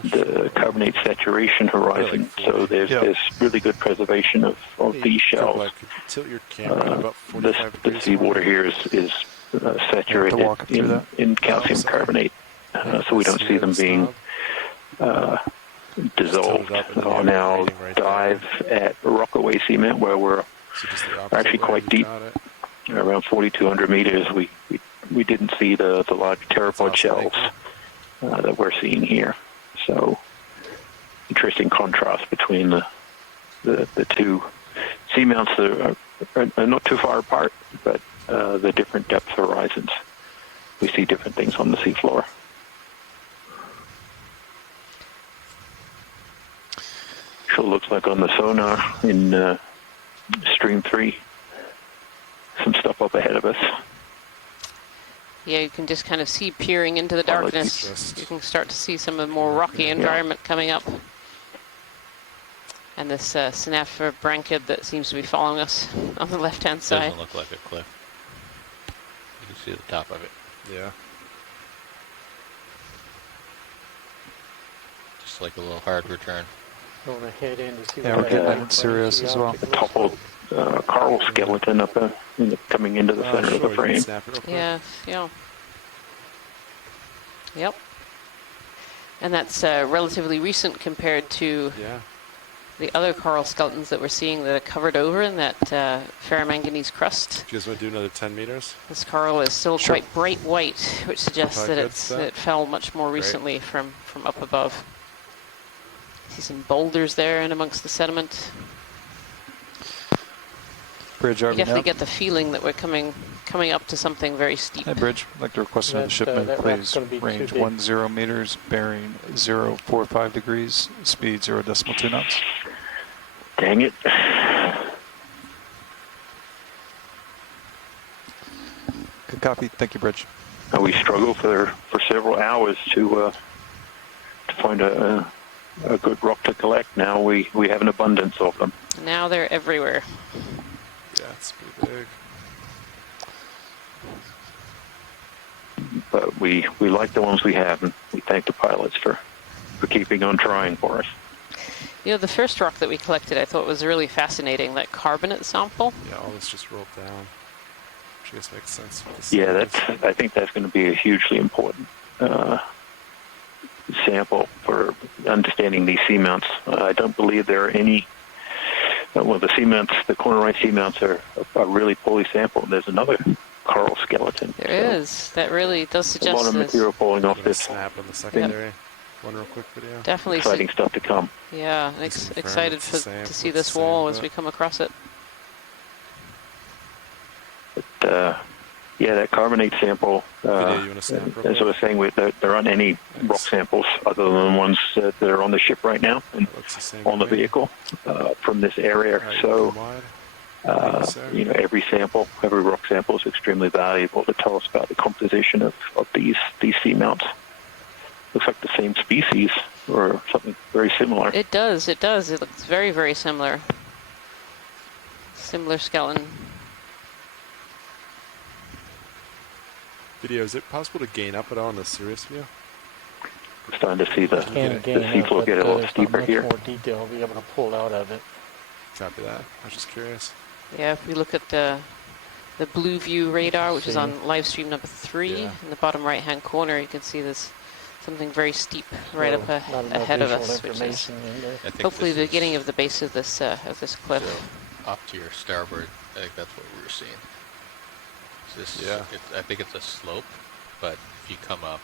the carbonate saturation horizon, so there's really good preservation of these shells. Tilt your camera about The 45 degrees. seawater here is saturated walk through that. in calcium carbonate, so we don't see them being dissolved. On our dive at Rockaway Seamount, where we're So just the opposite actually way, quite you deep, got it. around 4,200 meters, we didn't see the large pteropod shells that we're seeing here. So interesting contrast between the two seamounts that are not too far apart, but the different depth horizons. We see different things on the seafloor. Sure looks like on the sonar in Stream 3, some stuff up ahead of us. Yeah, you can just kind of see peering into the Well, darkness. You can start to see some of the more rocky environment coming up. And this Synaphobranchid that seems to be following us on the left-hand side. Doesn't look like a cliff. see the top of it. Yeah. Just like a little hard return. Going to head in to see Yeah, what we're getting that that in Sirius as well. The toppled coral skeleton up coming into the center of the Sure, you can frame. snap it real quick. Yeah, yeah. Yep. And that's relatively recent compared to Yeah. the other coral skeletons that we're seeing that are covered over in that ferromanganese crust. Do you guys want to do another 10 meters? This coral is still Sure. quite bright white, which suggests Okay, that good it fell much more Great. recently from up above. See some boulders there in amongst the sediment. Bridge, You are we definitely now? get the feeling that we're coming up to something very steep. Hey, Bridge, I'd like to request another That, ship move, that rap's please. gonna be too Range big. 10 meters, bearing 045 degrees, speed 0.2 knots. Dang it. Good copy. Thank you, Bridge. We struggled for several hours to find a good rock to collect. Now we have an abundance of them. Now they're everywhere. Yeah, it's pretty big. But we like the ones we have, and we thank the pilots for keeping on trying for us. You know, the first rock that we collected I thought was really fascinating, that carbonate sample. Yeah, all this just rolled down. Which I guess makes sense. With the Yeah, size. I think that's going to be a hugely important sample for understanding these seamounts. I don't believe there are any. Well, the seamounts, the cornerite seamounts, are really poorly sampled. There's another coral skeleton. There is. That really does A suggest lot of this. material falling I'm off gonna this. snap on the secondary. One real quick video. Definitely. Exciting stuff to come. Yeah, Just confirm excited it's the same- to see it's this the same, wall as but- we come across it. But yeah, that carbonate sample. Video you wanna snap real as I was saying, there aren't any rock samples other than the ones that are on the ship right now and That looks the same on the to me. vehicle from this area. Alright, So. open wide. Yes, sir. Every sample, every rock sample is extremely valuable to tell us about the composition of these seamounts. Looks like the same species or something very similar. It does. It does. It looks very, very similar. Similar skeleton. Video, is it possible to gain up at all in the Sirius view? We're starting to see the Can the seafloor get a little there's not steeper much here. more detail I'll be able to pull out of it. Copy that. I was just curious. Yeah, if we look at the blue view radar, which is see. on live stream number 3, Yeah. in the bottom right hand corner, you can see there's something very steep right up Not enough ahead of visual us, which is information in there. I think hopefully this the is- beginning of the base of this cliff. So up to your starboard, I think that's what we were seeing. This, Yeah. I think it's a slope, but if you come up,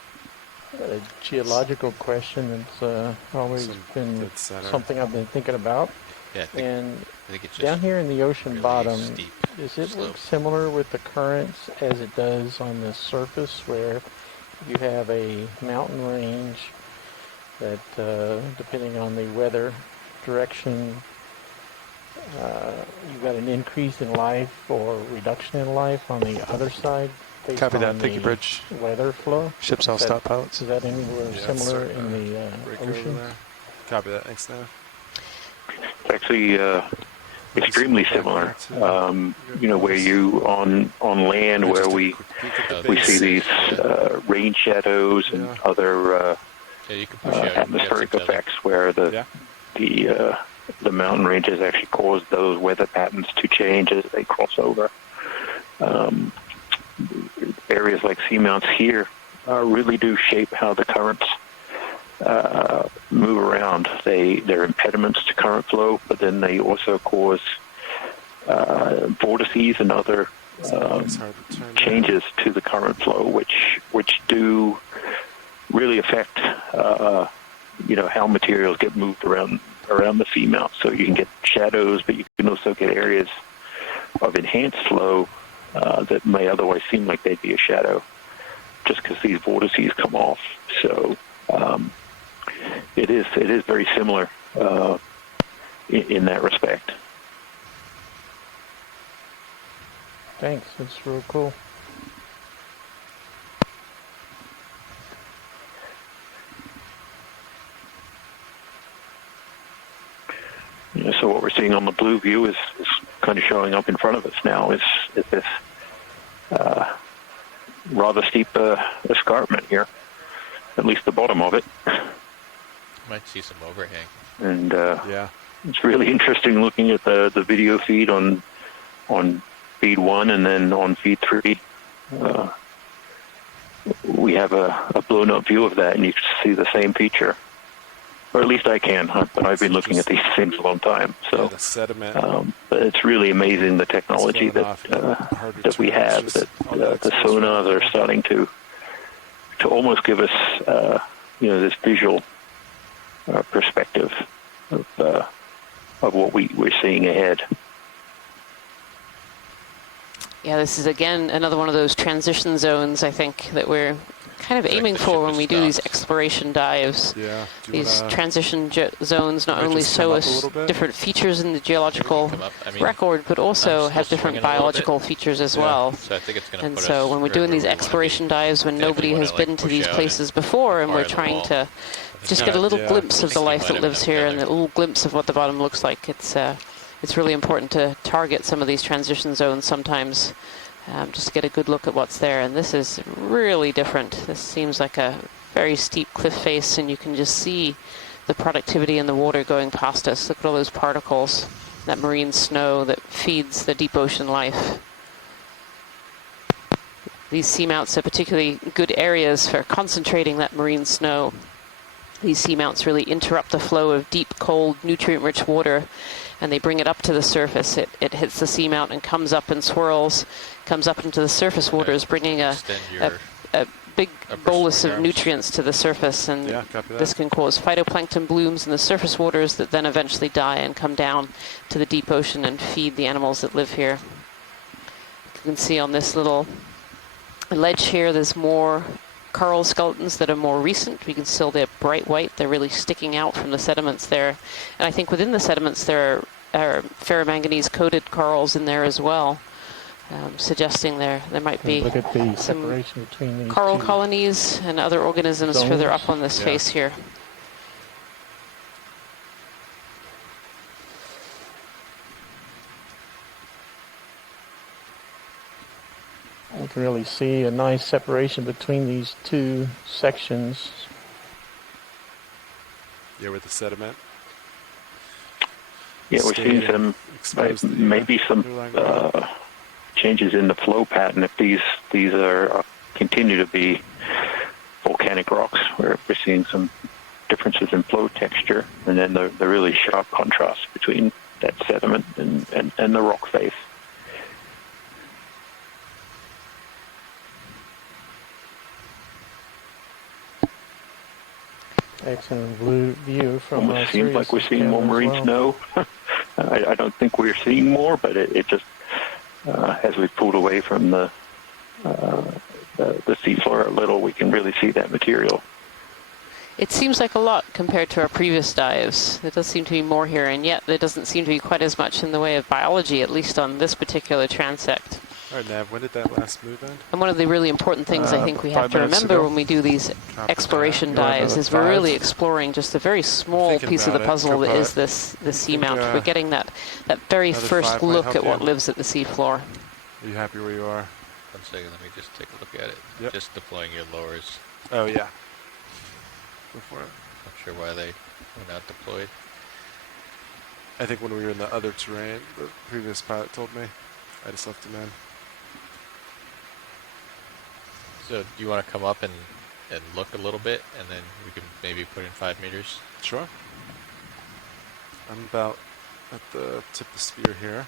A geological question. It's always Some been dead center. something I've been thinking about. yeah, And I think it's just down here in the ocean really bottom, steep does it slope. look similar with the currents as it does on the surface, where you have a mountain range that, depending on the weather direction, you've got an increase in life or reduction in life on the other side? Based Copy that. on Thank you, the Bridge. Weather flow? Ship's all Is that- stop pilots. Is that anywhere Yeah, similar starting in to the break over ocean? there. Copy that. Thanks, now. It's actually extremely similar. Where you on land where we see these rain shadows and Yeah. other Yeah, you can push out atmospheric against each other. effects where the mountain ranges actually cause those weather patterns to change as they cross over. Areas like seamounts here really do shape how the currents move around. They're impediments to current flow, but then they also cause vortices and other It's hard to turn changes to the current flow, which do really affect how materials get moved around the seamount. So you can get shadows, but you can also get areas of enhanced flow that may otherwise seem like they'd be a shadow, just because these vortices come off. So it is very similar in that respect. Thanks, that's real cool. So what we're seeing on the blue view is kind of showing up in front of us now. Is this rather steep escarpment here, at least the bottom of it. Might see some overhang. And Yeah. it's really interesting looking at the video feed on feed 1 and then on feed 3. We have a blown up view of that, and you can see the same feature. Or at least I can, but I've been looking at these things a long time. So Yeah, the sediment. but it's really amazing the technology It's going off, that hard to that we turn. It's have. just all That the exposed sonar right they're starting to almost give us this visual perspective of what we're seeing ahead. Yeah, this is again another one of those transition zones, I think, that we're kind of Like aiming the for ship when is we do these stopped. exploration dives. Yeah. Do you These wanna- transition zones not might only just come show up a us little bit? different features in the geological Come up. I mean, record, but I'm also still have different swinging a little bit. biological features as Yeah. well. So I think it's going to And put so us when we're right doing where these we wanna be. exploration dives, when And if we nobody wanna, has like, been to push these out places and before, and far we're the trying wall. to just Yeah, get a little yeah. glimpse I of the think we life might that have lives them here and a together. little glimpse of what the bottom looks like, it's really important to target some of these transition zones sometimes, just to get a good look at what's there. And this is really different. This seems like a very steep cliff face, and you can just see the productivity in the water going past us. Look at all those particles, that marine snow that feeds the deep ocean life. These seamounts are particularly good areas for concentrating that marine snow. These seamounts really interrupt the flow of deep, cold, nutrient-rich water, and they bring it up to the surface. It hits the seamount and comes up and swirls, comes up into the surface waters, bringing a Extend your big upper bolus of arms. nutrients to the surface, and Yeah, copy that. this can cause phytoplankton blooms in the surface waters that then eventually die and come down to the deep ocean and feed the animals that live here. You can see on this little ledge here, there's more coral skeletons that are more recent. We can still, they're bright white. They're really sticking out from the sediments there. And I think within the sediments there are ferromanganese coated corals in there as well, suggesting there might be Look at the some separation between these coral two. colonies and other organisms zones. further up on this Yeah. face here. You can really see a nice separation between these two sections. Yeah, with the sediment. Yeah, we're seeing some Exposed to the maybe some underlying rock. changes in the flow pattern if these are continue to be volcanic rocks, where we're seeing some differences in flow texture, and then the really sharp contrast between that sediment and the rock face. Excellent view from Almost seems like we're Sirius's seeing more camera as marine well. snow. I don't think we're seeing more, but it just as we pulled away from the seafloor a little, we can really see that material. It seems like a lot compared to our previous dives. There does seem to be more here, and yet there doesn't seem to be quite as much in the way of biology, at least on this particular transect. All right, Nav, when did that last move end? And one of the really important things I think we have 5 to minutes remember ago. when we do these Drop it exploration down. You want dives another is we're really 5? exploring just a very small Thinking piece of the about it. puzzle that Go is for it. the seamount. think, We're getting that very another first 5 might look help at what you. lives at the seafloor. Are you happy where you are? 1 second, let me just take a look at it. Yep. Just deploying your lowers. Oh, yeah. Go for it. Not sure why they were not deployed. I think when we were in the other terrain, the previous pilot told me, I just left them in. So do you want to come up and look a little bit, and then we can maybe put in 5 meters? Sure. I'm about at the tip of the spear here.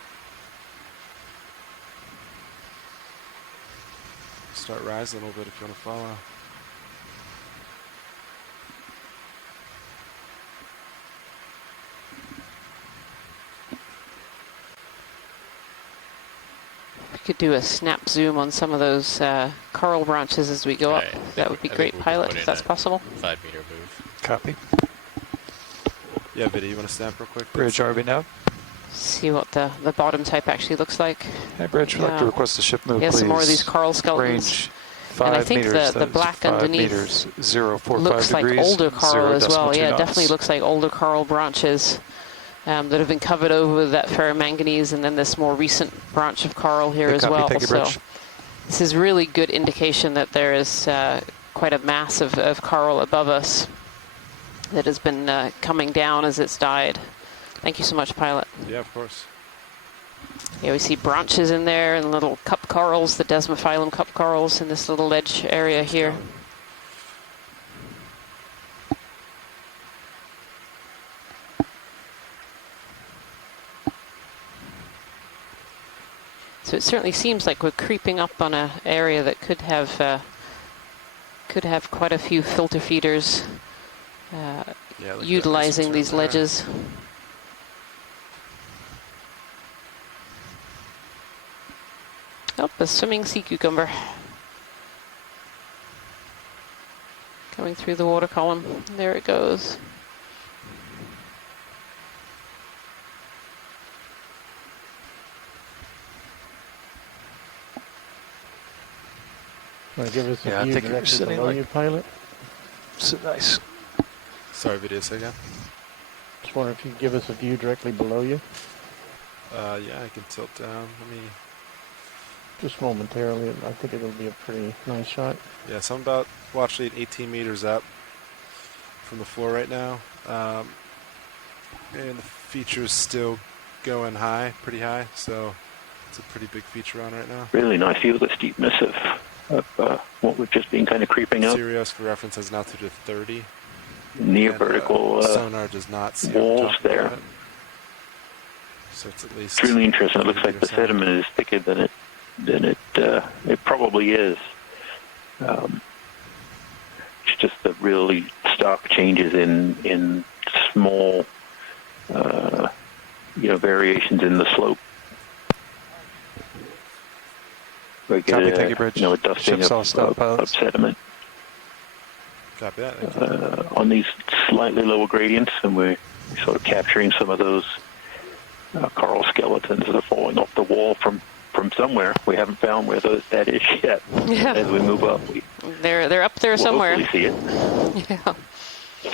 Start rising a little bit if you want to follow. We could do a snap zoom on some of those coral branches as we go up. Right, I think That would be I great, think we can pilot, put if in that's a possible. 5 meter move. Copy. Yeah, Viddy, you want to snap real quick? Bridge RV now. See what the bottom type actually looks like. Hey, Bridge, would like to Yeah. request a ship move, Yeah, please. some more of these coral skeletons. Range 5 And I think meters. the that is black 5 underneath meters, 0.45 looks like degrees, older coral as well. 0.2 Yeah, it knots. definitely looks like older coral branches that have been covered over with that ferromanganese, and then this more recent branch of coral here Yeah, as copy. well. Thank you, So Bridge. This is really good indication that there is quite a mass of coral above us that has been coming down as it's died. Thank you so much, pilot. Yeah, of course. Yeah, we see branches in there and little cup corals, the Desmophyllum cup corals in this little ledge area here. So it certainly seems like we're creeping up on an area that could have quite a few filter feeders Like utilizing these ledges. Oh, a swimming sea cucumber coming through the water column. There it goes. Want to give us Yeah, a I view think you're directly sitting below like- you, pilot? So nice. Sorry, video, say again. Just wonder if you could give us a view directly below you, Yeah, I can tilt down. Let me. just momentarily. I think it'll be a pretty nice shot. Yeah, so I'm about actually at 18 meters up from the floor right now, and the feature's still going high, pretty high. So it's a pretty big feature on right now. Really nice view of the steepness of what we've just been kind of creeping up. Sirius, for reference, has an altitude of 30. Near And, vertical sonar does not see walls on top there. of it. So it's at least. It's really interesting. It looks like the 30%. sediment is thicker than it probably is. It's just the really stark changes in small, variations in the slope. We get Copy, thank you, Bridge. a dusting Ship's all stopped, of pilots. sediment Copy that. Thank you. on these slightly lower gradients, and we're sort of capturing some of those coral skeletons that are falling off the wall from somewhere. We haven't found where that is yet. Yeah. As we move up, They're up there we'll somewhere. hopefully see it Yeah.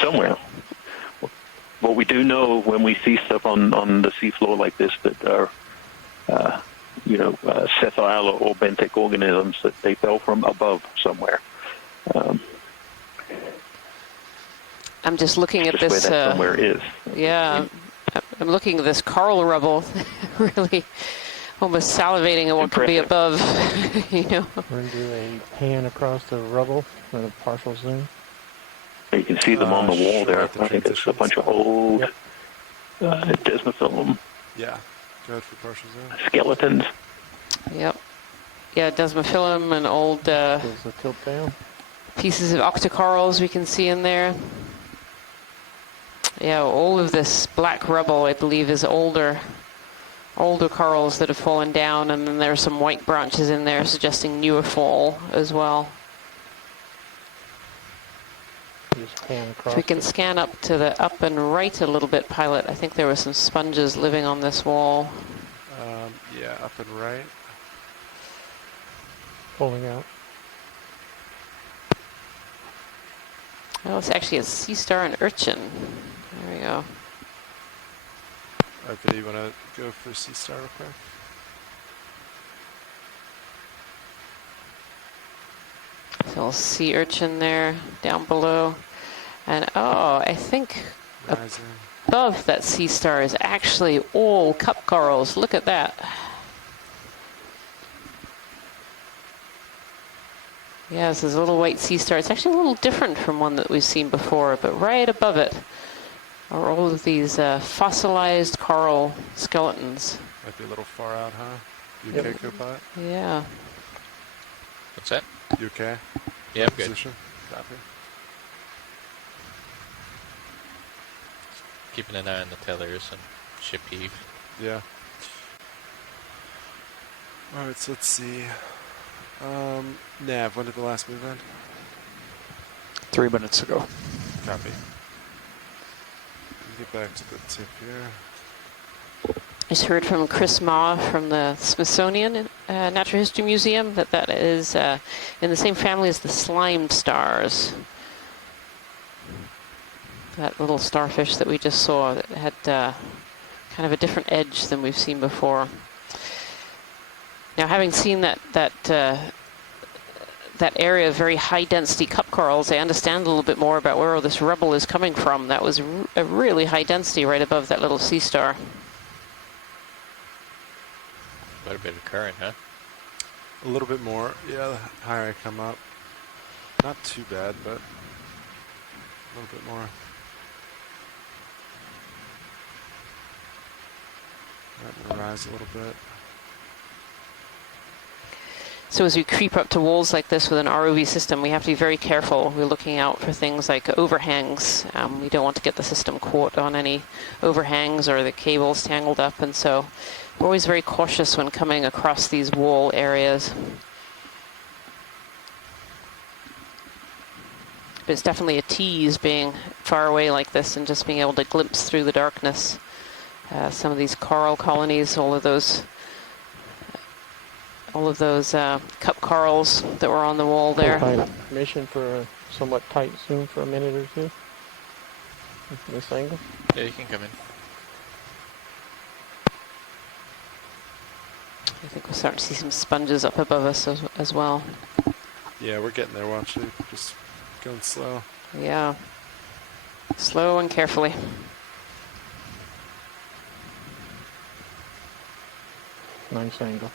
somewhere. But we do know when we see stuff on the seafloor like this that are, sessile or benthic organisms, that they fell from above somewhere. I'm just looking at Just this. where that somewhere is. Yeah, I'm looking at this coral rubble. Really, almost salivating at what could be above. We're going to do a pan across the rubble and a partial zoom. You can see them on the wall sure, there. at the I think it's a transitions. bunch of old Desmophyllum Yeah. Go ahead for partial zoom. skeletons. Yep. Yeah, Desmophyllum and old There's a tilt down. pieces of octocorals we can see in there. Yeah, all of this black rubble, I believe, is older corals that have fallen down, and then there are some white branches in there suggesting newer fall as well. Just pan across. If we can it. scan up to the up and right a little bit, pilot, I think there were some sponges living on this wall. Yeah, up and right. Pulling out. Oh, it's actually a sea star and urchin. There we go. Okay, you want to go for Sea Star real quick? So we'll sea urchin there down below. And oh, I think Rising. above that sea star is actually all cup corals. Look at that. Yeah, this is a little white sea star. It's actually a little different from one that we've seen before, but right above it are all of these fossilized coral skeletons. Might be a little far out, huh? You Yep. okay, Copilot? Yeah. What's that? You okay? Yeah, I'm good. Position? Copy. Keeping an eye on the tethers and ship heave. Yeah. Alright, so let's see. Nav, when did the last move end? 3 minutes ago. Copy. Get back to the tip here. Just heard from Chris Ma from the Smithsonian Natural History Museum that is in the same family as the slimed stars. That little starfish that we just saw that had kind of a different edge than we've seen before. Now, having seen that that area of very high density cup corals, I understand a little bit more about where all this rubble is coming from. That was a really high density right above that little sea star. Quite a bit of current, huh? A little bit more. Yeah, the higher I come up. Not too bad, but a little bit more. Letting it rise a little bit. So as we creep up to walls like this with an ROV system, we have to be very careful. We're looking out for things like overhangs. We don't want to get the system caught on any overhangs or the cables tangled up, and so we're always very cautious when coming across these wall areas. But it's definitely a tease being far away like this and just being able to glimpse through the darkness. Some of these coral colonies, all of those cup corals that were on the wall there. Permission for a somewhat tight zoom for a minute or two. This angle. Yeah, you can come in. I think we're starting to see some sponges up above us as well. Yeah, we're getting there, watch it. Just going slow. Yeah. Slow and carefully. Nice angle.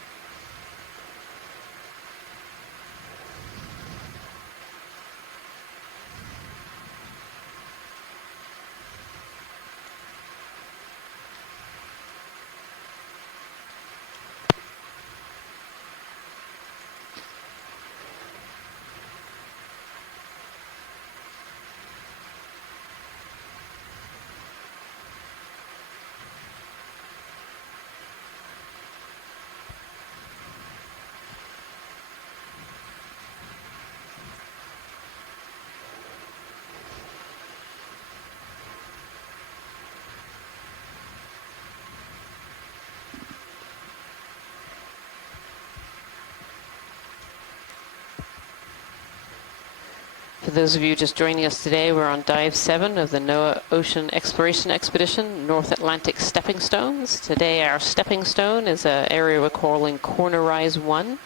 For those of you just joining us today, we're on Dive 7 of the NOAA Ocean Exploration Expedition, North Atlantic Stepping Stones. Today our stepping stone is an area we're calling Corner Rise 1.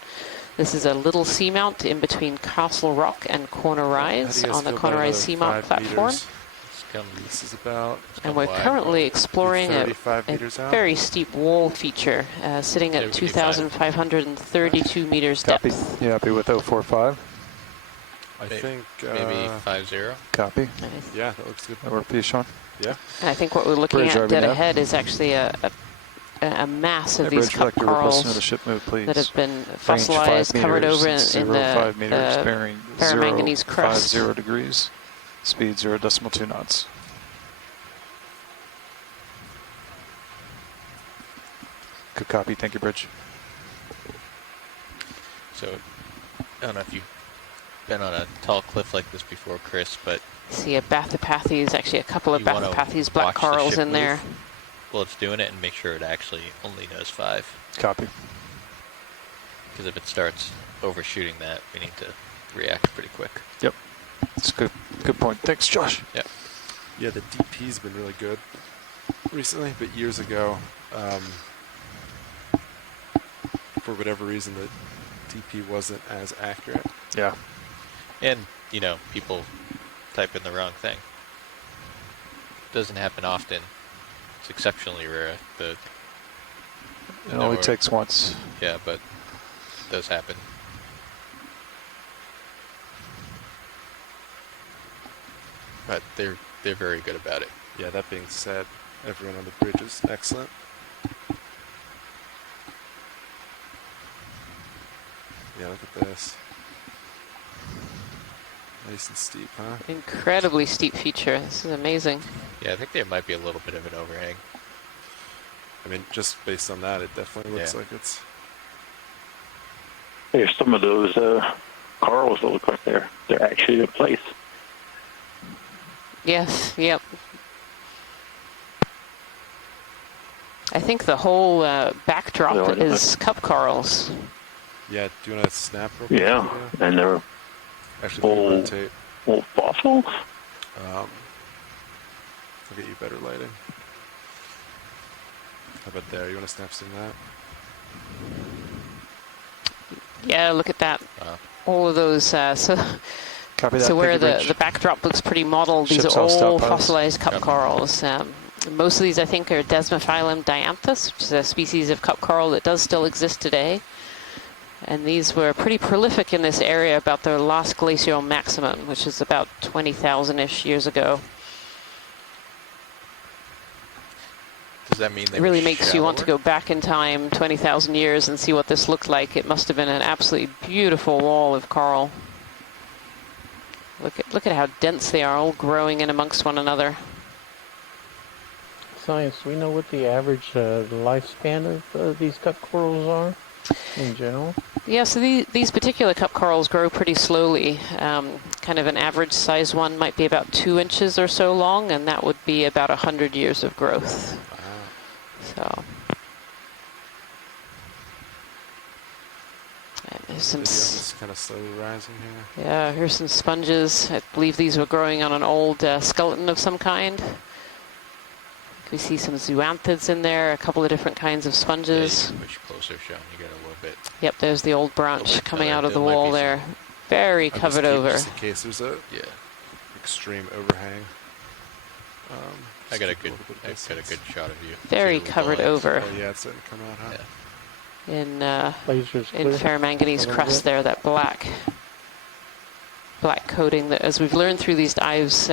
This is a little seamount in between Castle Rock and Corner Rise on the Corner Rise Seamount platform. This is about... And we're currently exploring a very steep wall feature sitting at 2,532 meters depth. Copy. You happy with 045? I think... maybe 50. Copy. Nice. Yeah, that looks good. That work for you, Sean? Yeah. And I think what we're looking Bridge at dead RBNAV. ahead is actually a mass of Hey, these Bridge cup Collector requesting corals another ship move, please. that have been Range 5 fossilized, covered meters, over in 0.5 meters, the bearing paramanganese crust. 0.50 degrees, speed 0.2 knots. Good copy. Thank you, Bridge. So, I don't know if you've been on a tall cliff like this before, Chris, but See a Bathypathes, actually a couple of you wanna Bathypathes black watch the corals ship in there. move while it's doing it and make sure it actually only knows 5. Copy. Because if it starts overshooting that, we need to react pretty quick. Yep. That's a good point. Thanks, Josh. Yeah. Yeah, the DP's been really good recently, but years ago, for whatever reason, the DP wasn't as accurate. Yeah. And, you know, people type in the wrong thing. Doesn't happen often. It's exceptionally rare. It only takes once. Yeah, but it does happen. But they're very good about it. Yeah, that being said, everyone on the bridge is excellent. Yeah, look at this. Nice and steep, huh? Incredibly steep feature. This is amazing. Yeah, I think there might be a little bit of an overhang. I mean, just based on that, it definitely looks like it's... There's some of those corals that look like they're actually in place. Yes, yep. I think the whole backdrop is cup corals. Yeah, do you want to snap real quick? Yeah, and they're actually rotate. Old fossils. I'll get you better lighting. How about there? You want to snap some of that? Yeah, look at that. Wow. all of those. So Copy that. So where Thank you, Rich. the backdrop looks pretty mottled, these Ship's are all all stockpiles. fossilized cup Yep. corals. Most of these, I think, are Desmophyllum dianthus, which is a species of cup coral that does still exist today. And these were pretty prolific in this area about their last glacial maximum, which is about 20,000-ish years ago. Does that mean they It really were makes you want to shallower? go back in time 20,000 years and see what this looked like. It must have been an absolutely beautiful wall of coral. Look at how dense they are, all growing in amongst one another. Science, do we know what the average lifespan of these cup corals are in general? Yeah, so these particular cup corals grow pretty slowly. Kind of an average size one might be about 2 inches or so long, and that would be about 100 years of growth. Wow. So, and there's some, It's kind of slowly rising here. yeah, here's some sponges. I believe these were growing on an old skeleton of some kind. We see some zoanthids in there, a couple of different kinds of Yeah, sponges. you can push closer, Sean. You got a little bit. Yep, there's the old branch Little bit coming color. out of the There might wall be some- there. Very I'll just covered keep it over. just in case there's a Yeah, extreme overhang. I got a just good, little bit of I got a distance. good shot of you. Very See the covered lights. over Oh yeah, it's starting to come out, huh? Yeah. in Lasers in clear. ferromanganese A little crust bit. there, that black coating that, as we've learned through these dives,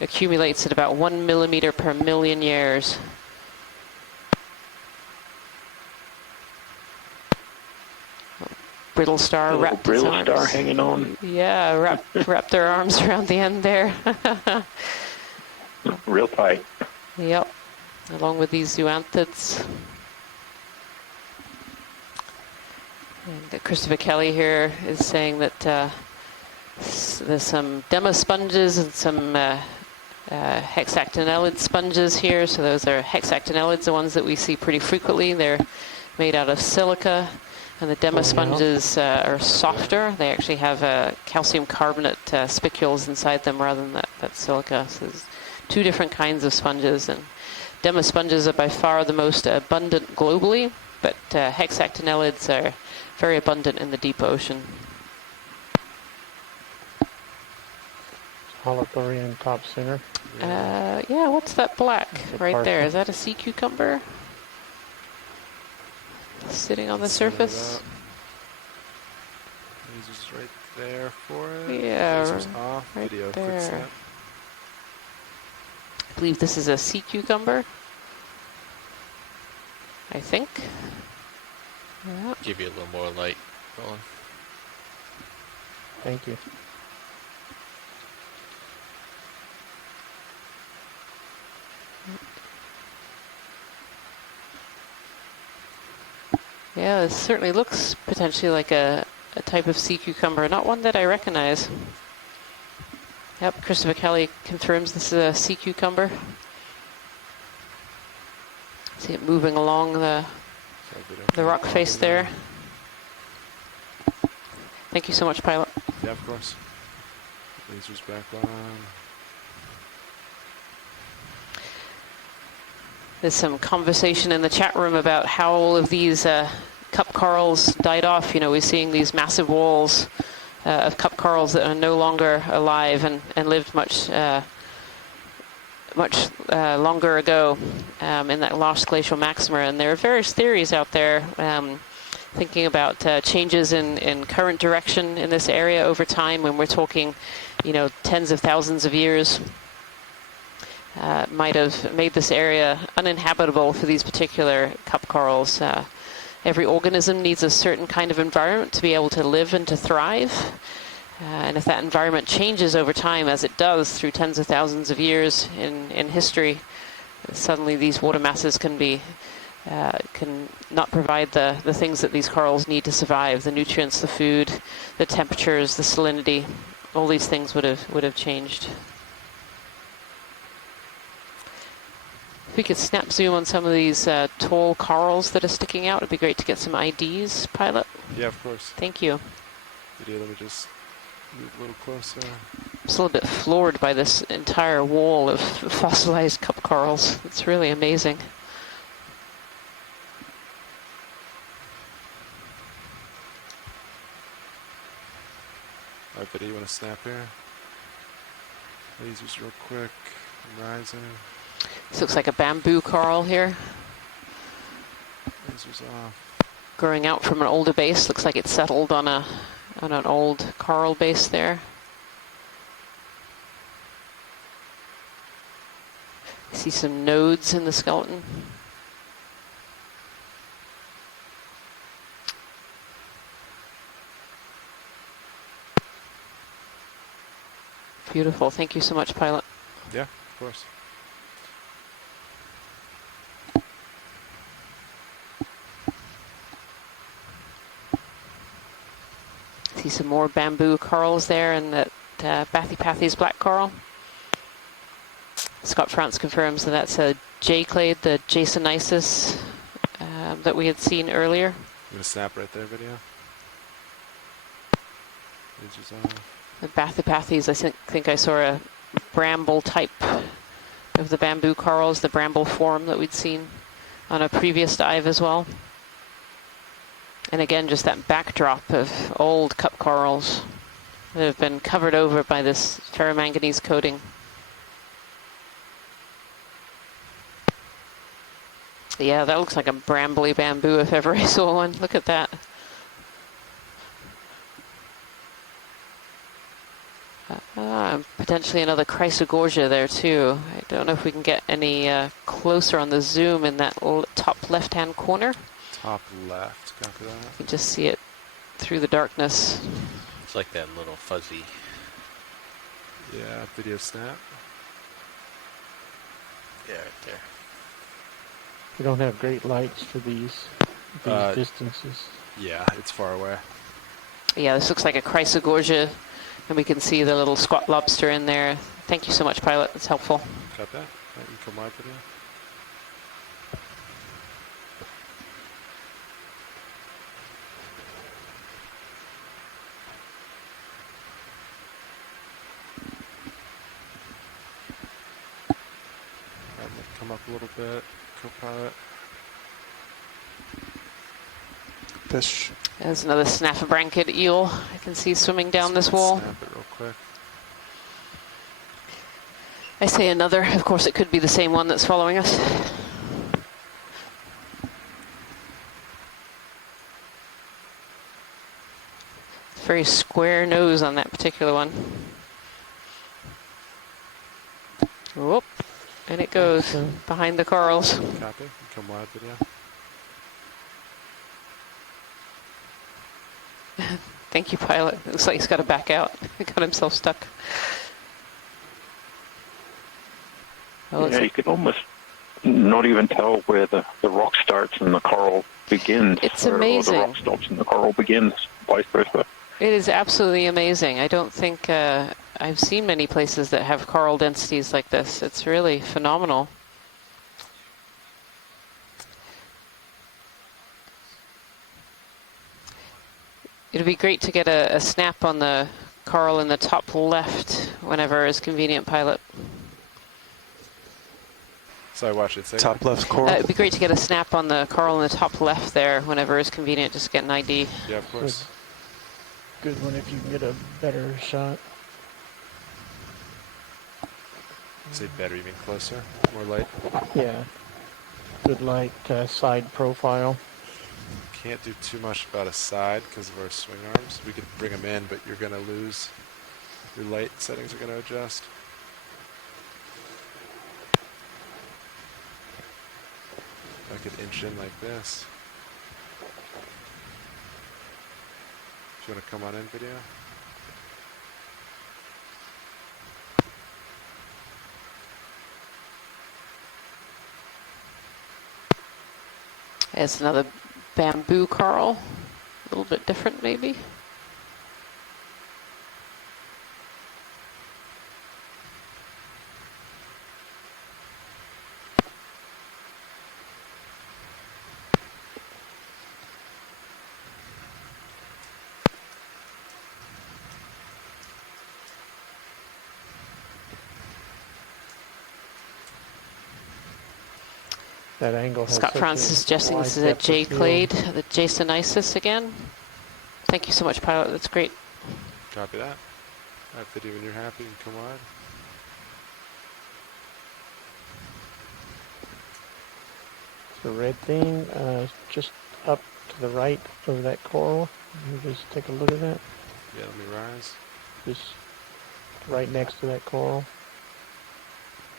accumulates at about 1 millimeter per million years. Brittle star A little wrapped its brittle star arms. hanging on. Yeah, wrapped their arms around the end there. Real tight. Yep, along with these zoanthids. And Christopher Kelly here is saying that there's some demosponges and some hexactinellid sponges here. So those are hexactinellids, the ones that we see pretty frequently. They're made out of silica. And the demosponges are softer. They actually have calcium carbonate spicules inside them rather than that silica. So there's two different kinds of sponges. And demosponges are by far the most abundant globally, but hexactinellids are very abundant in the deep ocean. Holothurian top center. Yeah, what's that black right there? Is that a sea cucumber? Sitting on the surface? Lasers right there for it. Yeah, Lasers off. right Video there. quick snap. I believe this is a sea cucumber. I think. Yeah. Give you a little more light, Colin. Thank you. Yeah, this certainly looks potentially like a type of sea cucumber, not one that I recognize. Yep, Christopher Kelly confirms this is a sea cucumber. See it moving along the rock face there. Thank you so much, pilot. Yeah, of course. Lasers back on. There's some conversation in the chat room about how all of these cup corals died off. You know, we're seeing these massive walls of cup corals that are no longer alive and lived much longer ago in that last glacial maxima. And there are various theories out there thinking about changes in current direction in this area over time when we're talking, you know, tens of thousands of years. Might have made this area uninhabitable for these particular cup corals. Every organism needs a certain kind of environment to be able to live and to thrive. And if that environment changes over time, as it does through tens of thousands of years in history, suddenly these water masses can not provide the things that these corals need to survive: the nutrients, the food, the temperatures, the salinity. All these things would have changed. If we could snap zoom on some of these tall corals that are sticking out, it'd be great to get some IDs, pilot. Yeah, of course. Thank you. Video, let me just move a little closer. I'm just a little bit floored by this entire wall of fossilized cup corals. It's really amazing. Alright, Vidya, you want to snap here? Lasers real quick. Rising. This looks like a bamboo coral here, Lasers off. growing out from an older base. Looks like it's settled on an old coral base there. See some nodes in the skeleton. Beautiful. Thank you so much, pilot. Yeah, of course. See some more bamboo corals there, and that Bathypathes black coral. Scott France confirms that that's a J-clade, the Jasonisis that we had seen earlier. I'm going to snap right there, Vidya. Lasers off. The Bathypathes, I think I saw a bramble type of the bamboo corals, the bramble form that we'd seen on a previous dive as well. And again, just that backdrop of old cup corals that have been covered over by this ferromanganese coating. Yeah, that looks like a brambly bamboo if ever I saw one. Look at that. Potentially another Chrysogorgia there too. I don't know if we can get any closer on the zoom in that top left-hand corner. Top left, copy that. You can just see it through the darkness. It's like that little fuzzy. Yeah, video snap. Yeah, right there. We don't have great lights for these distances. Yeah, it's far away. Yeah, this looks like a Chrysogorgia, and we can see the little squat lobster in there. Thank you so much, pilot. That's helpful. Got that? Right, you come wide, Vidya. Come up a little bit, co-pilot. Fish. There's another snaffabranchid eel I can see swimming down this wall. Snap it real quick. I say another. Of course, it could be the same one that's following us. Very square nose on that particular one. Whoop. And it goes behind the corals. Copy. Come wide, Vidya. Thank you, pilot. It looks like he's got to back out. He got himself stuck. Oh, Yeah, you can almost not even tell where the rock starts and the coral begins. It's or amazing. the rock stops and the coral begins, vice versa. It is absolutely amazing. I don't think I've seen many places that have coral densities like this. It's really phenomenal. It'd be great to get a snap on the coral in the top left whenever is convenient, pilot. Sorry, watch it. Say Top again. left coral. It'd be great to get a snap on the coral in the top left there whenever is convenient, just to get an ID. Yeah, of course. Good one if you can get a better shot. Say better, you mean closer? More light? Yeah. Good light side profile. Can't do too much about a side because of our swing arms. We could bring them in, but you're going to lose. Your light settings are going to adjust. I could inch in like this. Do you want to come on in, video? There's another bamboo coral. A little bit different, maybe. That angle has Scott such France is suggesting wide this is a depth of J field. clade, the Jasonisis again. Thank you so much, pilot. That's great. Copy that. Alright, video, when you're happy, you can come wide. The red thing, just up to the right of that coral. You just take a look at that. Yeah, let me rise. Just right next to that coral.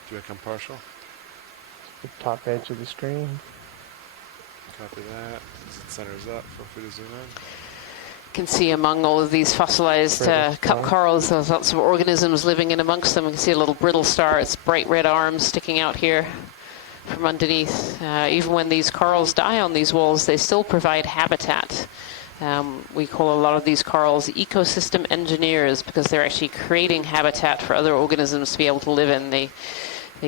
Do I come partial? The top edge of the screen. Copy that. As it centers up, feel free to zoom in. Can see among all of these fossilized cup corals, there's lots of organisms living in amongst them. You can see a little brittle star, its bright red arms sticking out here from underneath. Even when these corals die on these walls, they still provide habitat. We call a lot of these corals ecosystem engineers because they're actually creating habitat for other organisms to be able to live in. They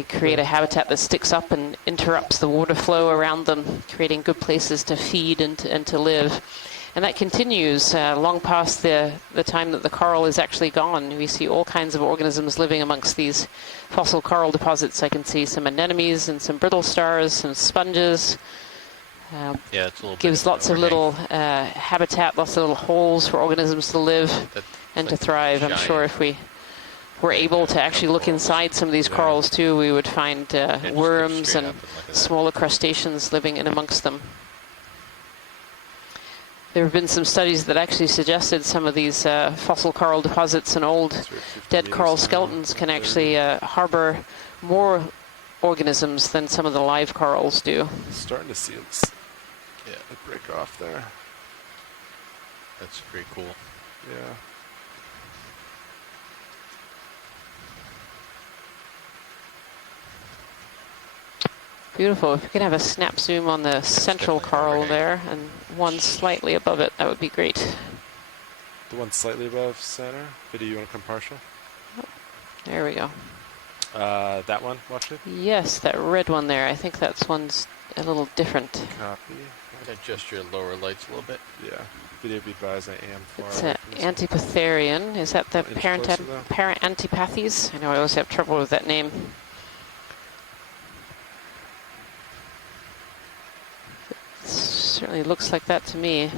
create a habitat that sticks up and interrupts the water flow around them, creating good places to feed and to live. And that continues long past the time that the coral is actually gone. We see all kinds of organisms living amongst these fossil coral deposits. I can see some anemones and some brittle stars, some sponges. Yeah, it's a little gives bit lots of little habitat, lots of little holes for organisms to live and to thrive. I'm sure if we were able to actually look inside some of these corals too, we would find worms and smaller crustaceans living in amongst them. There have been some studies that actually suggested some of these fossil coral deposits and old dead coral skeletons can actually harbor more organisms than some of the live corals do. Starting to see it break off there. That's pretty cool. Yeah. Beautiful. If we could have a snap zoom on the central coral there and one slightly above it, that would be great. The one slightly above center. Video, you want to come partial? There we go. That one, watch it. Yes, that red one there. I think that's one's a little different. Copy. Adjust your lower lights a little bit. Yeah. Video, be advised, I am far It's away an from this one. Antipatherien. Is that the Inch parent closer, though. Antipathes? I know I always have trouble with that name. It certainly looks like that to me.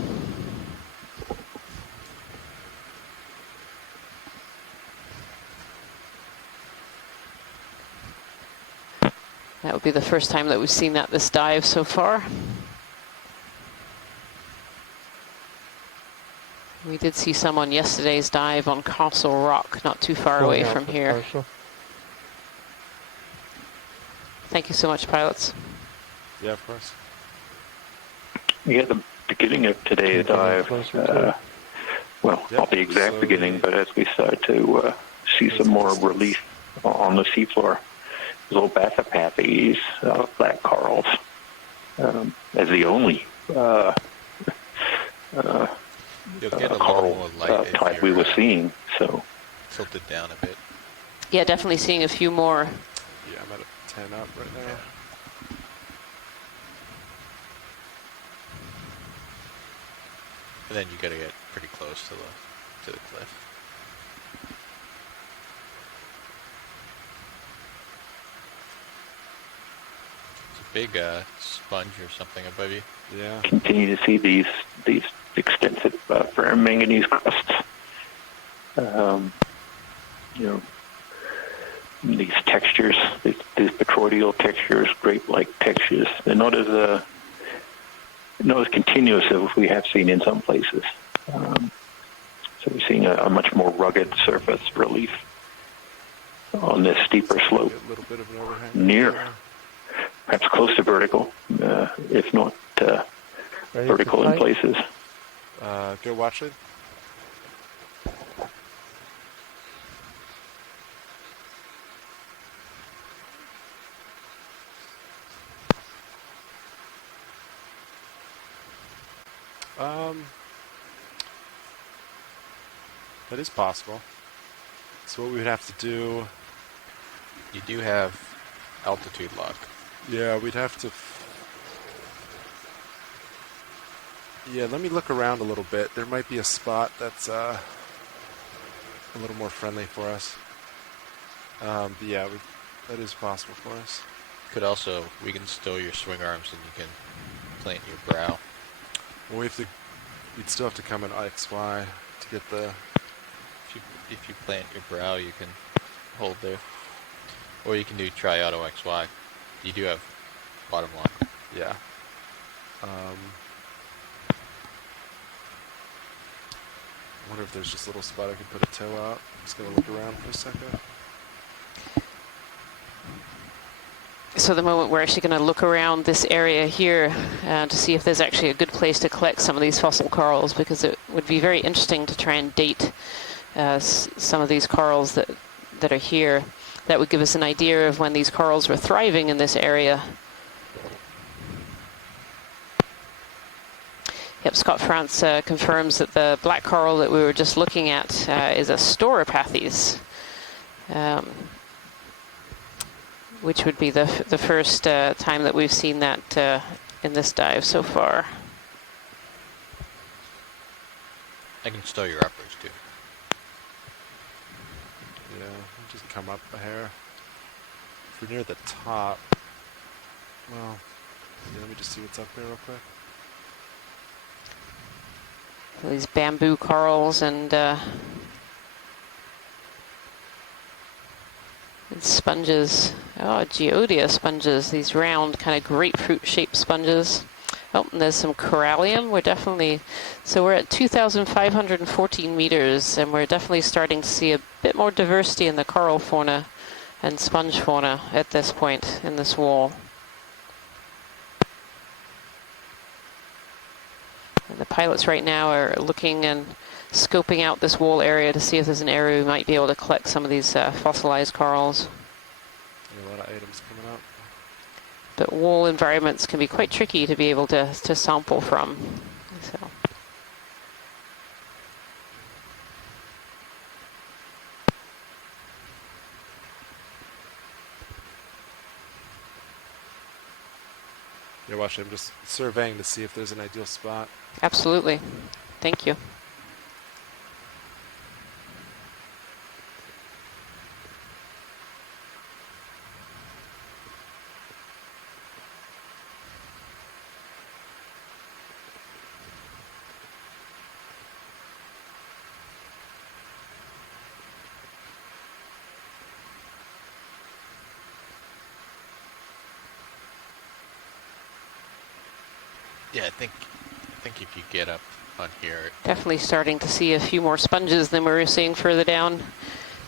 That would be the first time that we've seen this dive so far. We did see some on yesterday's dive on Castle Rock, not too far away from here. Partial. Thank you so much, pilots. Yeah, of course. Yeah, the beginning of today's dive, well, not the exact beginning, but as we start to see some more relief on the seafloor, those Bathypathes, black corals, as the only coral type we were seeing. So tilt it down a bit. Yeah, definitely seeing a few more. Yeah, I'm at a 10 up right now. And then you got to get pretty close to the cliff. It's a big sponge or something above you. Yeah. continue to see these extensive ferromanganese crusts. You know, these textures, these petroidal textures, grape-like textures. They're not as continuous as we have seen in some places. So we're seeing a much more rugged surface relief on this steeper slope, A little bit of an overhang. near, perhaps close to vertical, if not vertical in places. Go watch it. That is possible. So what we would have to do... You do have altitude lock. Yeah, we'd have to... Yeah, let me look around a little bit. There might be a spot that's a little more friendly for us. But yeah, that is possible for us. We can stow your swing arms and you can plant your brow. Well, we'd still have to come in XY to get the If you plant your brow, you can hold there, or you can do try auto XY. You do have bottom line. Yeah. I wonder if there's just a little spot I could put a toe out. I'm just gonna look around for a second. So the moment we're actually going to look around this area here to see if there's actually a good place to collect some of these fossil corals, because it would be very interesting to try and date some of these corals that are here. That would give us an idea of when these corals were thriving in this area. Yep, Scott France confirms that the black coral that we were just looking at is a Stauropathes. Which would be the first time that we've seen that in this dive so far. I can stow your uppers too. Yeah, just come up a hair. If we're near the top, well, yeah, let me just see what's up there real quick. These bamboo corals and sponges. Oh, Geodia sponges, these round kind of grapefruit-shaped sponges. Oh, and there's some corallium. So we're at 2,514 meters, and we're definitely starting to see a bit more diversity in the coral fauna and sponge fauna at this point in this wall. And the pilots right now are looking and scoping out this wall area to see if there's an area we might be able to collect some of these fossilized corals. A lot of items coming up. But wall environments can be quite tricky to be able to sample from. So. Yeah, watch. I'm just surveying to see if there's an ideal spot. Absolutely. Thank you. Yeah, I think if you get up on here, Definitely starting to see a few more sponges than we were seeing further down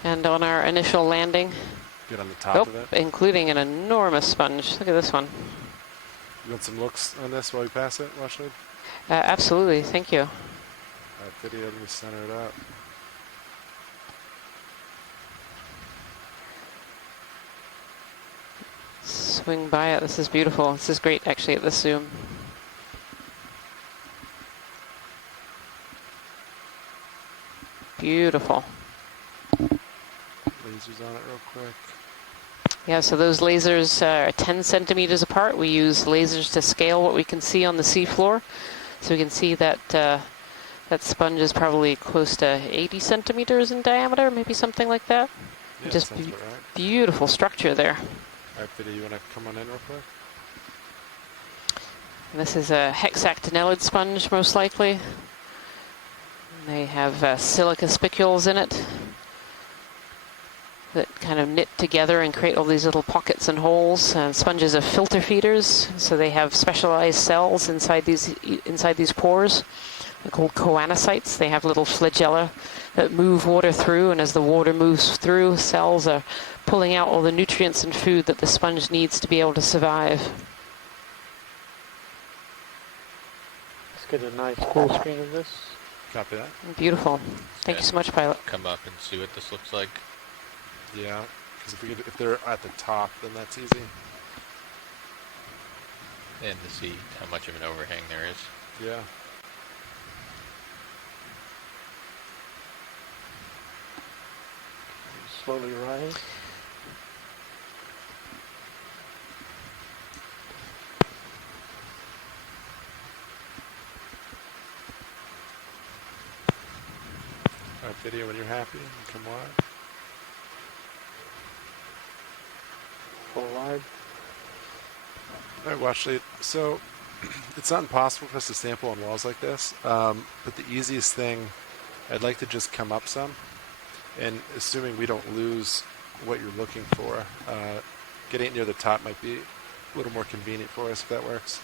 and on our initial landing. Get on the top of it. Including an enormous sponge. Look at this one. You want some looks on this while we pass it, Washington? Absolutely. Thank you. Video, let me center it up. Swing by it. This is beautiful. This is great, actually, at the zoom. Beautiful. Lasers on it real quick. Yeah, so those lasers are 10 centimeters apart. We use lasers to scale what we can see on the seafloor. So we can see that that sponge is probably close to 80 centimeters in diameter, maybe something like that. Yeah, Just sounds about right. beautiful structure there. All right, Video, you want to come on in real quick? And this is a hexactinellid sponge, most likely. They have silica spicules in it that kind of knit together and create all these little pockets and holes. Sponges are filter feeders, so they have specialized cells inside these pores. They're called choanocytes. They have little flagella that move water through, and as the water moves through, cells are pulling out all the nutrients and food that the sponge needs to be able to survive. Let's get a nice full screen of this. Copy that. Beautiful. Thank you so much, pilot. come up and see what this looks like. Yeah, because if they're at the top, then that's easy. And to see how much of an overhang there is. Yeah. Slowly rise. All right, Video, when you're happy, you come wide. Full wide. All right, watch it. So it's not impossible for us to sample on walls like this, but the easiest thing, I'd like to just come up some And assuming we don't lose what you're looking for, getting it near the top might be a little more convenient for us if that works.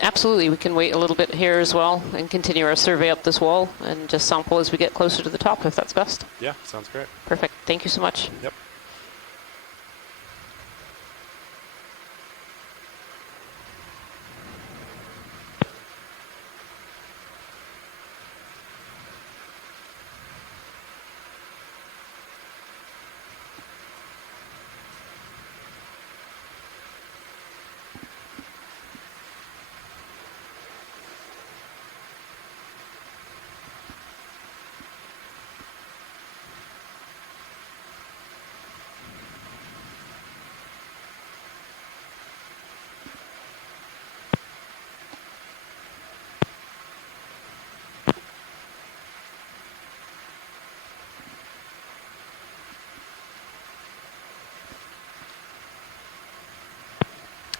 Absolutely. We can wait a little bit here as well and continue our survey up this wall and just sample as we get closer to the top, if that's best. Yeah, sounds great. Perfect. Thank you so much. Yep.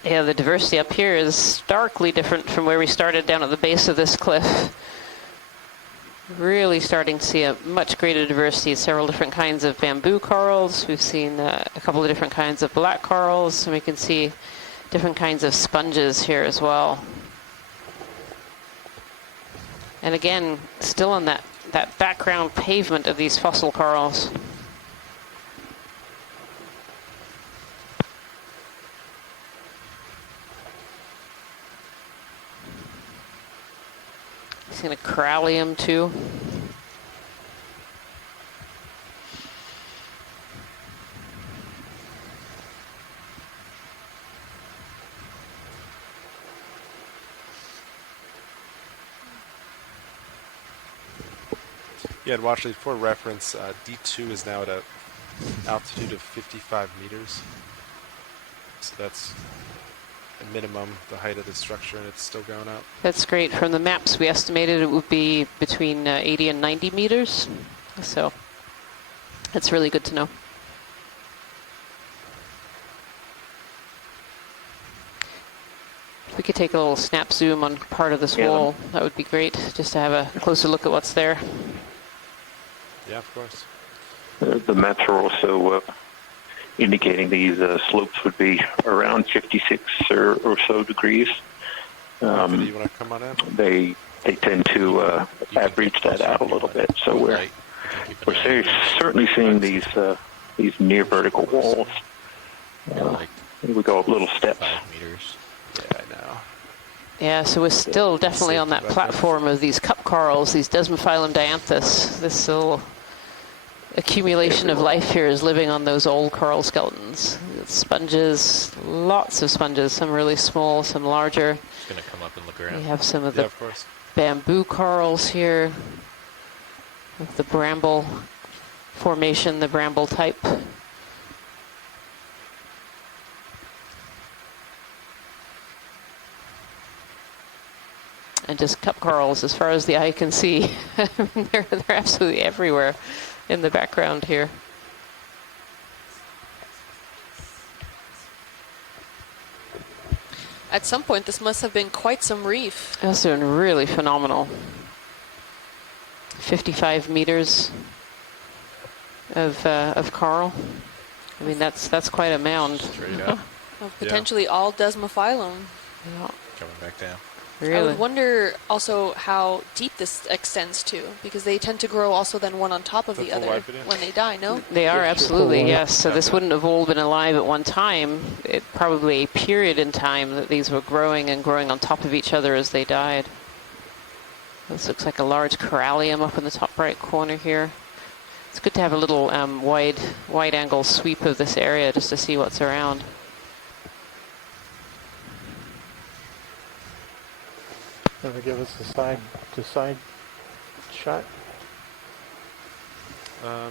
Yeah, the diversity up here is starkly different from where we started down at the base of this cliff. Really starting to see a much greater diversity, several different kinds of bamboo corals. We've seen a couple of different kinds of black corals, and we can see different kinds of sponges here as well. And again, still on that background pavement of these fossil corals. Seen a corallium too. Yeah, and Washley, for reference, D2 is now at an altitude of 55 meters. So that's a minimum, the height of the structure, and it's still going up. That's great. From the maps, we estimated it would be between 80 and 90 meters. So that's really good to know. If we could take a little snap zoom on part of this wall, that would be great, just to have a closer look at what's there. Yeah, of course. The maps are also indicating these slopes would be around 56 or so degrees. Do you want to come on in? They tend to average that out a little bit. So we're certainly seeing these near vertical walls. We go up little steps. 5 meters. Yeah, I know. Yeah, so we're still definitely on that platform of these cup corals, these Desmophyllum dianthus. This little accumulation of life here is living on those old coral skeletons. Sponges, lots of sponges, some really small, some larger. It's going to come up and look around. We have some of the of course. bamboo corals here with the bramble formation, the bramble type. And just cup corals as far as the eye can see. they're absolutely everywhere in the background here. At some point, this must have been quite some reef. That's doing really phenomenal. 55 meters of coral. I mean, that's quite a mound. Straight up. Of potentially all Desmophyllum. Yeah, Coming back down. I really. would wonder also how deep this extends to, because they tend to grow also then one on top of the full other wide video? when they die, no? They are, absolutely, full yes. So this wouldn't have all been alive at one time. It probably a period in time that these were growing and growing on top of each other as they died. This looks like a large corallium up in the top right corner here. It's good to have a little wide angle sweep of this area just to see what's around. Ever give us a side shot? Yeah.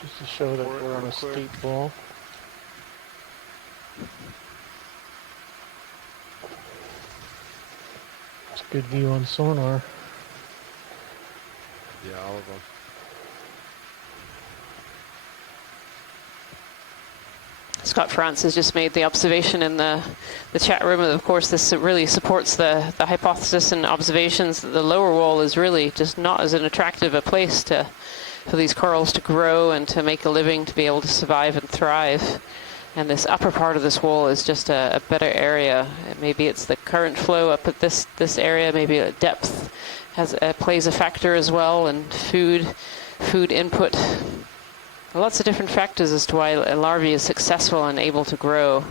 Just to show that we're on a steep wall. It's a good view on sonar. Yeah, all of them. Scott Francis just made the observation in the chat room. And of course, this really supports the hypothesis and observations that the lower wall is really just not as an attractive a place for these corals to grow and to make a living, to be able to survive and thrive. And this upper part of this wall is just a better area. Maybe it's the current flow up at this area. Maybe depth plays a factor as well, and food input. Lots of different factors as to why a larvae is successful and able to grow.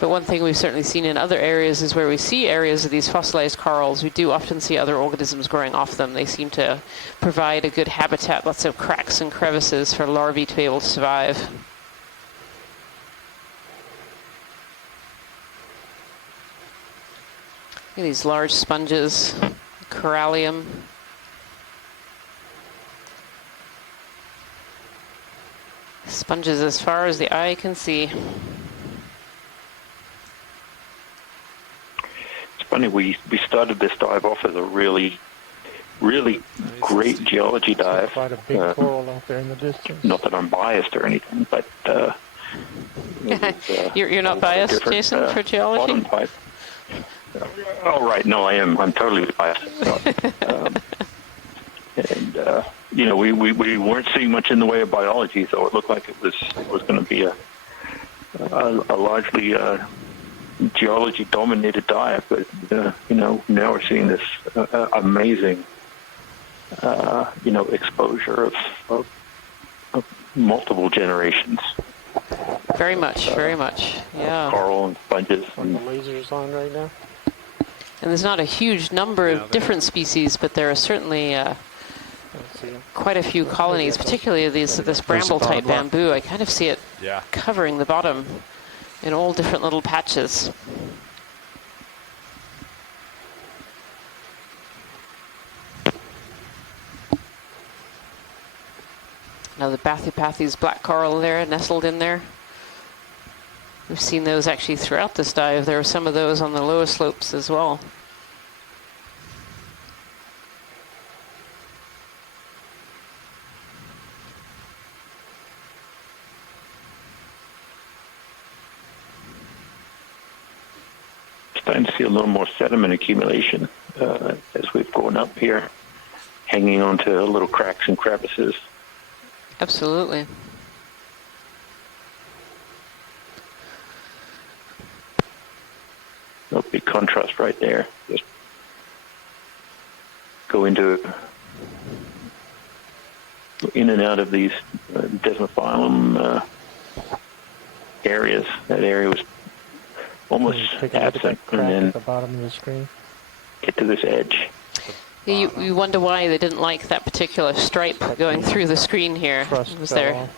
But one thing we've certainly seen in other areas is where we see areas of these fossilized corals, we do often see other organisms growing off them. They seem to provide a good habitat, lots of cracks and crevices for larvae to be able to survive. Look at these large sponges, corallium. Sponges as far as the eye can see. It's funny, we started this dive off as a really great geology dive. Quite a big coral out there in the distance. Not that I'm biased or anything, but you're not biased, Jason, for geology? Oh, right. No, I am. I'm totally biased. We weren't seeing much in the way of biology, so it looked like it was going to be a largely geology-dominated dive. But now we're seeing this amazing exposure of multiple generations. Very much, yeah. Coral and sponges. And the lasers on right now. And there's not a huge number of different species, but there are certainly quite a few colonies, particularly this bramble-type bamboo. I kind of see it covering the bottom in all different little patches. Now the Bathypathes black coral there, nestled in there. We've seen those actually throughout this dive. There are some of those on the lower slopes as well. Starting to see a little more sediment accumulation as we've gone up here, hanging onto little cracks and crevices. Absolutely. No big contrast right there. Just go in and out of these desmophyllum areas. That area was almost absent, and then at the bottom of the screen. Get to this edge. You wonder why they didn't like that particular stripe going through the screen here. Was there?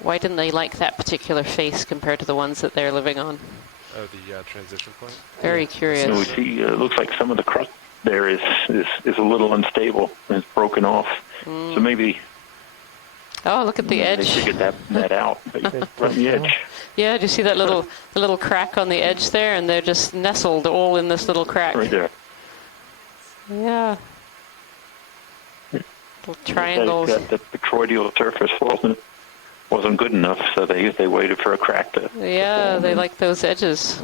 Why didn't they like that particular face compared to the ones that they're living on? Oh, the transition point? Very curious. So we see, it looks like some of the crust there is a little unstable and it's broken off. So maybe. Oh, look at the edge. They figured that out from the edge. Yeah, do you see that little crack on the edge there? And they're just nestled all in this little crack. Right there. Yeah. Little triangles. The pectroidal surface wasn't good enough, so they waited for a crack to. Yeah, they like those edges.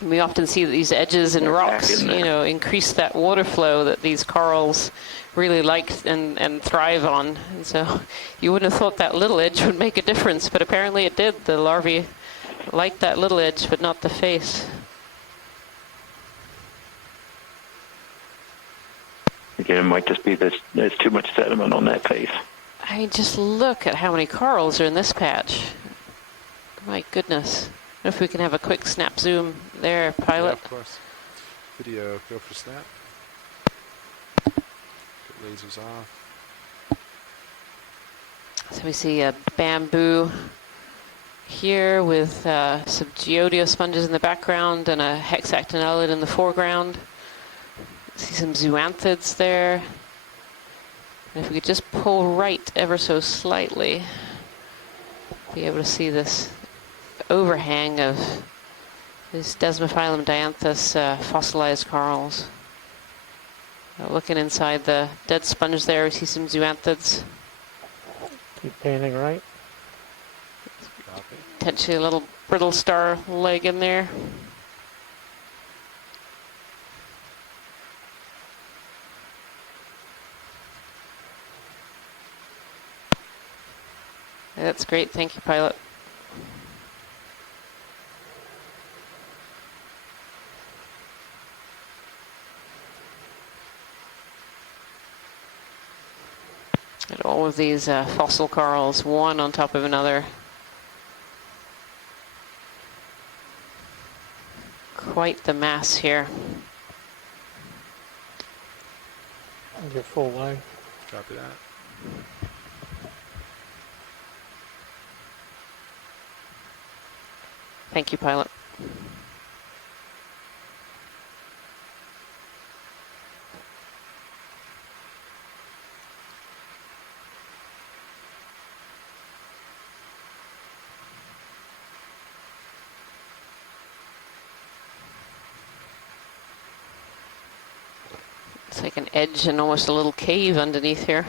And we often see that these edges in rocks, increase that water flow that these corals really like and thrive on. And so you wouldn't have thought that little edge would make a difference, but apparently it did. The larvae liked that little edge, but not the face. Again, it might just be there's too much sediment on that face. I mean, just look at how many corals are in this patch. My goodness. I wonder if we can have a quick snap zoom there, pilot. Yeah, of course. Video, go for snap. Get lasers off. So we see a bamboo here with some geodiosponges in the background and a hexactinellid in the foreground. See some zoanthids there. And if we could just pull right ever so slightly, be able to see this overhang of these Desmophyllum dianthus fossilized corals. Looking inside the dead sponge there, we see some zoanthids. Keep panning right. Copy. Potentially a little brittle star leg in there. That's great. Thank you, pilot. And all of these fossil corals, one on top of another. Quite the mass here. You're full wide. Copy that. Thank you, pilot. It's like an edge and almost a little cave underneath here.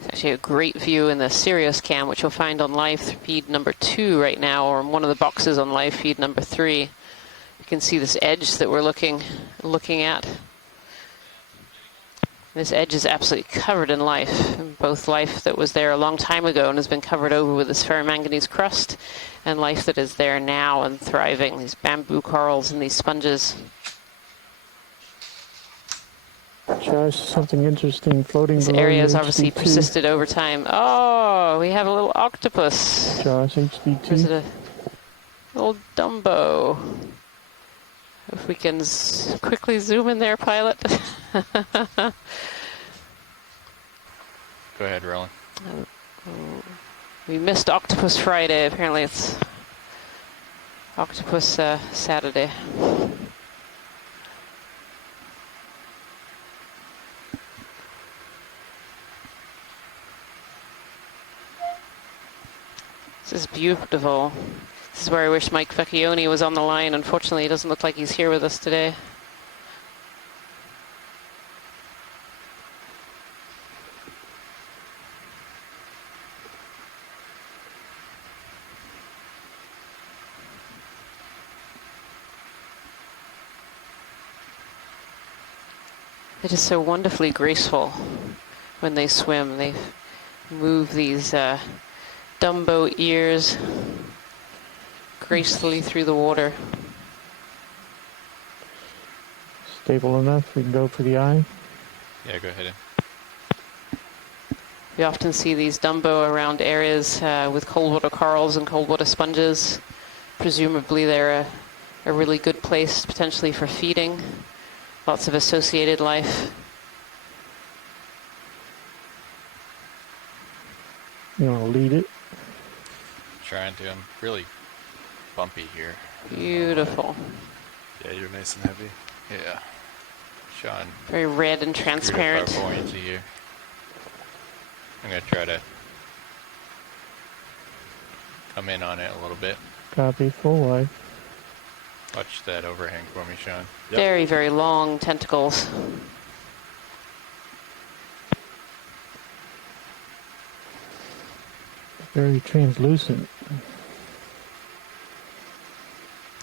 It's actually a great view in the Sirius cam, which you'll find on live feed number 2 right now, or in one of the boxes on live feed number 3. You can see this edge that we're looking at. This edge is absolutely covered in life, both life that was there a long time ago and has been covered over with this ferromanganese crust, and life that is there now and thriving, these bamboo corals and these sponges. Josh, something interesting floating This below area your has obviously HD2. persisted over time. Oh, we have a little octopus. Josh, Or is HD2. it a little Dumbo? If we can quickly zoom in there, pilot. Go ahead, Roland. We missed Octopus Friday. Apparently it's Octopus Saturday. This is beautiful. This is where I wish Mike Vecchione was on the line. Unfortunately, it doesn't look like he's here with us today. It is so wonderfully graceful when they swim. They move these Dumbo ears gracefully through the water. Stable enough, we can go for the eye. Yeah, go ahead. We often see these Dumbo around areas with cold water corals and cold water sponges. Presumably they're a really good place potentially for feeding. Lots of associated life. You want to lead it? Trying to. I'm really bumpy here. Beautiful. Yeah, you're nice and heavy. Yeah. Sean. Very red and screwed up transparent. our buoyancy here. I'm going to try to come in on it a little bit. Copy, full wide. Watch that overhang for me, Sean. Yep. Very, very long tentacles. Very translucent.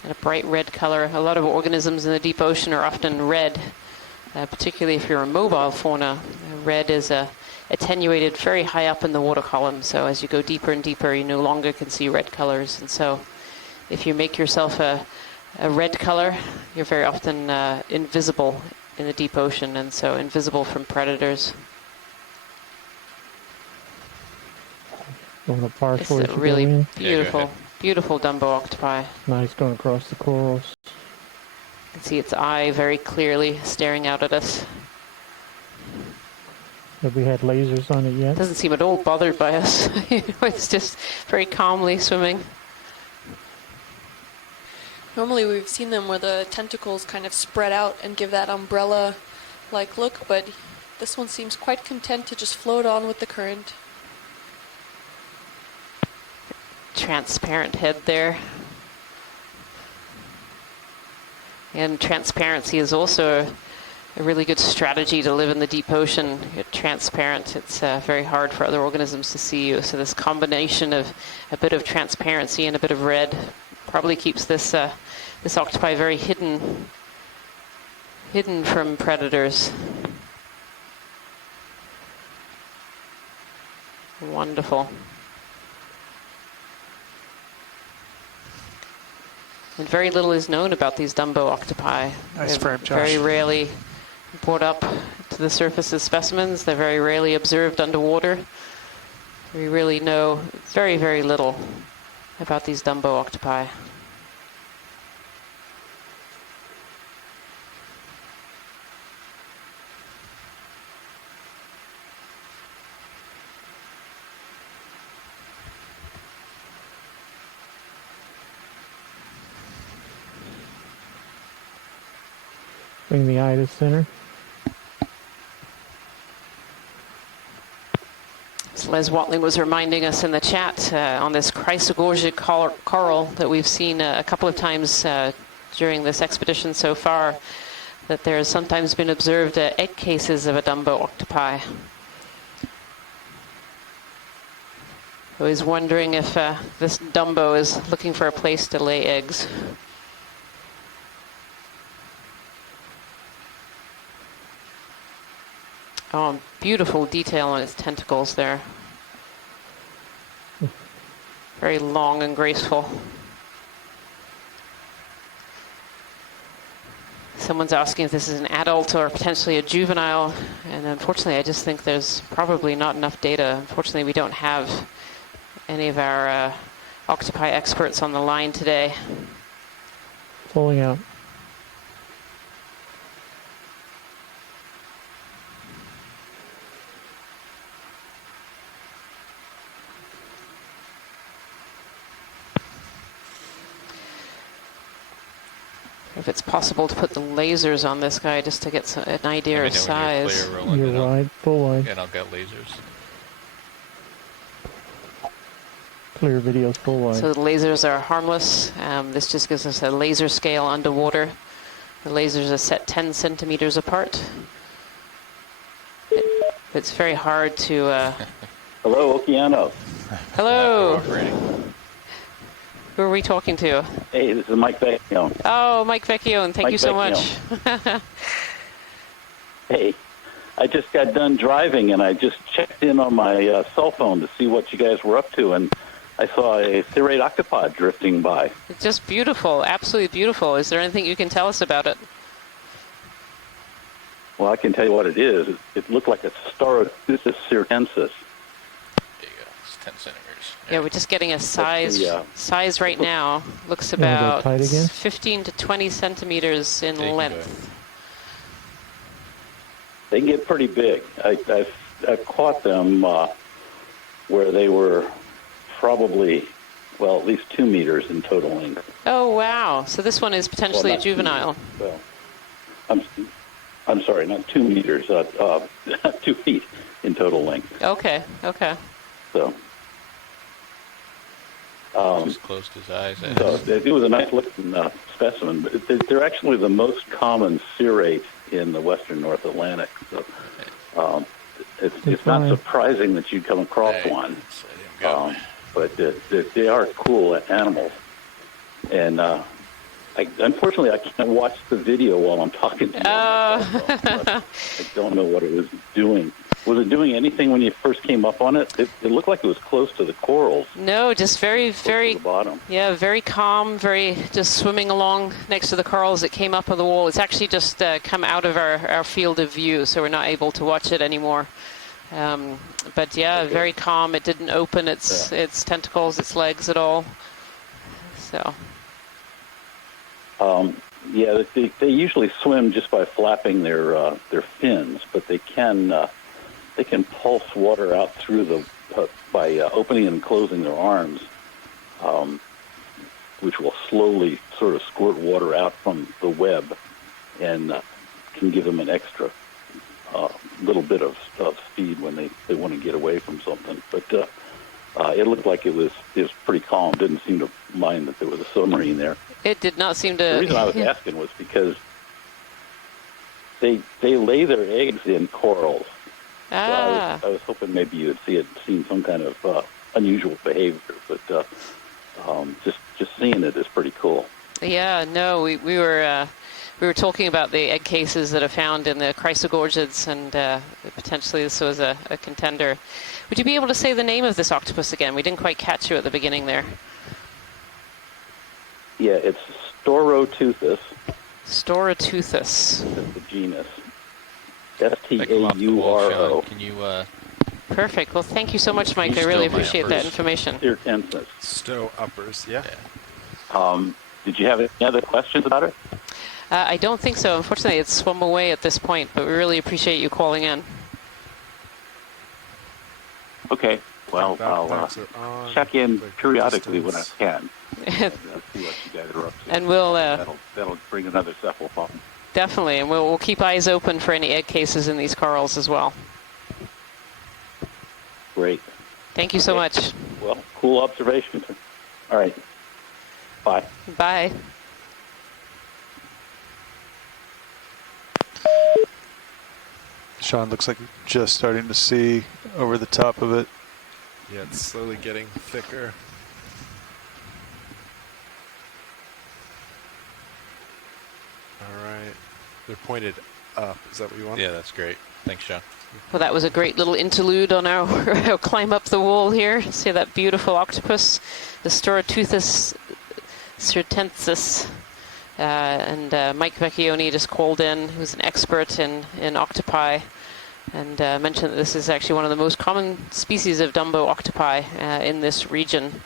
And a bright red color. A lot of organisms in the deep ocean are often red, particularly if you're a mobile fauna. Red is attenuated very high up in the water column, so as you go deeper and deeper, you no longer can see red colors. And so if you make yourself a red color, you're very often invisible in the deep ocean, and so invisible from predators. Going to partial It's as a you really go in. beautiful, ahead. beautiful Dumbo octopi. Nice going across the corals. You can see its eye very clearly staring out at us. Have we had lasers on it It yet? doesn't seem at all bothered by us. It's just very calmly swimming. Normally we've seen them where the tentacles kind of spread out and give that umbrella-like look, but this one seems quite content to just float on with the current. transparent head there. And transparency is also a really good strategy to live in the deep ocean. You're transparent, it's very hard for other organisms to see you. So this combination of a bit of transparency and a bit of red probably keeps this this octopi very hidden from predators. Wonderful. And very little is known about these Dumbo octopi. Nice frame, Josh. Very rarely brought up to the surface as specimens. They're very rarely observed underwater. We really know very, very little about these Dumbo octopi. Bring the eye to center. As Les Watling was reminding us in the chat on this chrysogorgic coral that we've seen a couple of times during this expedition so far, that there has sometimes been observed egg cases of a Dumbo octopi. I was wondering if this Dumbo is looking for a place to lay eggs. Oh, beautiful detail on its tentacles there. Very long and graceful. Someone's asking if this is an adult or potentially a juvenile, and unfortunately I just think there's probably not enough data. Unfortunately, we don't have any of our octopi experts on the line today. Pulling out. If it's possible to put the lasers on this guy just to get an idea of size. You're wide, full wide. And I'll get lasers. Clear video, full wide. So the lasers are harmless. This just gives us a laser scale underwater. The lasers are set 10 centimeters apart. It's very hard to... Hello, Okeanos. Hello. Who are we talking to? Hey, this is Mike Vecchione. Oh, Mike Vecchione. Thank you so much. Hey, I just got done driving, and I just checked in on my cell phone to see what you guys were up to, and I saw a serrate octopod drifting by. It's just beautiful, absolutely beautiful. Is there anything you can tell us about it? Well, I can tell you what it is. It looked like a Starodeusis circensis. There you go. It's 10 centimeters. Yeah, we're just getting a size size right now. Looks You wanna go about tight again? 15 to 20 centimeters in length. They can get pretty big. I've caught them where they were probably, well, at least 2 meters in total length. Oh, wow. So this one is potentially a juvenile. Well, I'm sorry, not 2 meters, 2 feet in total length. Okay, okay. So, Just closed his eyes. so it was a nice looking specimen, but they're actually the most common serrate in the western North Atlantic. So it's not surprising that you'd come across one. But they are cool animals. And unfortunately, I can't watch the video while I'm talking to you. I don't know what it was doing. Was it doing anything when you first came up on it? It looked like it was close to the corals. No, just very, very, to the bottom. Yeah, very calm, very just swimming along next to the corals. It came up on the wall. It's actually just come out of our field of view, so we're not able to watch it anymore. But yeah, okay. Very calm. It didn't open its tentacles, its legs at all. So. Yeah, they usually swim just by flapping their fins, but they can pulse water out through by opening and closing their arms, which will slowly sort of squirt water out from the web, and can give them an extra little bit of speed when they want to get away from something. But it looked like it was pretty calm. Didn't seem to mind that there was a submarine there. It did not seem to... The reason I was asking was because they lay their eggs in corals. Ah. So I was hoping maybe you had seen some kind of unusual behavior, but just seeing it is pretty cool. Yeah, no, we were talking about the egg cases that are found in the chrysogorgids, and potentially this was a contender. Would you be able to say the name of this octopus again? We didn't quite catch you at the beginning there. Yeah, it's Stauroteuthis. Stauroteuthis. That's the genus. Pick 'em off the wall, Stauro. Sean. Can you Perfect. Well, thank you so much, Mike. I really appreciate that information. Steurtensis. Stow uppers, yeah. Did you have any other questions about it? I don't think so. Unfortunately, it's swum away at this point, but we really appreciate you calling in. Okay. Well, I'll check in periodically when I can. See what you guys are up to. And we'll... That'll bring another cephalopod. Definitely, and we'll keep eyes open for any egg cases in these corals as well. Great. Thank you so much. Well, cool observation. All right. Bye. Bye. Sean, looks like you're just starting to see over the top of it. Yeah, it's slowly getting thicker. All right. They're pointed up. Is that what you want? Yeah, that's great. Thanks, Sean. Well, that was a great little interlude on our climb up the wall here. See that beautiful octopus, the Stauroteuthis cirtensis. And Mike Vecchione just called in, who's an expert in octopi, and mentioned that this is actually one of the most common species of Dumbo octopi in this region.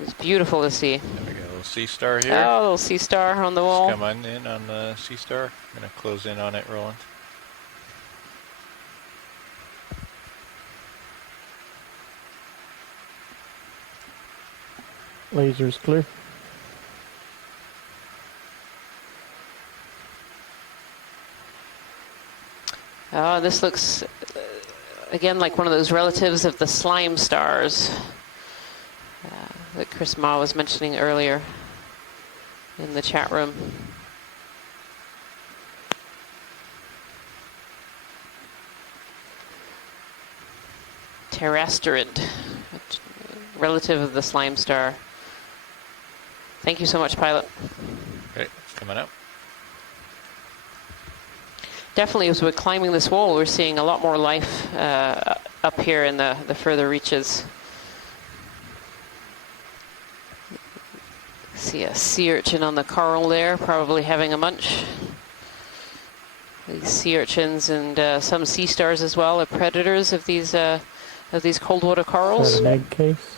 It's beautiful to see. There we go. A little sea star here. Oh, a little sea star on the wall. Just come on in on the sea star. I'm going to close in on it, Roland. Laser's clear. Oh, this looks, again, like one of those relatives of the slime stars that Chris Ma was mentioning earlier in the chat room. Pterasterid, relative of the slime star. Thank you so much, pilot. Great, it's coming up. Definitely, as we're climbing this wall, we're seeing a lot more life up here in the further reaches. See a sea urchin on the coral there, probably having a munch. These sea urchins and some sea stars as well are predators of these cold water corals. Is that an egg case?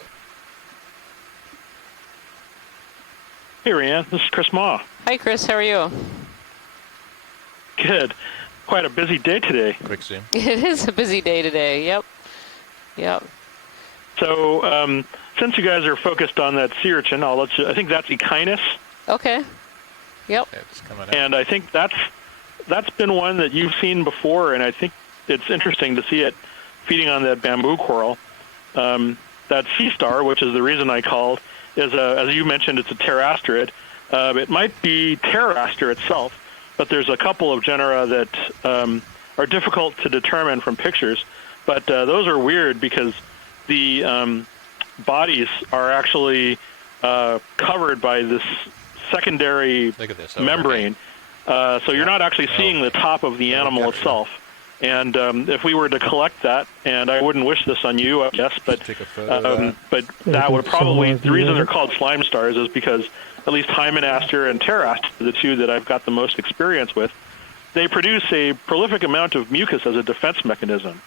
Hey, Ryan. This is Chris Ma. Hi, Chris. How are you? Good. Quite a busy day today. Quick zoom. It is a busy day today. Yep. Yep. So, since you guys are focused on that sea urchin, I'll let you. I think that's Echinus. Okay. Yep. Yeah, it's coming up. And I think that's been one that you've seen before, and I think it's interesting to see it feeding on that bamboo coral. That sea star, which is the reason I called, is as you mentioned, it's a pterasterid. It might be pteraster itself, but there's a couple of genera that are difficult to determine from pictures. But those are weird because the bodies are actually covered by this secondary membrane. So you're not actually seeing the top of the animal itself. And if we were to collect that, and I wouldn't wish this on you, I guess, but that would probably, the reason they're called slime stars is because at least Hymenaster and Pteraster, the two that I've got the most experience with, they produce a prolific amount of mucus as a defense mechanism.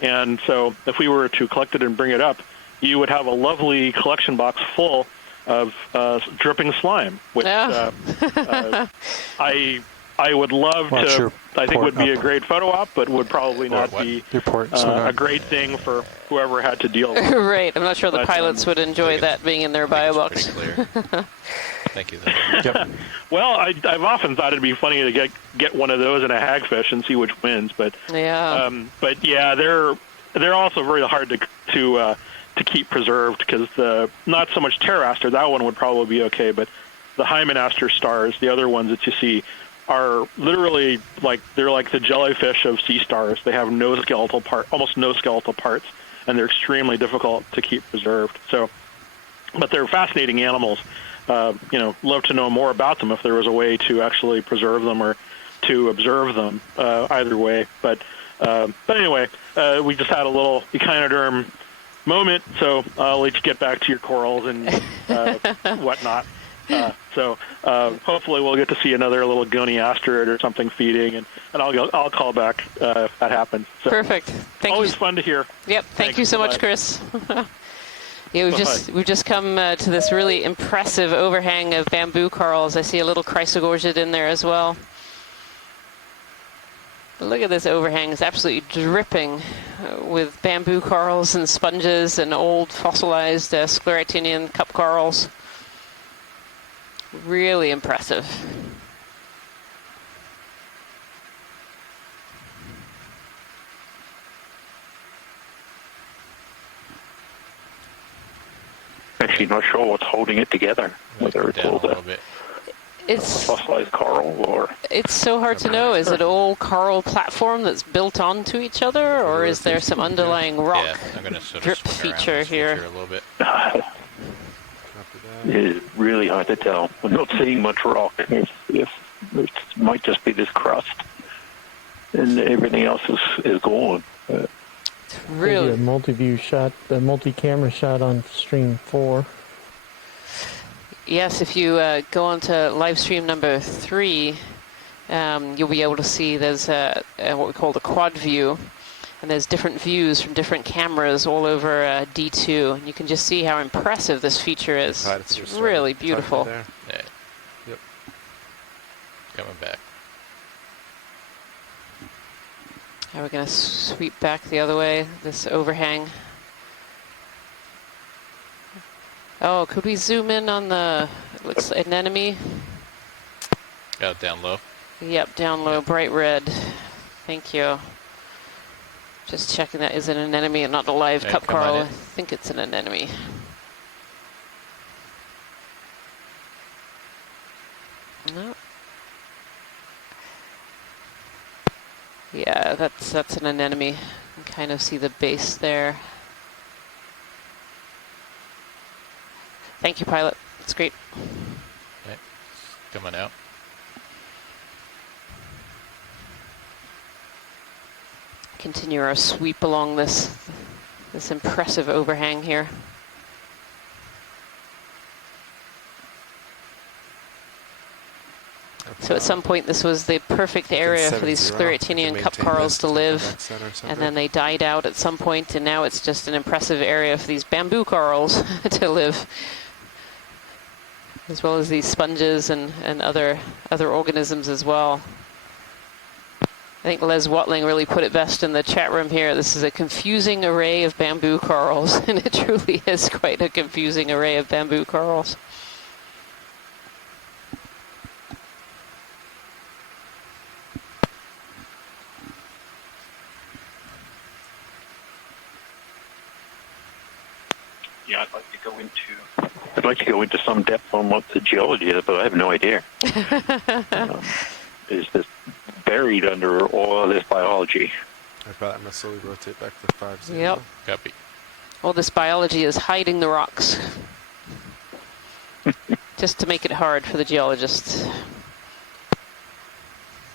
And so if we were to collect it and bring it up, you would have a lovely collection box full of dripping slime, which I would love to, I think would be a great photo op, but would probably not be a great thing for whoever had to deal with it. Right. I'm not sure the pilots would enjoy that being in their bio box. Thank you. Yep. Well, I've often thought it'd be funny to get one of those in a hagfish and see which wins, but yeah, they're also very hard to to keep preserved, because not so much pteraster, that one would probably be okay, but the hymenaster stars, the other ones that you see, are literally they're like the jellyfish of sea stars. They have no skeletal almost no skeletal parts, and they're extremely difficult to keep preserved. So, but they're fascinating animals. Love to know more about them if there was a way to actually preserve them or to observe them. Either way, but anyway, we just had a little echinoderm moment. So I'll let you get back to your corals and whatnot. So hopefully we'll get to see another little goniasterid or something feeding, and I'll call back if that happens. So, Perfect. Thank always you. fun to hear. Yep. Thank you so much, Chris. Yeah, we've just come to this really impressive overhang of bamboo corals. I see a little chrysogorgid in there as well. But look at this overhang; it's absolutely dripping with bamboo corals and sponges and old fossilized scleractinian cup corals. Really impressive. Actually, not sure what's holding it together. Whether it's all the fossilized coral or... It's so hard to know. Is it all coral platform that's built onto each other, or is there some underlying rock drip feature here? A little bit. It's really hard to tell. We're not seeing much rock. If it might just be this crust, and everything else is gone. Really, a multi-view shot, a multi-camera shot on stream 4. Yes, if you go on to live stream number 3, you'll be able to see there's what we call the quad view. And there's different views from different cameras all over D2. And you can just see how impressive this feature is. It's really beautiful. Yeah. Yep. Coming back. Now we're going to sweep back the other way, this overhang. Oh, could we zoom in on the, it looks like anemone? Got it down low. Yep, down low, bright red. Thank you. Just checking that is an anemone and not a live cup coral. I think it's an anemone. No. Yeah, that's an anemone. You can kind of see the base there. Thank you, pilot. That's great. Okay. Coming out. Continue our sweep along this impressive overhang here. So at some point this was the perfect area for these scleractinian cup corals to live, and then they died out at some point, and now it's just an impressive area for these bamboo corals to live, as well as these sponges and other organisms as well. I think Les Watling really put it best in the chat room here. This is a confusing array of bamboo corals, and it truly is quite a confusing array of bamboo corals. Yeah, I'd like to go into some depth on what the geology is, but I have no idea. Is this buried under all of this biology? I'm going to slowly rotate back to 5-0. Yep. Copy. All this biology is hiding the rocks, just to make it hard for the geologists.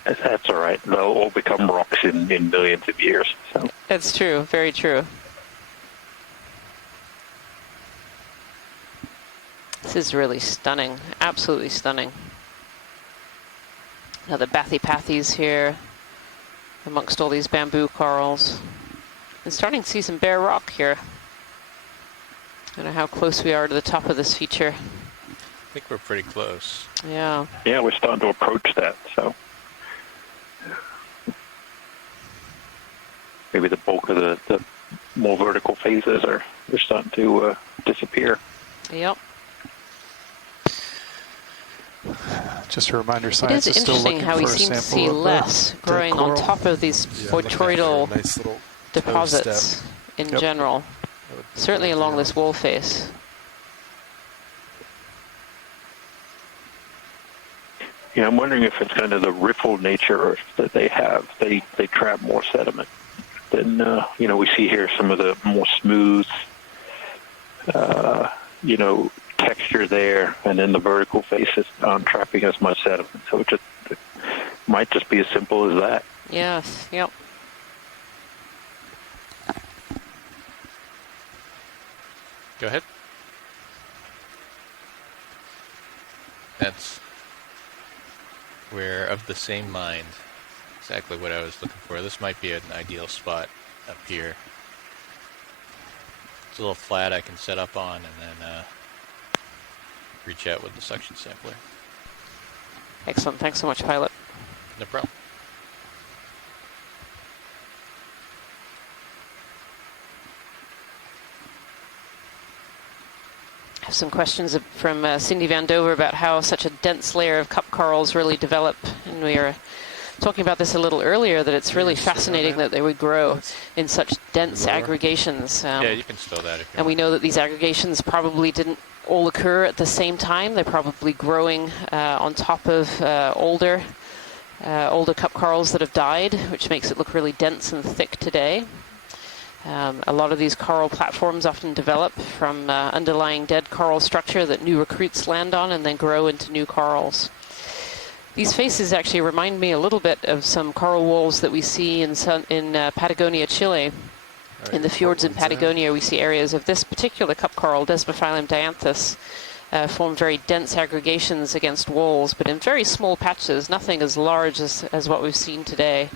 That's all right. They'll all become rocks in millions of years. So. That's true. Very true. This is really stunning. Absolutely stunning. Now the bathypathes here amongst all these bamboo corals. And starting to see some bare rock here. I don't know how close we are to the top of this feature. I think we're pretty close. Yeah. Yeah, we're starting to approach that, so. Maybe the bulk of the more vertical phases are starting to disappear. Yep. Just a reminder, It science is is still interesting looking how we for a seem to see sample of less the growing on coral. top of these botryoidal nice little deposits in Yep. general. Certainly along this wall face. Yeah, I'm wondering if it's kind of the riffle nature that they have. They trap more sediment than we see here. Some of the more smooth, texture there, and then the vertical faces aren't trapping as much sediment. So it might just be as simple as that. Yes. Yep. Go ahead. That's where, of the same mind, exactly what I was looking for. This might be an ideal spot up here. It's a little flat I can set up on and then reach out with the suction sampler. Excellent. Thanks so much, pilot. No problem. I have some questions from Cindy Van Dover about how such a dense layer of cup corals really develop. And we were talking about this a little earlier, that it's really fascinating that they would grow in such dense aggregations. Yeah, you can stow that if you And we know that these aggregations probably didn't all occur at the same time. They're probably growing on top of older cup corals that have died, which makes it look really dense and thick today. A lot of these coral platforms often develop from underlying dead coral structure that new recruits land on and then grow into new corals. These faces actually remind me a little bit of some coral walls that we see in Patagonia, Chile. In the fjords in Patagonia, we see areas of this particular cup coral, Desmophyllum dianthus, form very dense aggregations against walls, but in very small patches, nothing as large as what we've seen today.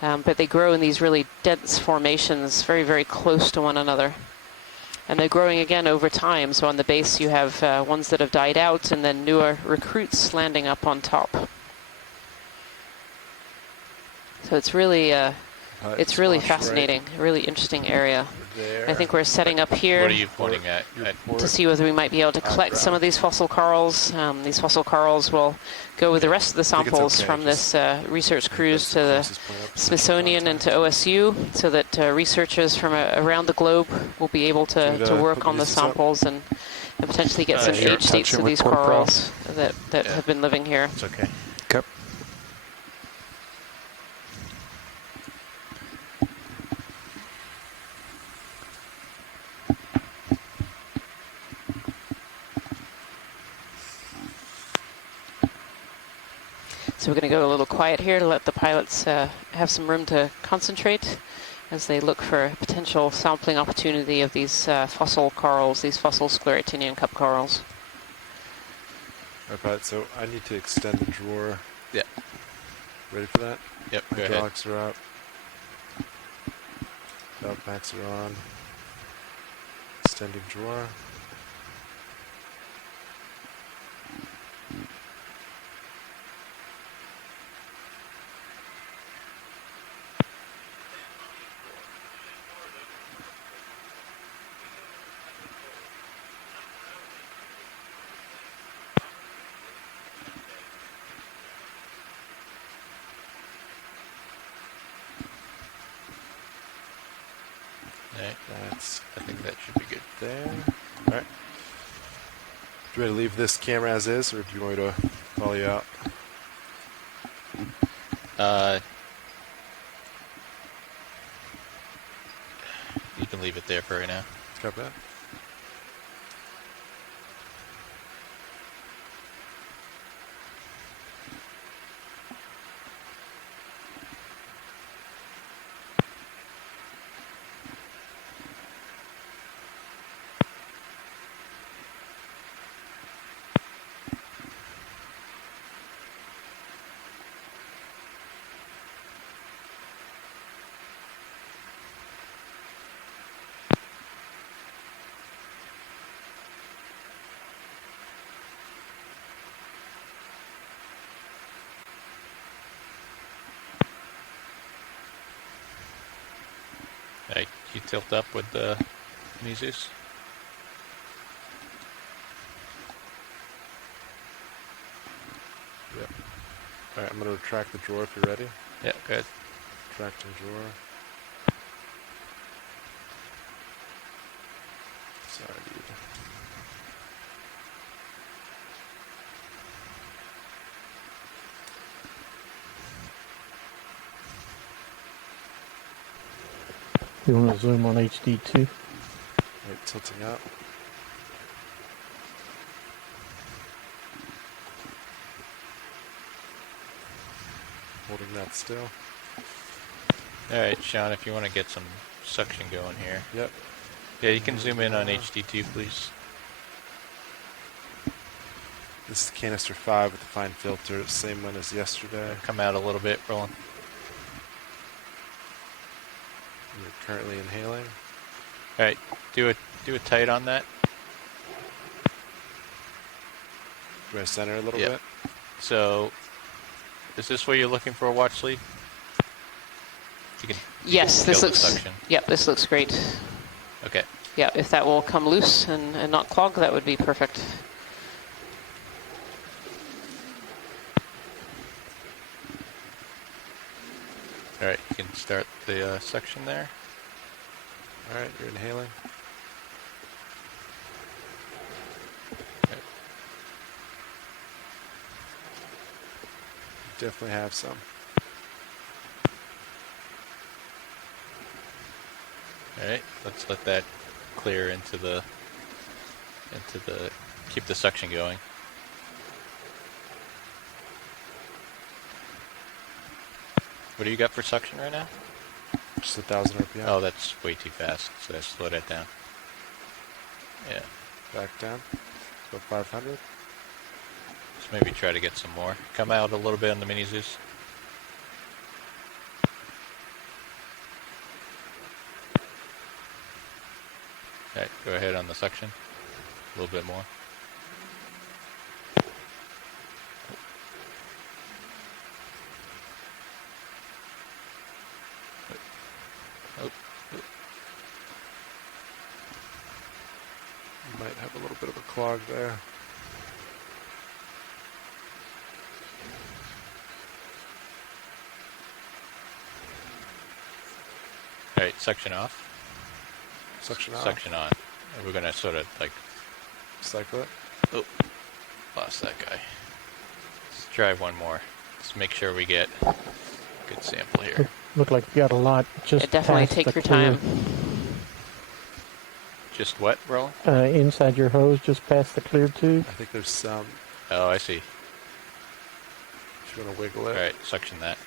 But they grow in these really dense formations, very, very close to one another. And they're growing again over time. So on the base you have ones that have died out and then newer recruits landing up on top. So it's really fascinating, a really interesting area. I think we're setting up here. What are you pointing at? To see whether we might be able to collect some of these fossil corals. These fossil corals will go with the rest of the samples from this research cruise to the Smithsonian and to OSU, so that researchers from around the globe will be able to work on the samples and potentially get some age dates of these corals that have been living here. It's okay. Okay. So we're going to go a little quiet here to let the pilots have some room to concentrate as they look for a potential sampling opportunity of these fossil corals, these fossil scleractinian cup corals. All right, Pat, so I need to extend the drawer. Yeah. Ready for that? Yep, go ahead. Hydraulics are up. Valve packs are on. Extending drawer. I think that should be good. There. All right. Do you want to leave this camera as is, or do you want me to follow you out? You can leave it there for right now. Copy that. You tilt up with the Mizus. Yep. All right, I'm going to retract the drawer if you're ready. Yeah, go ahead. Retracting drawer. Sorry, dude. You want to zoom on HD2? Right, tilting up. Holding that still. Alright, Sean, if you want to get some suction going here. Yep. Yeah, you can zoom in on HD2, please. This is canister 5 with the fine filter, same one as yesterday. Come out a little bit, Roland. You're currently inhaling. Alright, do a tight on that. Do I center a little Yep. bit? So, is this where you're looking for a watch lead? You can Yes, feel this the looks. suction. Yep, this looks great. Okay. Yeah, if that will come loose and not clog, that would be perfect. Alright, you can start the suction there. Alright, you're inhaling. You definitely have some. Alright, let's let that clear into the keep the suction going. What do you got for suction right now? Just 1,000 RPM. Oh, that's way too fast, so I slow that down. Yeah. Back down. About 500. So maybe try to get some more. Come out a little bit on the mini Zeus. Alright, go ahead on the suction. A little bit more. Oh. You might have a little bit of a clog there. Alright, suction off. Suction off. Suction on. And we're gonna sort of like Cycle it. oh, lost that guy. Let's try one more. Let's make sure we get a good sample here. Look like you got a lot just Yeah, definitely past take the your clear. time. Just what, Roland? Inside your hose, just past the clear tube. I think there's some. Oh, I see. If you want to wiggle it. Alright, suction that.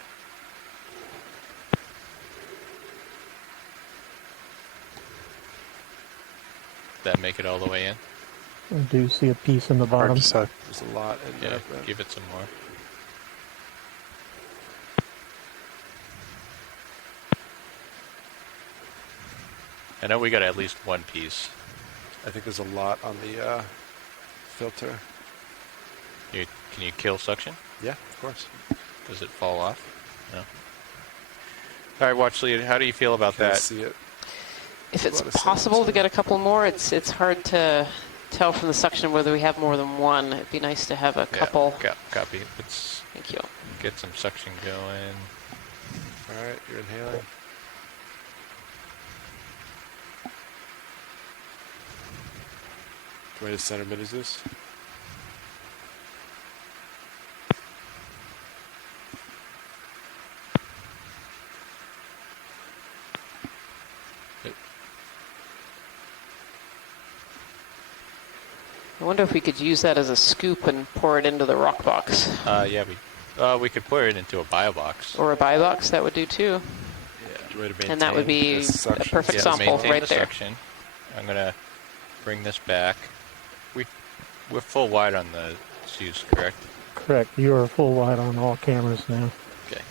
That make it all the way in? I do see a piece in the Hard bottom. to say. There's a lot in Yeah, there. But give it some more. I know we got at least one piece. I think there's a lot on the filter. Can you kill suction? Yeah, of course. Does it fall off? No. Alright, watch lead. How do you feel about Can't that? see it. If it's A lot of possible to signals get a couple more, it's hard to tell from the suction whether we have more than one. It'd be nice to have a couple. Yeah, copy. Let's Thank you. get some suction going. Alright, you're inhaling. Do you want me to center mini Zeus? I wonder if we could use that as a scoop and pour it into the rock box. Yeah, we could pour it into a bio box. Or a buy box, that would do too. Do you want me to And that would maintain be this a suction? perfect Yeah, sample maintain right the there. suction. I'm gonna bring this back. We're full wide on the Zeus, correct? Correct. You are full wide on all cameras now. Okay.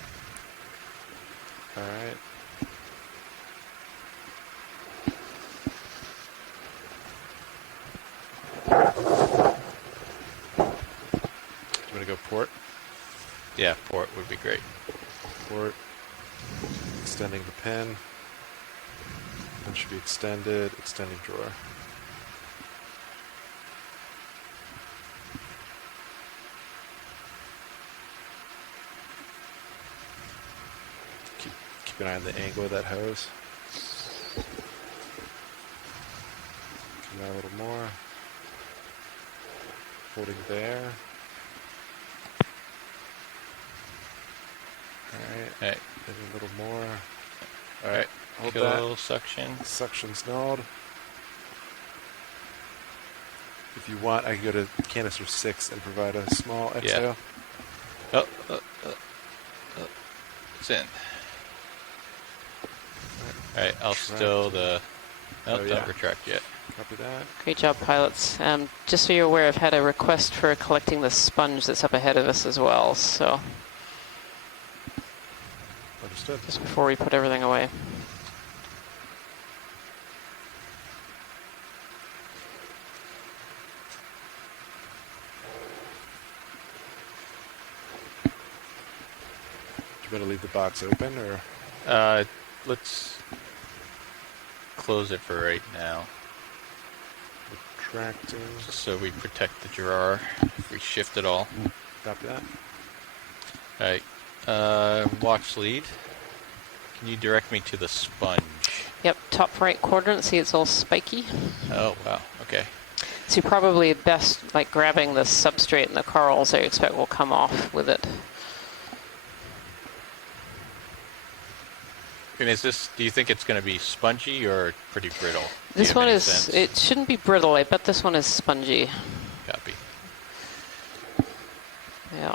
Alright. Do you want to go port? Yeah, port would be great. Port. Extending the pin. Pin should be extended. Extending drawer. Keep an eye on the angle of that hose. Come that a little more. Holding there. Alright. Alright. Maybe a little more. Alright. Hold Kill that. suction. Suction's nulled. If you want, I can go to canister 6 and provide a small exhale. Oh, it's in. Alright, I'll still the... Nope, Oh, yeah. don't retract yet. Copy that. Great job, pilots. Just so you're aware, I've had a request for collecting the sponge that's up ahead of us as well, so Understood. just before we put everything away. You better leave the box open, or Let's close it for right now, retracting. just so we protect the drawer if we shift at all. Copy that. Alright, watch lead. Can you direct me to the sponge? Yep, top right quadrant, see it's all spiky. Oh, wow, okay. So you're probably best like grabbing the substrate and the corals I expect will come off with it. And is this, do you think it's going to be spongy or pretty brittle? Do This you have one any is, sense? it shouldn't be brittle, I bet this one is spongy. Copy. Yeah.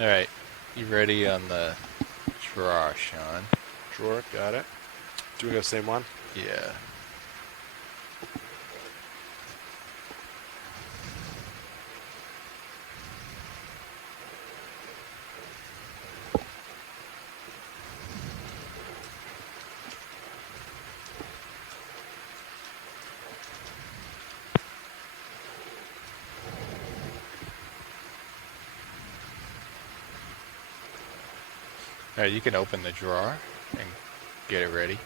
Alright, you ready on the drawer, Sean? Drawer, got it. Do we go same one? Yeah. Alright, you can open the drawer and get it ready.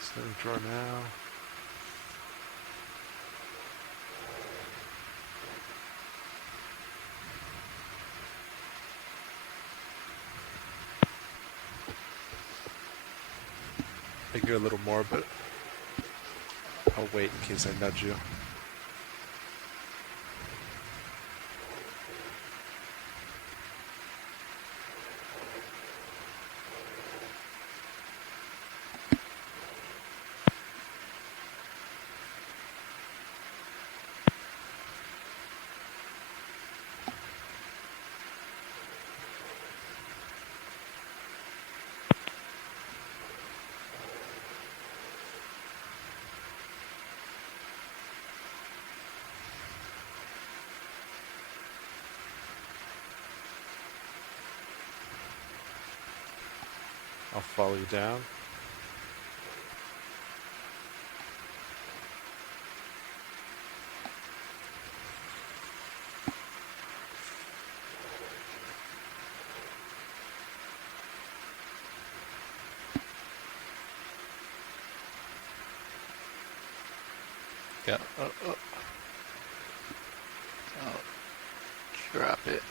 So drawer now. I can go a little more, but I'll wait in case I nudge you. I'll follow you down. Go. Oh. Drop it.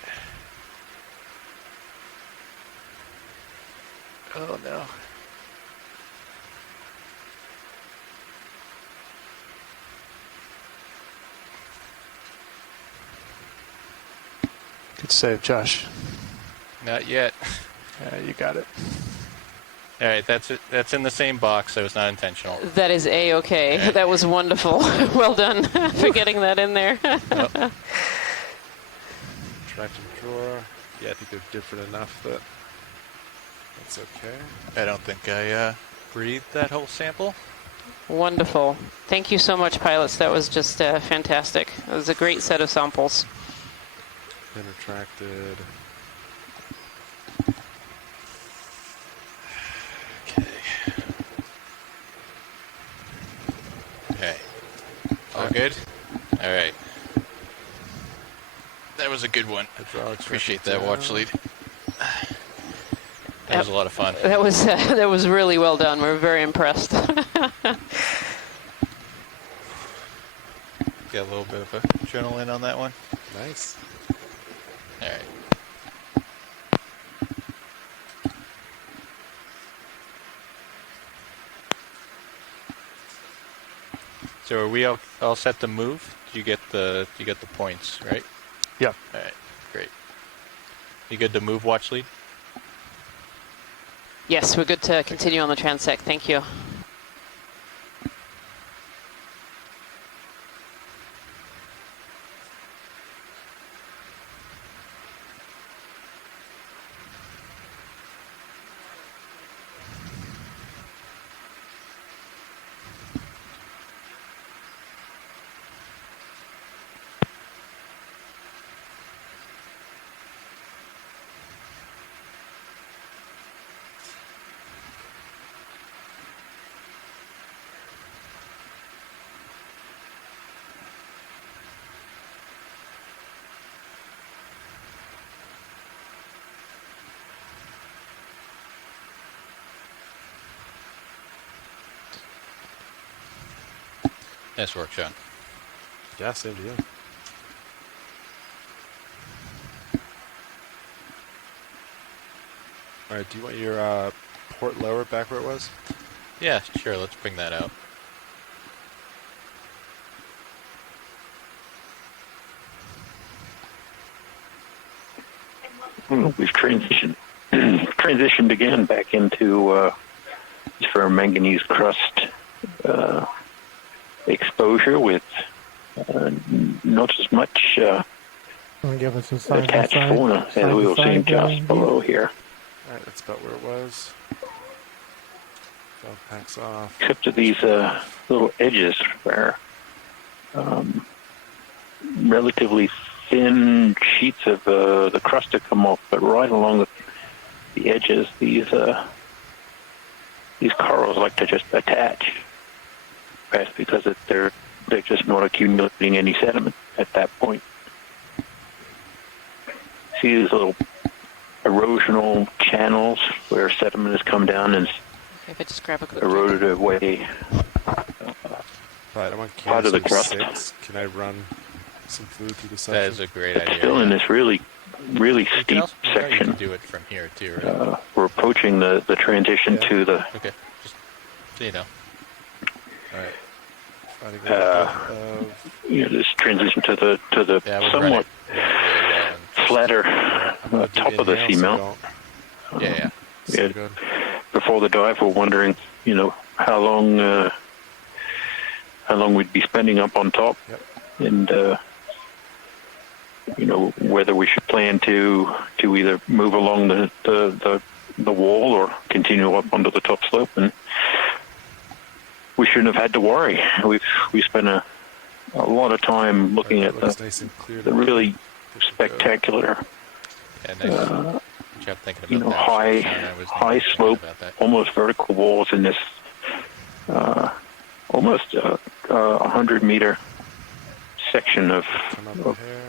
Oh no. Good save, Josh. Not yet. Yeah, you got it. Alright, that's it. That's in the same box, so it's not intentional. That is A-okay. Okay. That was wonderful. Well done for getting that in there. Yep. Retracting drawer. Yeah, I think they're different enough that that's okay. I don't think I breathed that whole sample. Wonderful. Thank you so much, pilots. That was just fantastic. It was a great set of samples. Then retracted. Okay. All good? Alright. That was a good one. Appreciate that watch lead. That was a lot of fun. That was really well done. We're very impressed. Got a little bit of adrenaline on that one. Nice. Alright. So are we all set to move? You get the points, right? Yeah. All right, great. You good to move, watch lead? Yes, we're good to continue on the transect. Thank you. Nice work, Sean. Yeah, same to you. All right, do you want your port lower back where it was? Yeah, sure. Let's bring that out. We've transitioned again back into ferromanganese crust exposure with not as much Give us a side attached by side, fauna as we were seeing just below here. All right, that's about where it was. Valve packs off. Except for these little edges where relatively thin sheets of the crust have come off, but right along the edges, these corals like to just attach. Perhaps because they're just not accumulating any sediment at that point. See these little erosional channels where sediment has come down and If I just grab a quick eroded away Right, I'm on part of the crust. 6. Can I run some fluid through the section? That is a great idea. Still in this really steep You section. can do it from here too, right? We're approaching the transition to the Okay, just so you know. All right. Finding a this transition to the Yeah, we'll somewhat run it. flatter top of the seamount. Yeah. So Yeah. good. Before the dive, we're wondering, how long we'd be spending up on top, Yep. and whether we should plan to either move along the wall or continue up onto the top slope. And we shouldn't have had to worry. We spent a lot of time looking at Looks nice and clear the now. really spectacular, Yeah, nice. Good job thinking about that. high Sean. I was high thinking slope, about that. almost vertical walls in this almost 100-meter section of Come up here.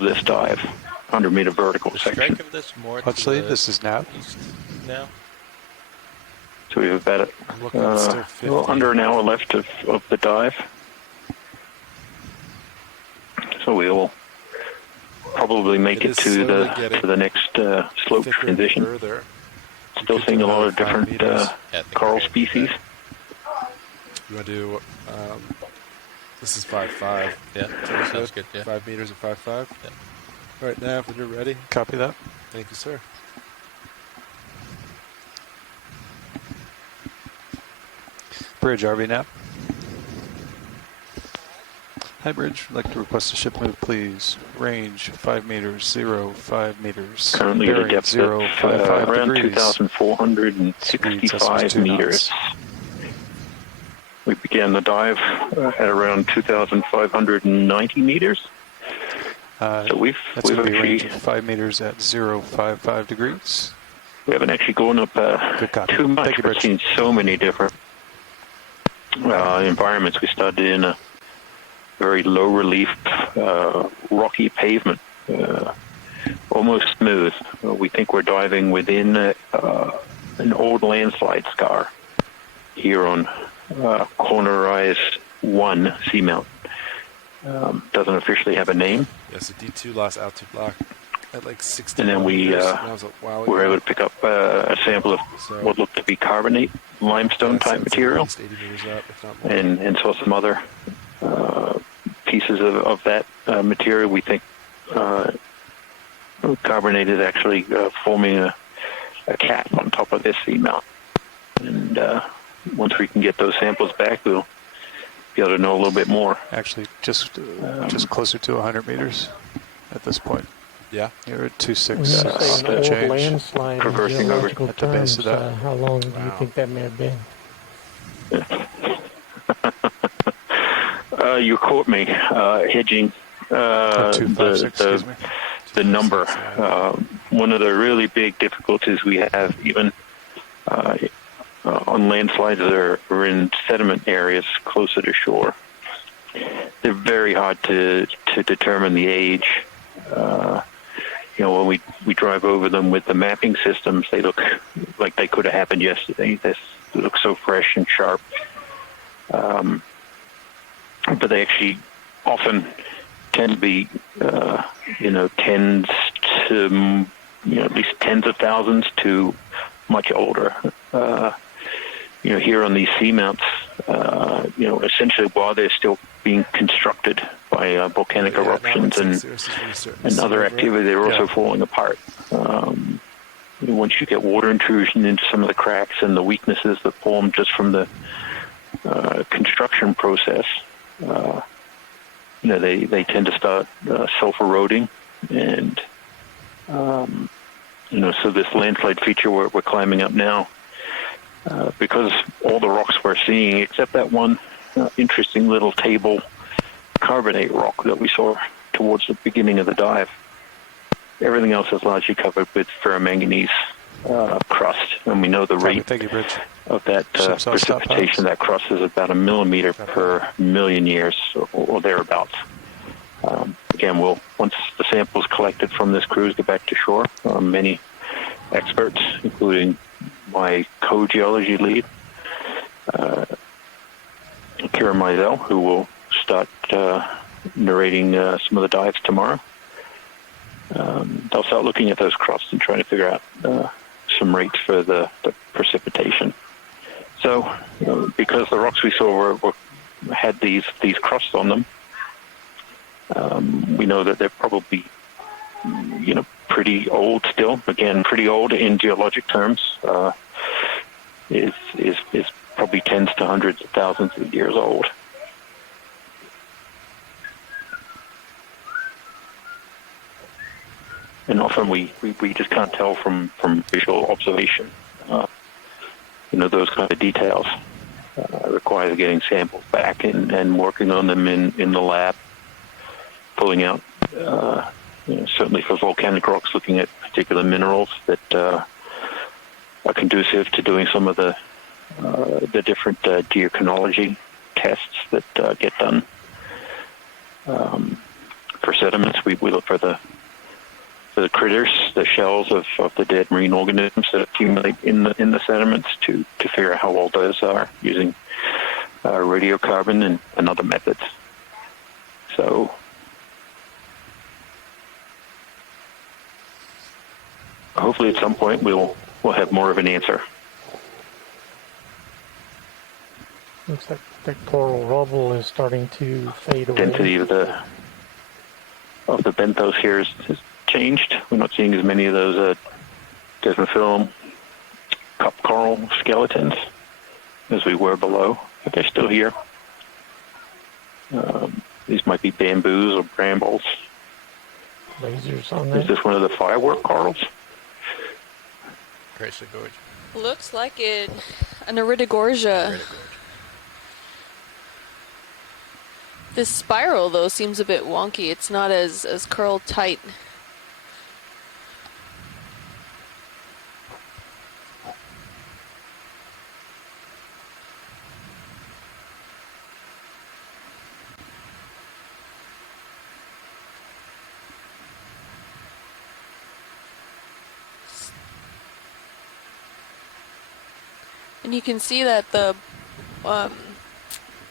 this dive, 100-meter vertical The section. strike of this more Let's to see, the this is Nav. east now. So we have about I'm looking at still 50. under an hour left of the dive. So we will probably make It it is to slowly getting the next slope thicker and transition. further. You Still could seeing do a lot another of 5 different meters. Yeah, I think coral we're gonna do species. that. You want to do, this is 5.5. Yeah, that sounds good. Yeah. 5 meters at 5.5. Yeah. All right, Nav, when you're ready. Copy that. Thank you, sir. Bridge, RV Nav. Hi, Bridge. I'd like to request a ship move, please. Range 5 meters, 5 meters. Currently at a Bearing depth 055 of around degrees. 2,465 2 meters. We began the dive at around 2,590 meters. So we've That's going to be actually range 5 meters at 055 degrees. we haven't actually gone up Good copy. too much. Thank you, We've Bridge. seen so many different environments. We started in a very low relief, rocky pavement, almost smooth. We think we're diving within an old landslide scar here on Corner Rise 1 Seamount. Doesn't officially have a name. Yes, a D2 lost altitude lock. at like 60 And then we meters. That was a while ago. were able to pick up a sample of So, what looked to be carbonate limestone yeah, so type it's material, at least 80 meters up, if not more. and saw some other pieces of that material. We think carbonate is actually forming a cap on top of this seamount. And once we can get those samples back, we'll be able to know a little bit more. Actually, just closer to 100 meters at this point. Yeah. You're at When you 2.6 say an old change. landslide in Traversing over geological at the base terms, of that. how long do you Wow. think that may have been? You caught me hedging Or 2.56, excuse me. the number. One of the really big difficulties we have, even on landslides that are in sediment areas closer to shore, they're very hard to determine the age. When we drive over them with the mapping systems, they look like they could have happened yesterday. They look so fresh and sharp. But they actually often tend to be, tens to, at least tens of thousands to much older. Here on these seamounts, essentially while they're still being constructed by volcanic eruptions and other activity, they're also falling apart. Once you get water intrusion into some of the cracks and the weaknesses that form just from the construction process, they tend to start self-eroding, and so this landslide feature we're climbing up now, because all the rocks we're seeing, except that one interesting little table carbonate rock that we saw towards the beginning of the dive, everything else is largely covered with ferromanganese crust, and we know the rate of that precipitation that crust is about 1 millimeter per million years or thereabouts. Again, once the samples collected from this cruise get back to shore, many experts, including my co-geology lead, Kira Meisel, who will start narrating some of the dives tomorrow, they'll start looking at those crusts and trying to figure out some rates for the precipitation. So, because the rocks we saw had these crusts on them, we know that they're probably, pretty old still. Again, pretty old in geologic terms. Is probably tens to hundreds of thousands of years old. And often we just can't tell from visual observation. Those kind of details require getting samples back and working on them in the lab, pulling out, certainly for volcanic rocks, looking at particular minerals that are conducive to doing some of the different geochronology tests that get done. For sediments, we look for the critters, the shells of the dead marine organisms that accumulate in the sediments to figure out how old those are using radiocarbon and other methods. So hopefully at some point we'll have more of an answer. Looks like the coral rubble is starting to fade away. Density of the benthos here has changed. We're not seeing as many of those desmophyllum cup coral skeletons as we were below, but they're still here. These might be bamboos or brambles. Lasers on that. Is this one of the firework corals? Graceful Gorge. Looks like it. An Iridogorgia. This spiral, though, seems a bit wonky. It's not as curled tight. And you can see that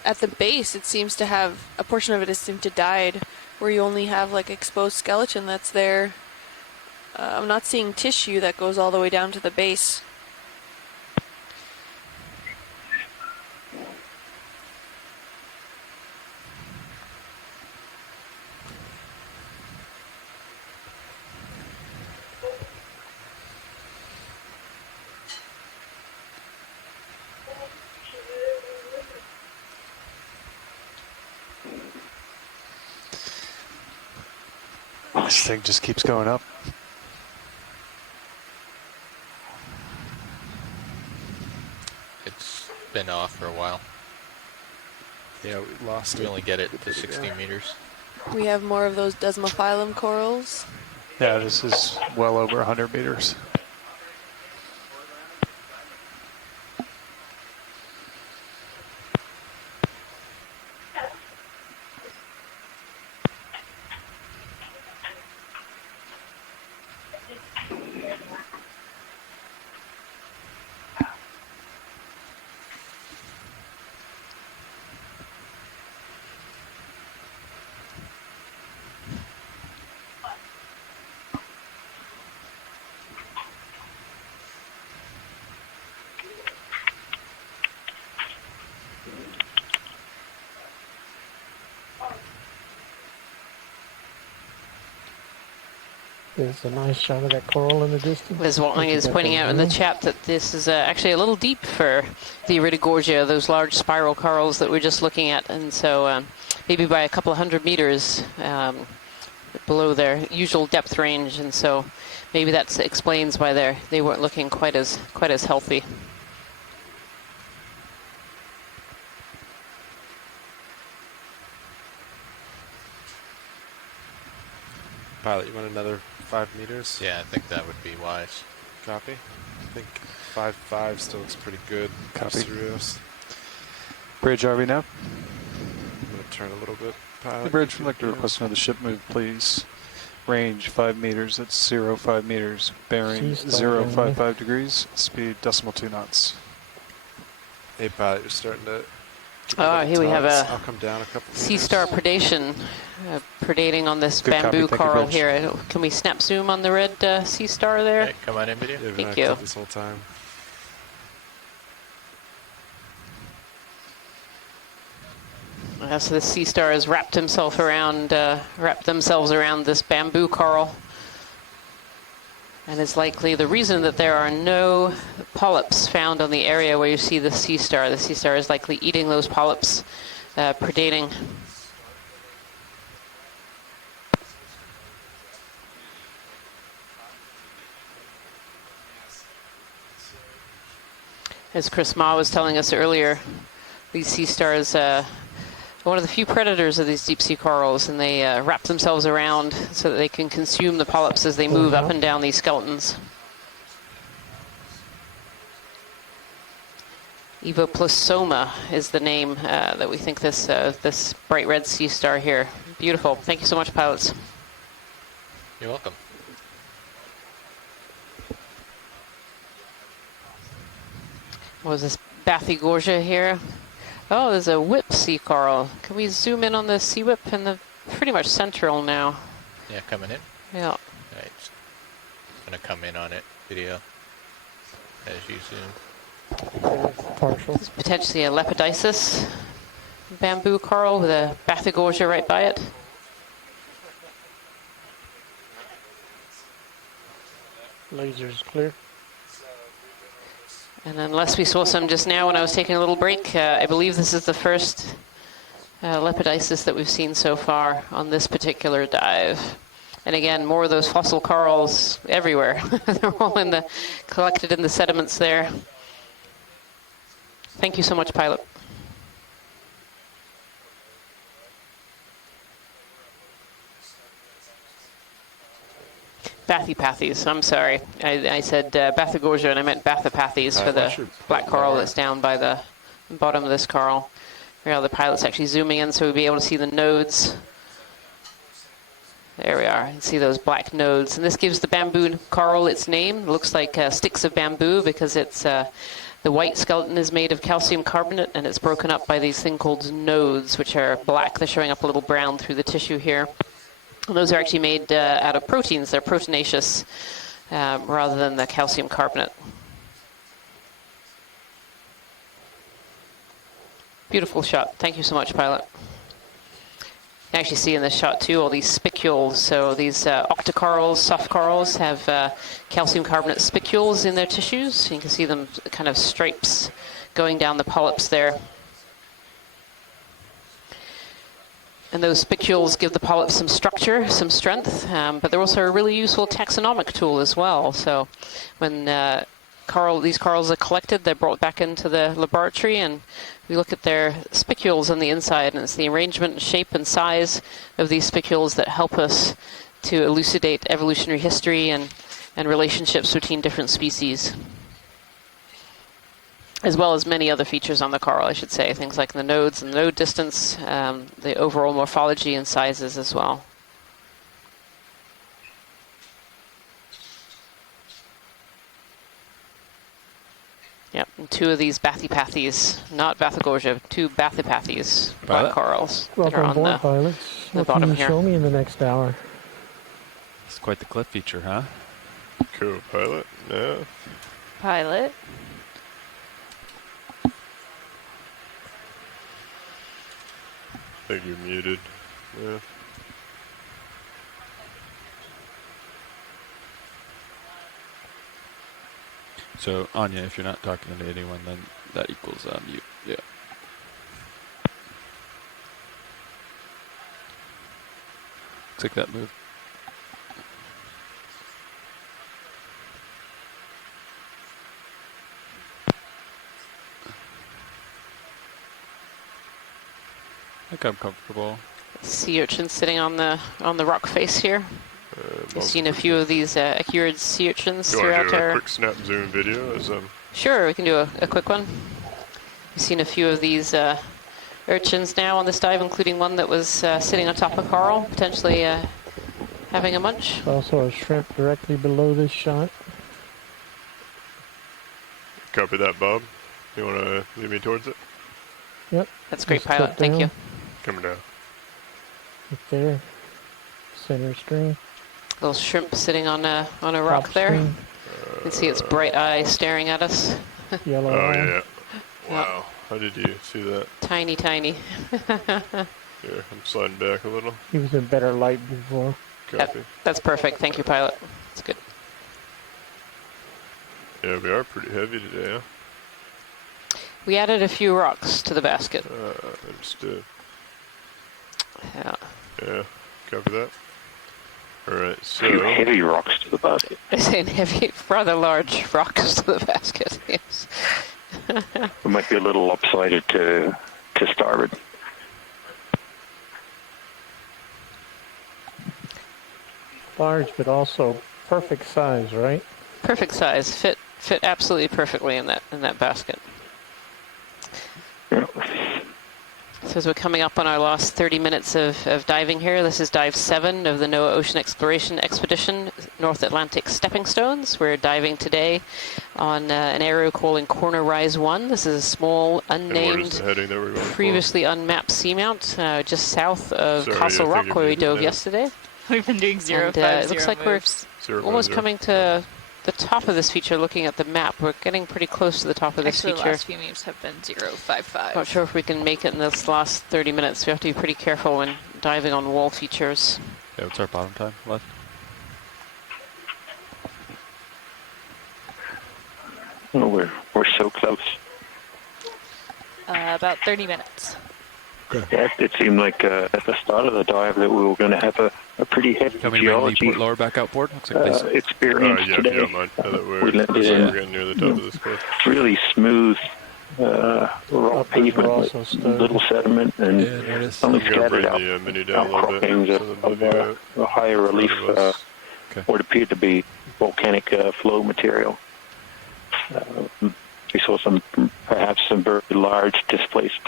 at the base, it seems to have a portion of it has seemed to died, where you only have like exposed skeleton that's there. I'm not seeing tissue that goes all the way down to the base. This thing just keeps going up. It's been off for a while. Yeah, we lost We it. only get it to 60 meters. We have more of those desmophyllum corals. Yeah, this is well over 100 meters. There's a nice shot of that coral in the distance. Liz Watling is pointing out in the chat that this is actually a little deep for the Iridogorgia, those large spiral corals that we're just looking at, and so maybe by a couple of 100 meters below their usual depth range, and so maybe that explains why they weren't looking quite as healthy. Pilot, you want another 5 meters? Yeah, I think that would be wise. Copy. I think 5.5 still looks pretty good. Copy. Serious. Bridge, are we now? I'm going to turn a little bit. Pilot. The bridge, would like to request another ship move, please. Range 5 meters, that's 0.5 meters. Bearing She's starting 0.55 degrees, speed decimal 2 knots. Hey, pilot, you're starting to... Here we have I'll come down a couple sea star predation, predating on this Good copy, bamboo thank you, coral Bridge. here. Can we snap zoom on the red sea star there? Okay, come on in, video. Yeah, we've been Thank active you. this whole time. So the sea star has wrapped themselves around this bamboo coral, and it's likely the reason that there are no polyps found on the area where you see the sea star. The sea star is likely eating those polyps, predating. As Chris Ma was telling us earlier, these sea stars are one of the few predators of these deep sea corals, and they wrap themselves around so that they can consume the polyps as they move up and down these skeletons. Evoplosoma is the name that we think this bright red sea star here. Beautiful. Thank you so much, pilots. You're welcome. What was this Bathygorgia here? Oh, there's a whip sea coral. Can we zoom in on the sea whip in the pretty much central now? Yeah, coming in. Yeah. All right. Gonna come in on it, video, as you zoom. Partial. It's potentially a Lepidopsis bamboo coral with a Bathygorgia right by it. Laser's clear. And unless we saw some just now when I was taking a little break, I believe this is the first Lepidopsis that we've seen so far on this particular dive. And again, more of those fossil corals everywhere. They're all collected in the sediments there. Thank you so much, pilot. Bathypathes, I'm sorry. I said Bathygorgia and I meant Bathypathes for the black coral that's down by the bottom of this coral. Here are the pilots actually zooming in so we'll be able to see the nodes. There we are. You can see those black nodes. And this gives the bamboo coral its name. It looks like sticks of bamboo because it's the white skeleton is made of calcium carbonate and it's broken up by these things called nodes, which are black. They're showing up a little brown through the tissue here. Those are actually made out of proteins. They're proteinaceous rather than the calcium carbonate. Beautiful shot. Thank you so much, pilot. You can actually see in this shot too all these spicules. So these octocorals, soft corals, have calcium carbonate spicules in their tissues. You can see them kind of stripes going down the polyps there. And those spicules give the polyps some structure, some strength, but they're also a really useful taxonomic tool as well. So when these corals are collected, they're brought back into the laboratory, and we look at their spicules on the inside, and it's the arrangement, shape, and size of these spicules that help us to elucidate evolutionary history and relationships between different species, as well as many other features on the coral, I should say, things like the nodes and the node distance, the overall morphology and sizes as well. Yep, and two of these Bathypathes, not Bathagorgia, two Bathypathes, black corals that are Welcome on aboard, pilots. the What bottom can you here. show me in the next hour? It's quite the cliff feature, huh? Cool, pilot. Yeah. Pilot. I think you're muted. Yeah. So, Anya, if you're not talking to anyone, then that equals mute. Yeah. Looks like that moved. I think I'm comfortable. Sea urchin sitting on the rock face here. We've seen a few of these echirid sea urchins You want throughout to do a our... quick snap zoom video? As Sure, we can do a quick one. We've seen a few of these urchins now on this dive, including one that was sitting on top of coral, potentially having a munch. Also a shrimp directly below this shot. Copy that, Bob. You want to lead me towards it? Yep. That's great, Just pilot. click Thank you. down. Coming down. Right there. Center screen. Little shrimp sitting on a rock Top there. screen. You can see its bright eye staring at us. Yellow Oh, eye. yeah. Wow. How did you see that? Tiny, tiny. Here, I'm sliding back a little. He was in better light before. Copy. That's perfect. Thank you, pilot. That's good. Yeah, we are pretty heavy today, huh? We added a few rocks to the basket. Understood. Yeah. Yeah, copy that. Alright, so... A few heavy rocks to the basket. I'm saying heavy, rather large rocks to the basket, yes. It might be a little lopsided to starboard. Large, but also perfect size, right? Perfect size. Fit absolutely perfectly in that basket. So as we're coming up on our last 30 minutes of diving here, this is dive 7 of the NOAA Ocean Exploration Expedition, North Atlantic Stepping Stones. We're diving today on an area calling Corner Rise 1. This is a small, unnamed, previously unmapped seamount just south of Castle Rock, where we dove yesterday. We've been doing 050 it looks like moves. we're almost coming to the top of this feature. Looking at the map, we're getting pretty close to the top of this Actually, feature. the last few moves have been 055. Not sure if we can make it in this last 30 minutes. We have to be pretty careful when diving on wall features. Yeah, what's our bottom time left? Oh, we're so close. About 30 minutes. Yeah, it seemed like at the start of the dive that we were going to have a pretty heavy Can we geology bring the lower back outboard? Looks like they experience yeah, today. if you don't mind. Now that We landed in we're getting near the top of this cliff. really smooth rock pavement with little sediment and only scattered out outcroppings of a higher relief what appeared to be volcanic flow material. We saw perhaps some very large displaced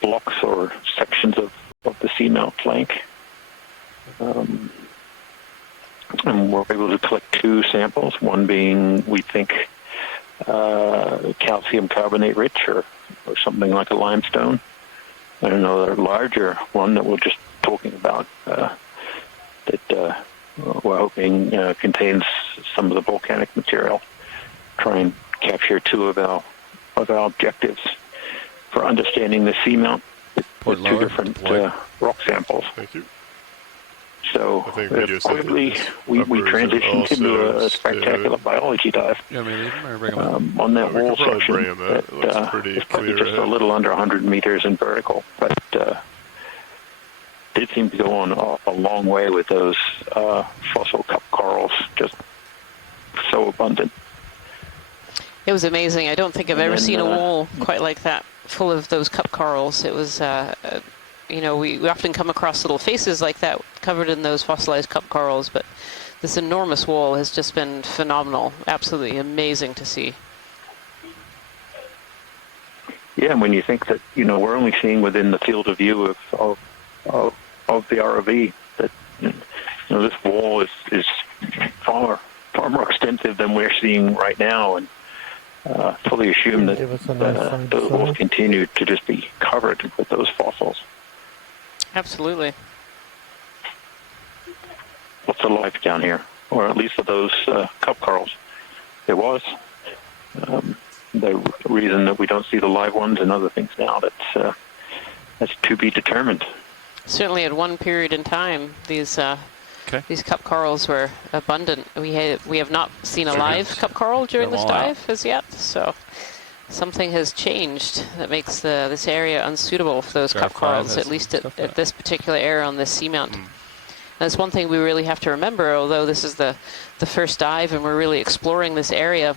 blocks or sections of the seamount flank. And we're able to collect 2 samples, one being, we think, calcium carbonate rich or something like a limestone, and another larger one that we're just talking about, that we're hoping contains some of the volcanic material. Try and capture two of our objectives for understanding the seamount with two different rock samples. Thank you. So quickly, we transitioned into a spectacular biology dive on that wall section. That is probably just a little under 100 meters in vertical, but did seem to go on a long way with those fossil cup corals, just so abundant. It was amazing. I don't think I've ever seen a wall quite like that, full of those cup corals. It was, we often come across little faces like that covered in those fossilized cup corals, but this enormous wall has just been phenomenal. Absolutely amazing to see. Yeah, and when you think that, we're only seeing within the field of view of the ROV, that, this wall is far more extensive than we're seeing right now, and fully assume that those walls continue to just be covered with those fossils. Absolutely. Lots of life down here, or at least of those cup corals. There was. The reason that we don't see the live ones and other things now, that's to be determined. Certainly at one period in time, these cup corals were abundant. We have not seen a live cup coral during this dive as yet, so something has changed that makes this area unsuitable for those cup corals, at least at this particular area on this seamount. That's one thing we really have to remember, although this is the first dive and we're really exploring this area.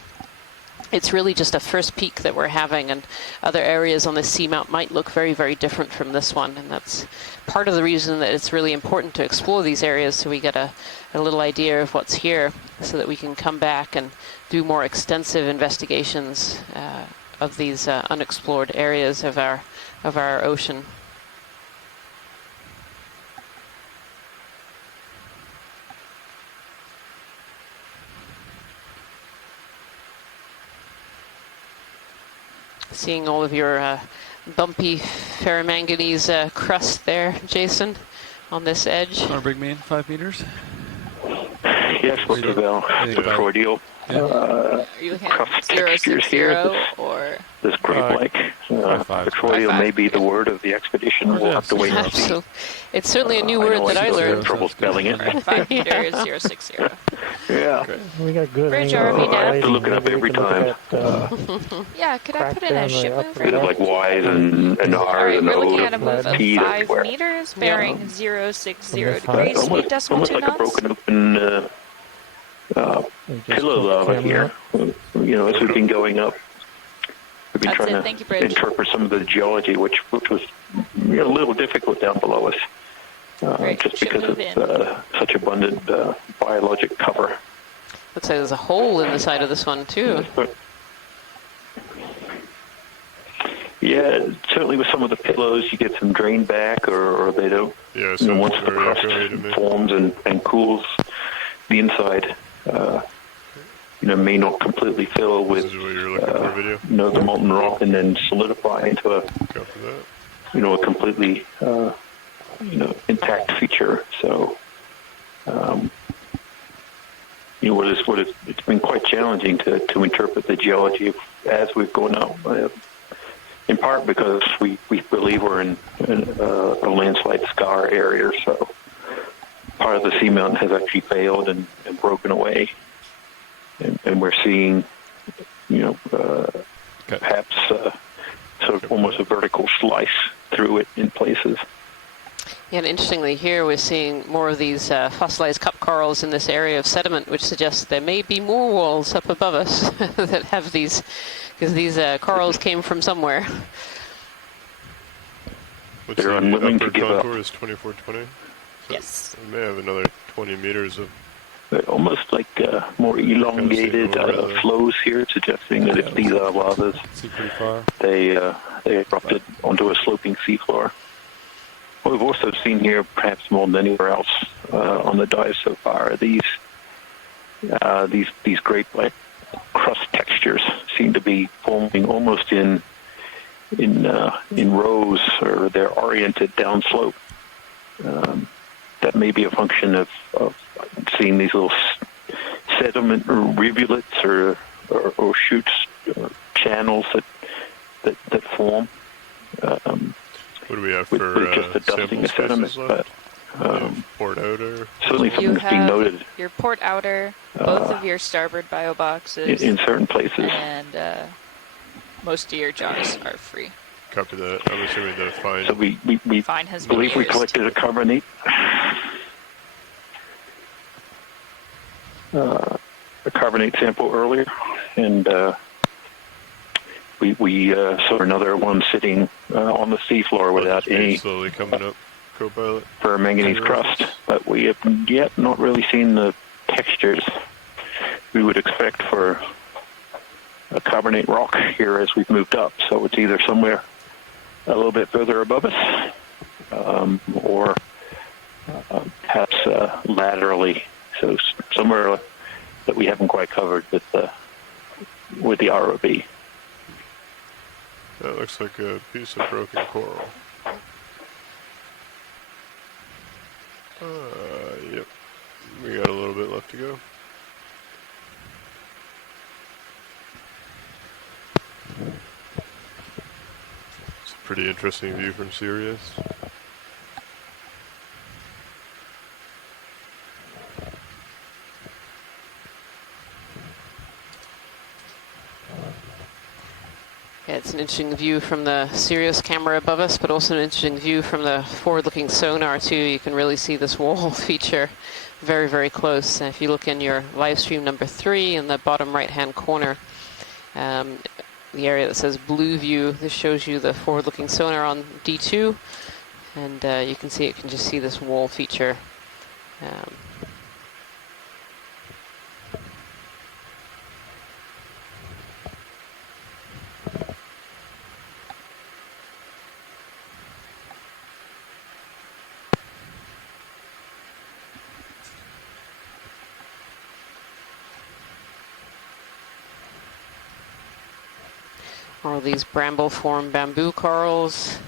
It's really just a first peek that we're having, and other areas on this seamount might look very, very different from this one, and that's part of the reason that it's really important to explore these areas, so we get a little idea of what's here, so that we can come back and do more extensive investigations of these unexplored areas of our ocean. Seeing all of your bumpy ferromanganese crust there, Jason, on this edge. Want to bring me in 5 meters? Yes, look at the cordial Are you looking at 060 or this grape-like cordial may be the word of the expedition. We'll have to wait and see. It's certainly a new word that I learned. Trouble spelling it. 5 meters, 060. Yeah. We got good. Bridge RV I have to look it up every time. Yeah, could I put in a ship move? It's like Y's and R's Alright, and we're looking O's at a move of and T's 5 everywhere. meters, bearing 060 degrees, 8 decimal Almost 2 like a knots. broken open pillow lava here. As we've been going up, we've been trying to interpret some of the geology, which was a little difficult down below us, just because of such abundant biologic cover. Looks like there's a hole in the side of this one too. Yeah, certainly with some of the pillows, you get some drain back, or they don't. Yeah, so once the crust forms and cools, the inside, may not completely fill with the molten rock and then solidify into a completely intact feature. So it's been quite challenging to interpret the geology as we've gone up, in part because we believe we're in a landslide scar area, so part of the seamount has actually failed and broken away, and we're seeing perhaps sort of almost a vertical slice through it in places. Yeah, and interestingly here we're seeing more of these fossilized cup corals in this area of sediment, which suggests there may be more walls up above us that have these, because these corals came from somewhere. What's They're the unwilling upper to give up. contour is 2420? So yes. We may have another 20 meters of... But almost like more elongated flows here, suggesting that if these are lavas, they erupted onto a sloping seafloor. What we've also seen here, perhaps more than anywhere else on the dive so far, are these grape-like crust textures seem to be forming almost in rows, or they're oriented downslope. That that may be a function of seeing these little sediment rivulets or chutes or channels that form. What do we have with for just the dusting of sediment? But port outer? certainly something You that's being have noted your port outer, both of your starboard bio boxes, in certain places. and most of your jaws are free. Copy that. I'm assuming the fine. So we Fine has been believe we used. collected a carbonate. A carbonate sample earlier, and we saw another one sitting on the seafloor without any slowly coming up, co-pilot. for manganese crust, but we have yet not really seen the textures we would expect for a carbonate rock here as we've moved up. So it's either somewhere a little bit further above us, or perhaps laterally, so somewhere that we haven't quite covered with the ROV. That looks like a piece of broken coral. Yep. We got a little bit left to go. It's a pretty interesting view from Sirius. Yeah, it's an interesting view from the Sirius camera above us, but also an interesting view from the forward-looking sonar too. You can really see this wall feature very, very close. And if you look in your live stream number 3 in the bottom right-hand corner, the area that says blue view, this shows you the forward-looking sonar on D2, and you can see just see this wall feature. All these bramble-formed bamboo corals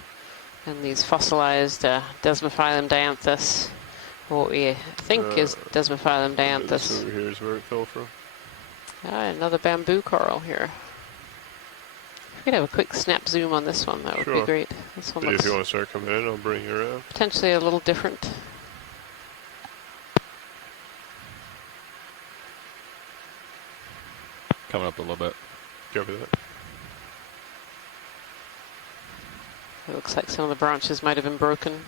and these fossilized Desmophyllum dianthus, what we think is Desmophyllum dianthus. This over here is where it fell from. Another bamboo coral here. If we could have a quick snap zoom on this one, that would be great. This one If looks you want to start coming in, I'll bring you around. potentially a little different. Coming up a little bit. Copy that. It looks like some of the branches might have been broken.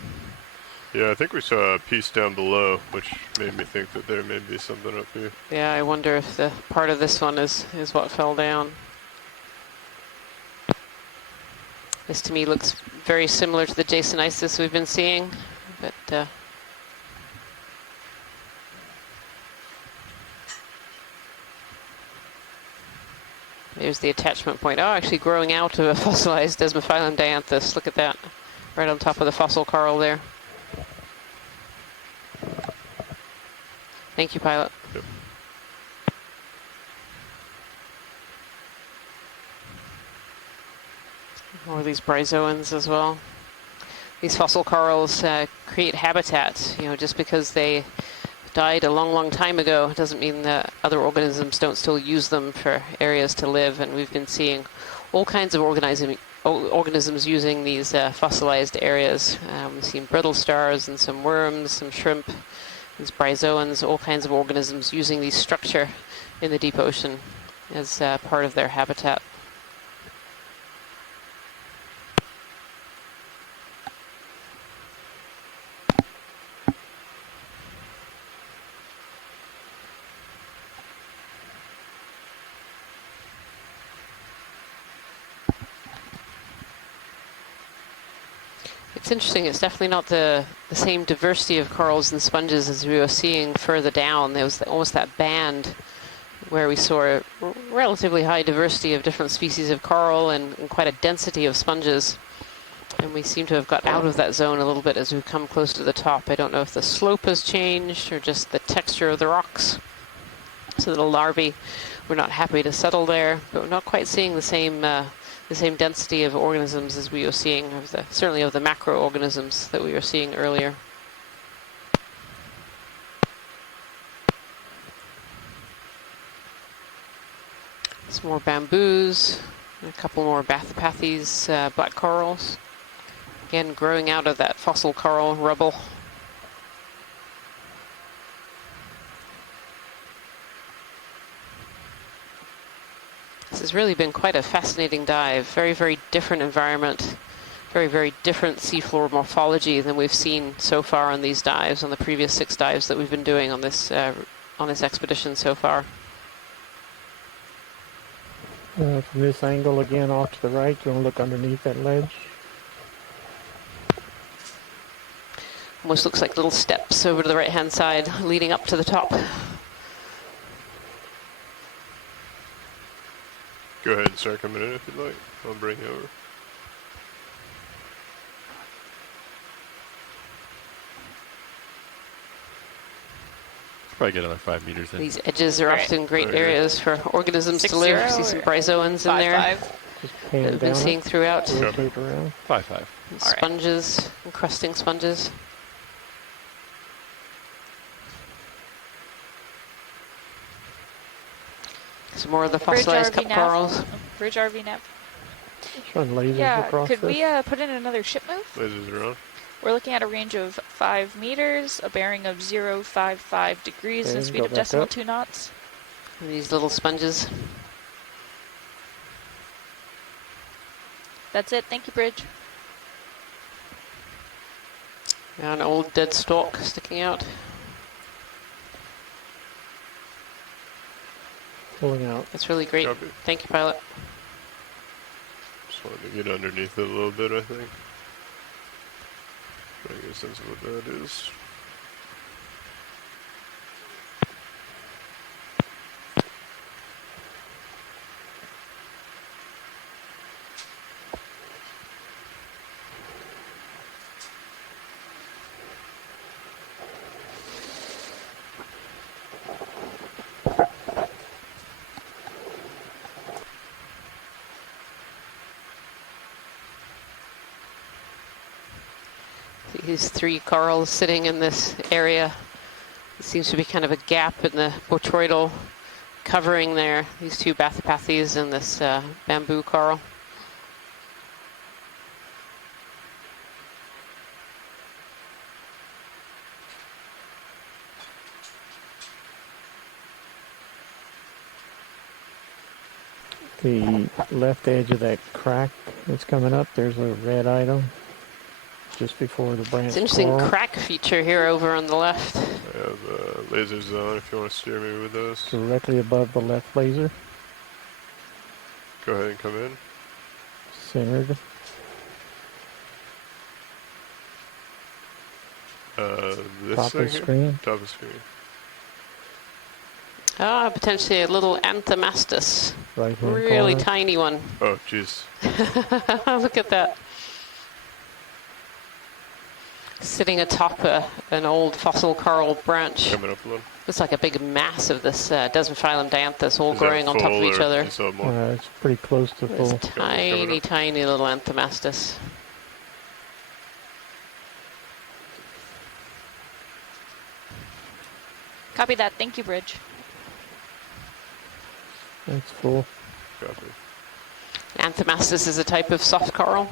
Yeah, I think we saw a piece down below, which made me think that there may be something up here. Yeah, I wonder if the part of this one is what fell down. This to me looks very similar to the Jasonisis we've been seeing, but there's the attachment point. Oh, actually growing out of a fossilized Desmophyllum dianthus. Look at that, right on top of the fossil coral there. Thank you, pilot. Yep. More of these bryozoans as well. These fossil corals create habitat. You know, just because they died a long, long time ago doesn't mean that other organisms don't still use them for areas to live. And we've been seeing all kinds of organisms using these fossilized areas. We've seen brittle stars and some worms, some shrimp, these bryozoans, all kinds of organisms using these structure in the deep ocean as part of their habitat. It's interesting, it's definitely not the same diversity of corals and sponges as we were seeing further down. There was almost that band where we saw a relatively high diversity of different species of coral and quite a density of sponges. And we seem to have got out of that zone a little bit as we come close to the top. I don't know if the slope has changed or just the texture of the rocks. So the larvae were not happy to settle there, but we're not quite seeing the same density of organisms as we were seeing, certainly of the macroorganisms that we were seeing earlier. Some more bamboos, and a couple more Bathypathes black corals. Again, growing out of that fossil coral rubble. This has really been quite a fascinating dive. Very, very different environment. Very, very different seafloor morphology than we've seen so far on these dives, on the previous 6 dives that we've been doing on this expedition so far. From this angle again off to the right, you want to look underneath that ledge. Almost looks like little steps over to the right-hand side leading up to the top. Go ahead and start coming in if you'd like. I'll bring you over. Probably get another 5 meters in. These edges are Right. often great Right here. areas for organisms to 6-0 live. See some or bryozoans in there 5-5? Just that pan we've been down seeing it, throughout. rotate around. 5-5. And All right. sponges, encrusting sponges. Some more of the Bridge fossilized RV cup nav. corals. Bridge RV nav. Showing lasers Yeah, across could this. we put in another ship move? Lasers are on. We're looking at a range of 5 meters, a bearing of 055 degrees, Okay, and a speed go of back decimal up. 2 knots. And these little sponges. That's it. Thank you, Bridge. Now an old dead stalk sticking out. Pulling out. That's really great. Copy. Thank you, pilot. Just wanted to get underneath it a little bit, I think. Try to get a sense of what that is. These 3 corals sitting in this area. It seems to be kind of a gap in the botryoidal covering there. These 2 Bathypathes and this bamboo coral. The left edge of that crack that's coming up, there's a red item just before the branch. It's an interesting coral. crack feature here over on the left. I have lasers on if you want to steer me with those. Directly above the left laser, Go ahead and come in. centered. This Top thing of here? screen. Top of screen. Ah, potentially a little Anthomastus. Right hand Really corner. tiny one. Oh, jeez. Look at that. Sitting atop an old fossil coral branch. Coming up a little. Looks like a big mass of this Desmophyllum dianthus all Is that growing on top of full each or other. is that more? It's pretty close to This full. tiny, tiny little Anthomastus. Copy that. Thank you, Bridge. That's full. Copy. Anthomastus is a type of soft coral.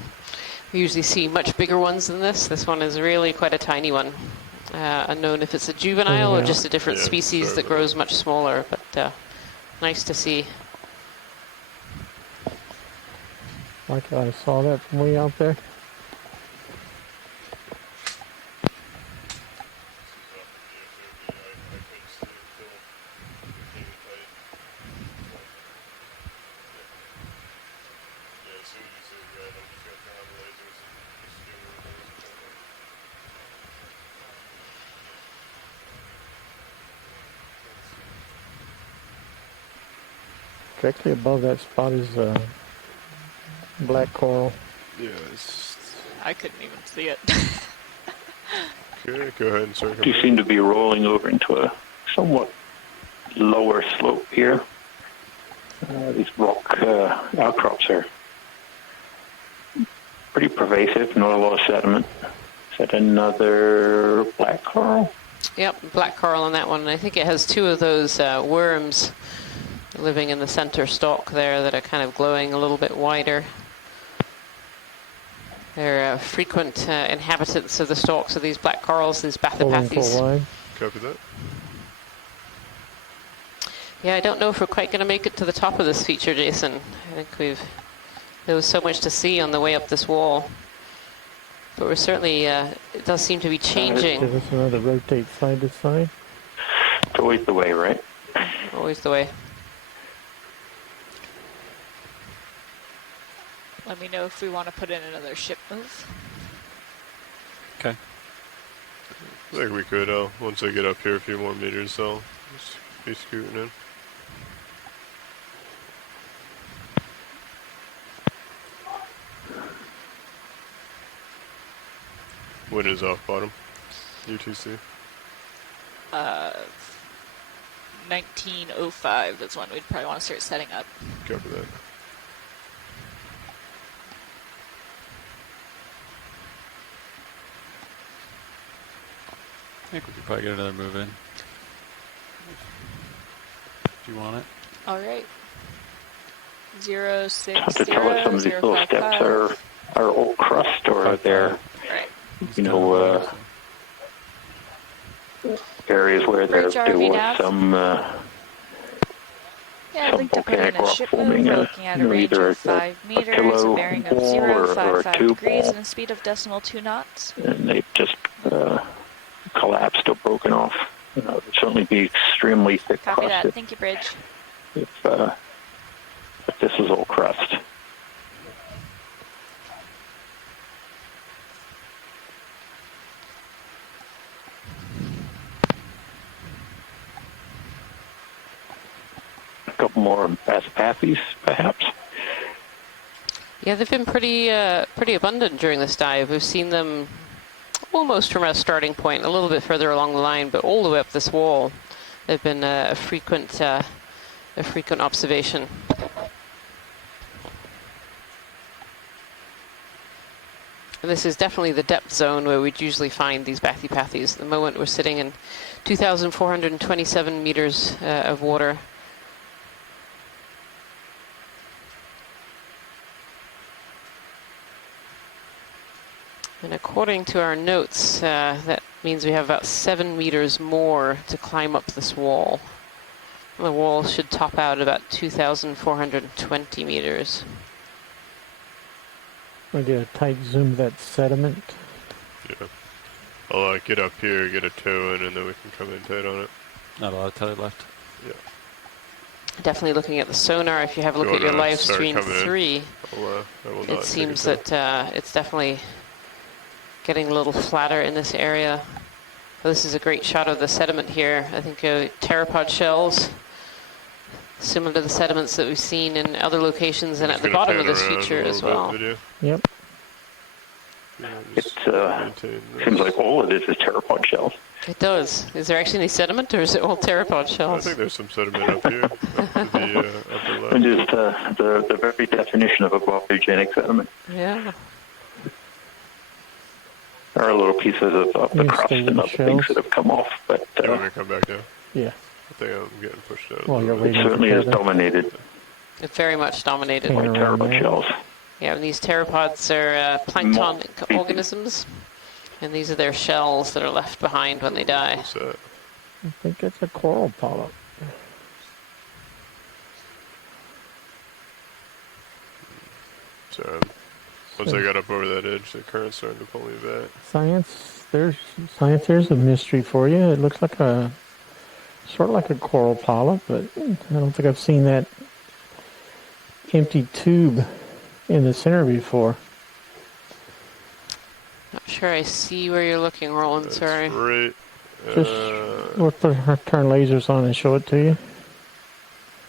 We usually see much bigger ones than this. This one is really quite a tiny one. Unknown if it's a juvenile or Yeah. just a different Yeah, species sorry that about grows much smaller, but nice to see. Like I saw that from way out there. Directly above that spot is black coral. Yeah, it's... I couldn't even see it. Okay, go ahead and start You coming seem in. to be rolling over into a somewhat lower slope here. These rock outcrops are pretty pervasive, not a lot of sediment. Is that another black coral? Yep, black coral on that one. And I think it has 2 of those worms living in the center stalk there that are kind of glowing a little bit wider. They're frequent inhabitants of the stalks of these black corals, these Pulling full bathypathes. wide. Copy that. Yeah, I don't know if we're quite going to make it to the top of this feature, Jason. I think there was so much to see on the way up this wall. But we're certainly, it does seem to be changing. Give us another rotate side to side. It's always the way, right? Always the way. Let me know if we want to put in another ship move. Okay. I think we could, once I get up here a few more meters, I'll just be scooting in. Wind is off bottom. UTC. 1905, that's when we'd probably want to start setting up. Copy that. I think we could probably get another move in. Do you want it? All right. 060, Have to tell us some of these little steps are old crust or they're, Right. you know, areas where there was some Yeah, I'd like to put in volcanic a rock ship move. forming, We're looking at a range either of 5 meters, a pillow bearing of ball or a 055 tube degrees, ball. and a speed of decimal 2 knots. And they've just collapsed or broken off. It would certainly be extremely thick Copy crust that. Thank you, Bridge. if this is all crust. A couple more bathypathes, perhaps. Yeah, they've been pretty abundant during this dive. We've seen them almost from our starting point, a little bit further along the line, but all the way up this wall. They've been a frequent observation. And this is definitely the depth zone where we'd usually find these bathypathes. At the moment, we're sitting in 2,427 meters of water. And according to our notes, that means we have about 7 meters more to climb up this wall. The wall should top out about 2,420 meters. We'll get a tight zoom of that sediment. Yeah. I'll get up here, get a toe in, and then we can come in tight on it. Not a lot of tether left. Yeah. Definitely looking at the sonar. If you have a look at your live stream 3, it seems that it's definitely getting a little flatter in this area. Well, this is a great shot of the sediment here. I think pteropod shells, similar to the sediments that we've seen in other locations and at the bottom of this feature as well. Yep. It seems like all it is pteropod shells. It does. Is there actually any sediment, or is it all pteropod shells? I think there's some sediment up here, up to the upper left. And just the very definition of a biogenic sediment. Yeah. There are little pieces of the crust and other things that have come off, but You want me to come back now? Yeah. I think I'm getting pushed out. Well, you're it waiting certainly for is dominated It's very much dominated. Hang by around pteropod there. shells. Yeah, and these pteropods are planktonic organisms, and these are their shells that are left behind when they die. What's that? I think it's a coral polyp. Sorry. Once I got up over that edge, the current's starting to pull me back. Science, there's a mystery for you. It looks like sort of like a coral polyp, but I don't think I've seen that empty tube in the center before. Not sure I see where you're looking, Roland. That's Sorry. right. Just we'll turn lasers on and show it to you.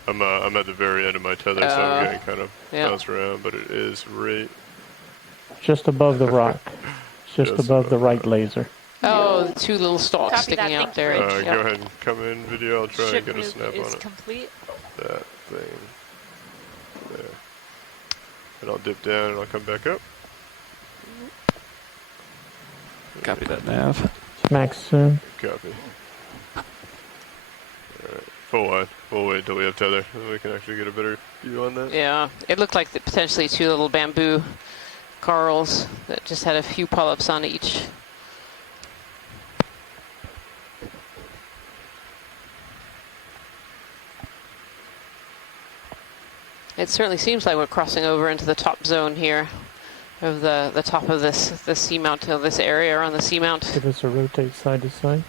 I'm at the very end of my tether, so I'm getting kind of bounced around, but it is right. Just above the rock. Just above the right laser. Oh, the two little stalks Copy sticking that, out thank you. there. Go ahead and come in video. I'll try Ship and get a move snap is on it. complete. That thing. There. And I'll dip down and I'll come back up. Copy that, Nav. Max zoom. Copy. Alright. Full wide. We'll wait until we have tether, and we can actually get a better view on that. Yeah, it looked like potentially two little bamboo corals that just had a few polyps on each. It certainly seems like we're crossing over into the top zone here of the top of the seamount of this area around the seamount. Give us a rotate side to side.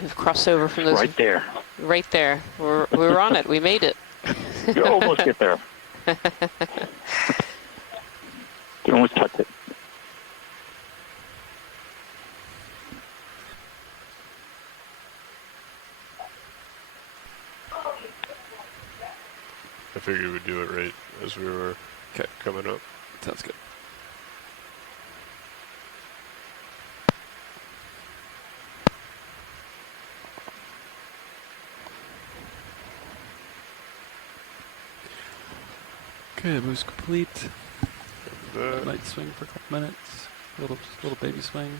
We've crossed over from those. Right there. Right there. We're on it. We made it. You almost get there. You almost touched it. I figured we'd do it right as we were coming up. Sounds good. Okay, move's complete. Might swing for a couple minutes. Little baby swing.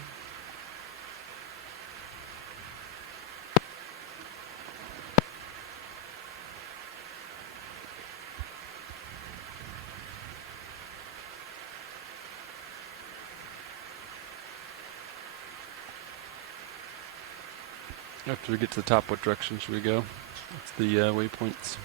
After we get to the top, what direction should we go? What's the waypoints?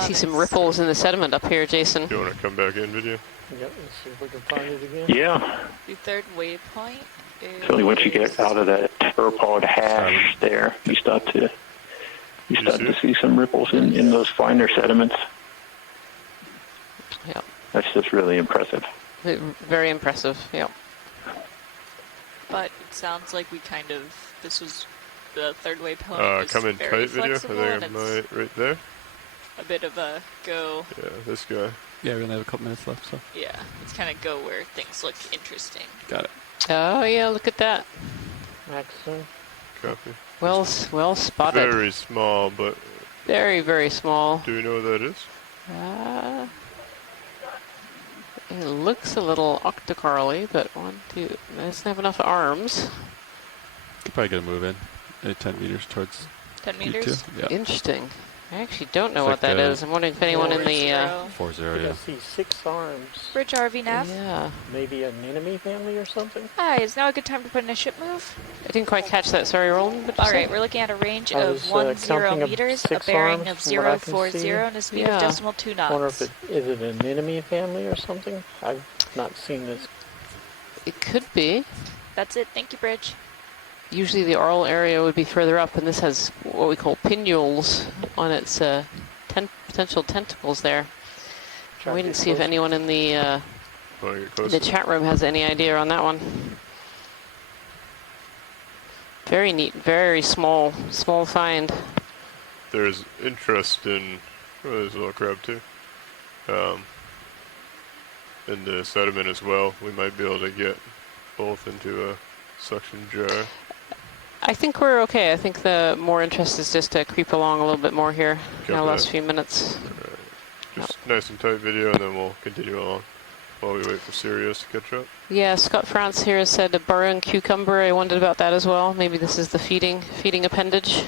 See some ripples in the sediment up here, Jason. You want to come back in video? Yep, let's see if we can find it again. Yeah. The third waypoint is... Certainly once you get out of that pteropod hash there, you start to see some ripples in those finer sediments. Yep. That's just really impressive. Very impressive, yep. But it sounds like we kind of... This was the third waypoint. Come in very tight video. I flexible, think I and might it's right there. a bit of a go. Yeah, this guy. Yeah, we only have a couple minutes left, so. Yeah, it's kind of go where things look interesting. Got it. Oh yeah, look at that. Maximum. Copy. Well spotted. Very small, but... Very, very small. Do we know what that is? It looks a little octocorally, but it doesn't have enough arms. Could probably get a move in. 10 meters towards 10 feet meters? two. Yeah. Interesting. I actually don't know It's what like that is. I'm wondering if anyone in the... 4-0, I yeah. see 6 arms. Bridge RV nav. Yeah. Maybe an enemy family or something? Hi, is now a good time to put in a ship move? I didn't quite catch that. Sorry, Roland. All right, we're looking at a range I of was, 10 counting up meters, a 6 bearing arms of from what I can 040, see. and a speed Yeah. of decimal 2 knots. I wonder if is it an enemy family or something? I've not seen this. It could be. That's it. Thank you, Bridge. Usually the oral area would be further up, and this has what we call pinnules on its potential tentacles there. I'm waiting to see if anyone in the chat room has any idea on that one. Very neat, very small find. There's interest in... Oh, there's a little crab too. In the sediment as well. We might be able to get both into a suction jar. I think we're okay. I think the more interest is just to creep along a little bit more here in the last few minutes. Right. Just nice and tight video, and then we'll continue on while we wait for Sirius to catch up. Yeah, Scott France here has said a burrowing cucumber. I wondered about that as well. Maybe this is the feeding appendage.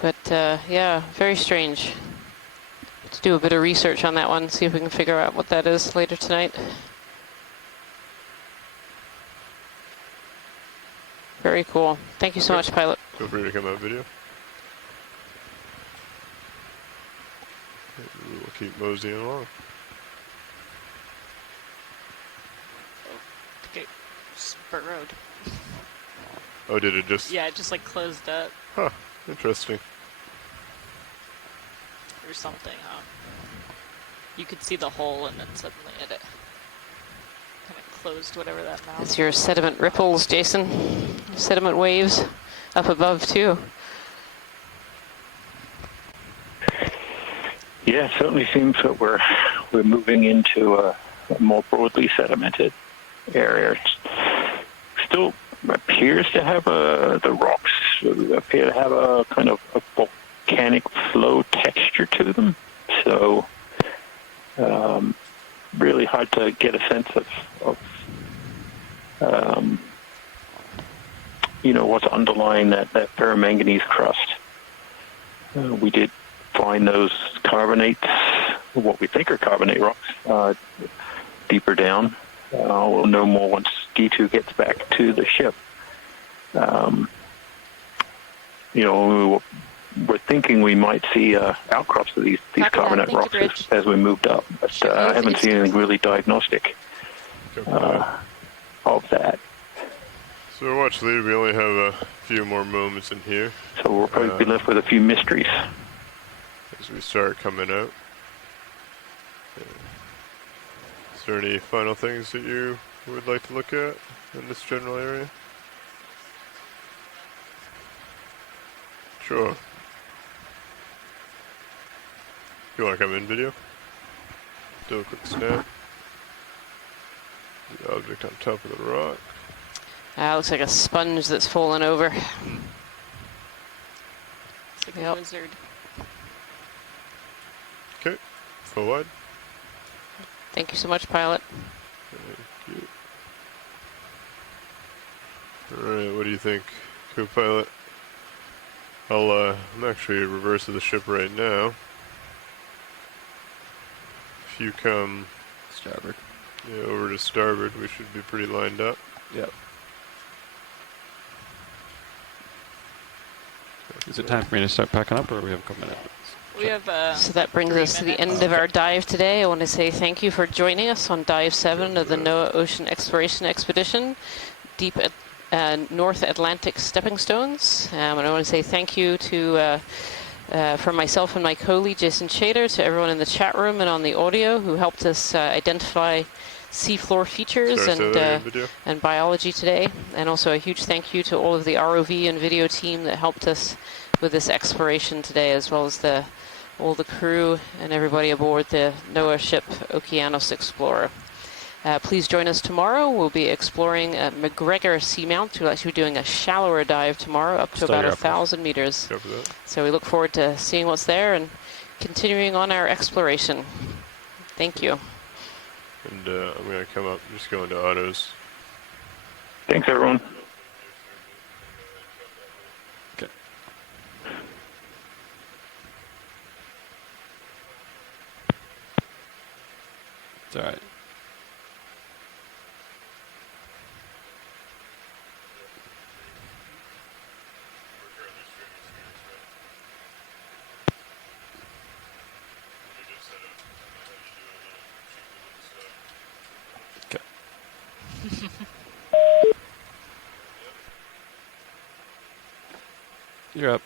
But yeah, very strange. Let's do a bit of research on that one, see if we can figure out what that is later tonight. Very cool. Thank you so much, pilot. Feel free to come out video. We'll keep moseying along. Okay, burrowed. Oh, did it just... Yeah, it just like closed up Huh, interesting. or something, huh? You could see the hole and then suddenly it kind of closed whatever that mouth. It's your sediment ripples, Jason. Sediment waves up above too. Yeah, it certainly seems that we're moving into a more broadly sedimented area. It still appears to have the rocks appear to have a kind of a volcanic flow texture to them. So to get a sense of what's underlying that paramanganese crust. We did find those carbonates, what we think are carbonate rocks, deeper down. We'll know more once D2 gets back to the ship. We're thinking we might see outcrops of these carbonate rocks as we moved up, but I haven't seen anything really diagnostic of that. So watch lead, we only have a few more moments in here. So we'll probably be left with a few mysteries as we start coming out. Is there any final things that you would like to look at in this general area? Sure. You want to come in, video? Do a quick snap. The object on top of the rock. Looks like a sponge that's fallen over. It's like a wizard. Okay, full wide. Thank you so much, pilot. Thank you. Alright, what do you think, co-pilot? I'm actually reverse of the ship right now. If you come starboard. Yeah, over to starboard, we should be pretty lined up. Yep. Is it time for me to start packing up, or we have a couple minutes? We have so that brings us to the end of our dive today. I want to say thank you for joining us on Dive 7 of the NOAA Ocean Exploration Expedition, deep at North Atlantic Stepping Stones. And I want to say thank you to for myself and my co-lead Jason Chater, to everyone in the chat room and on the audio who helped us identify seafloor features and biology today. And also a huge thank you to all of the ROV and video team that helped us with this exploration today, as well as all the crew and everybody aboard the NOAA ship Okeanos Explorer. Please join us tomorrow. We'll be exploring McGregor Seamount. We'll actually be doing a shallower dive tomorrow, up to about 1,000 meters. So we look forward to seeing what's there and continuing on our exploration. Thank you. And I'm going to come up, just go into autos. Thanks, everyone. Okay. It's all right. You're up.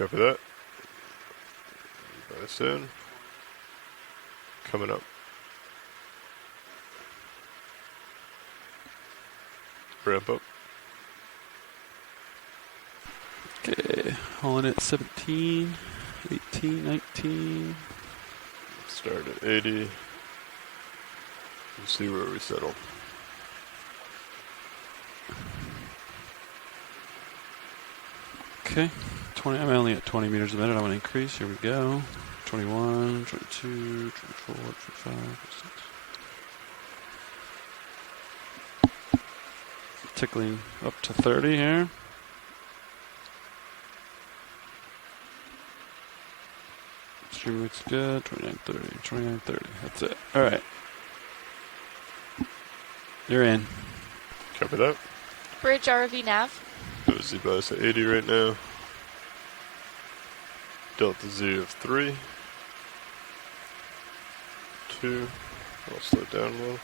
Copy that. Nice in. Coming up. Ramp up. Okay, hauling at 17, 18, 19. Start at 80. And see where we settle. Okay, 20. I'm only at 20 meters a minute. I want to increase. Here we go. 21, 22, 24, 25, 26. Tickling up to 30 here. Stream looks good. 29, 30, 29, 30. That's it. All right. You're in. Copy that. Bridge RV nav. Z bias at 80 right now. Delta Z of 3. 2. I'll slow it down a little.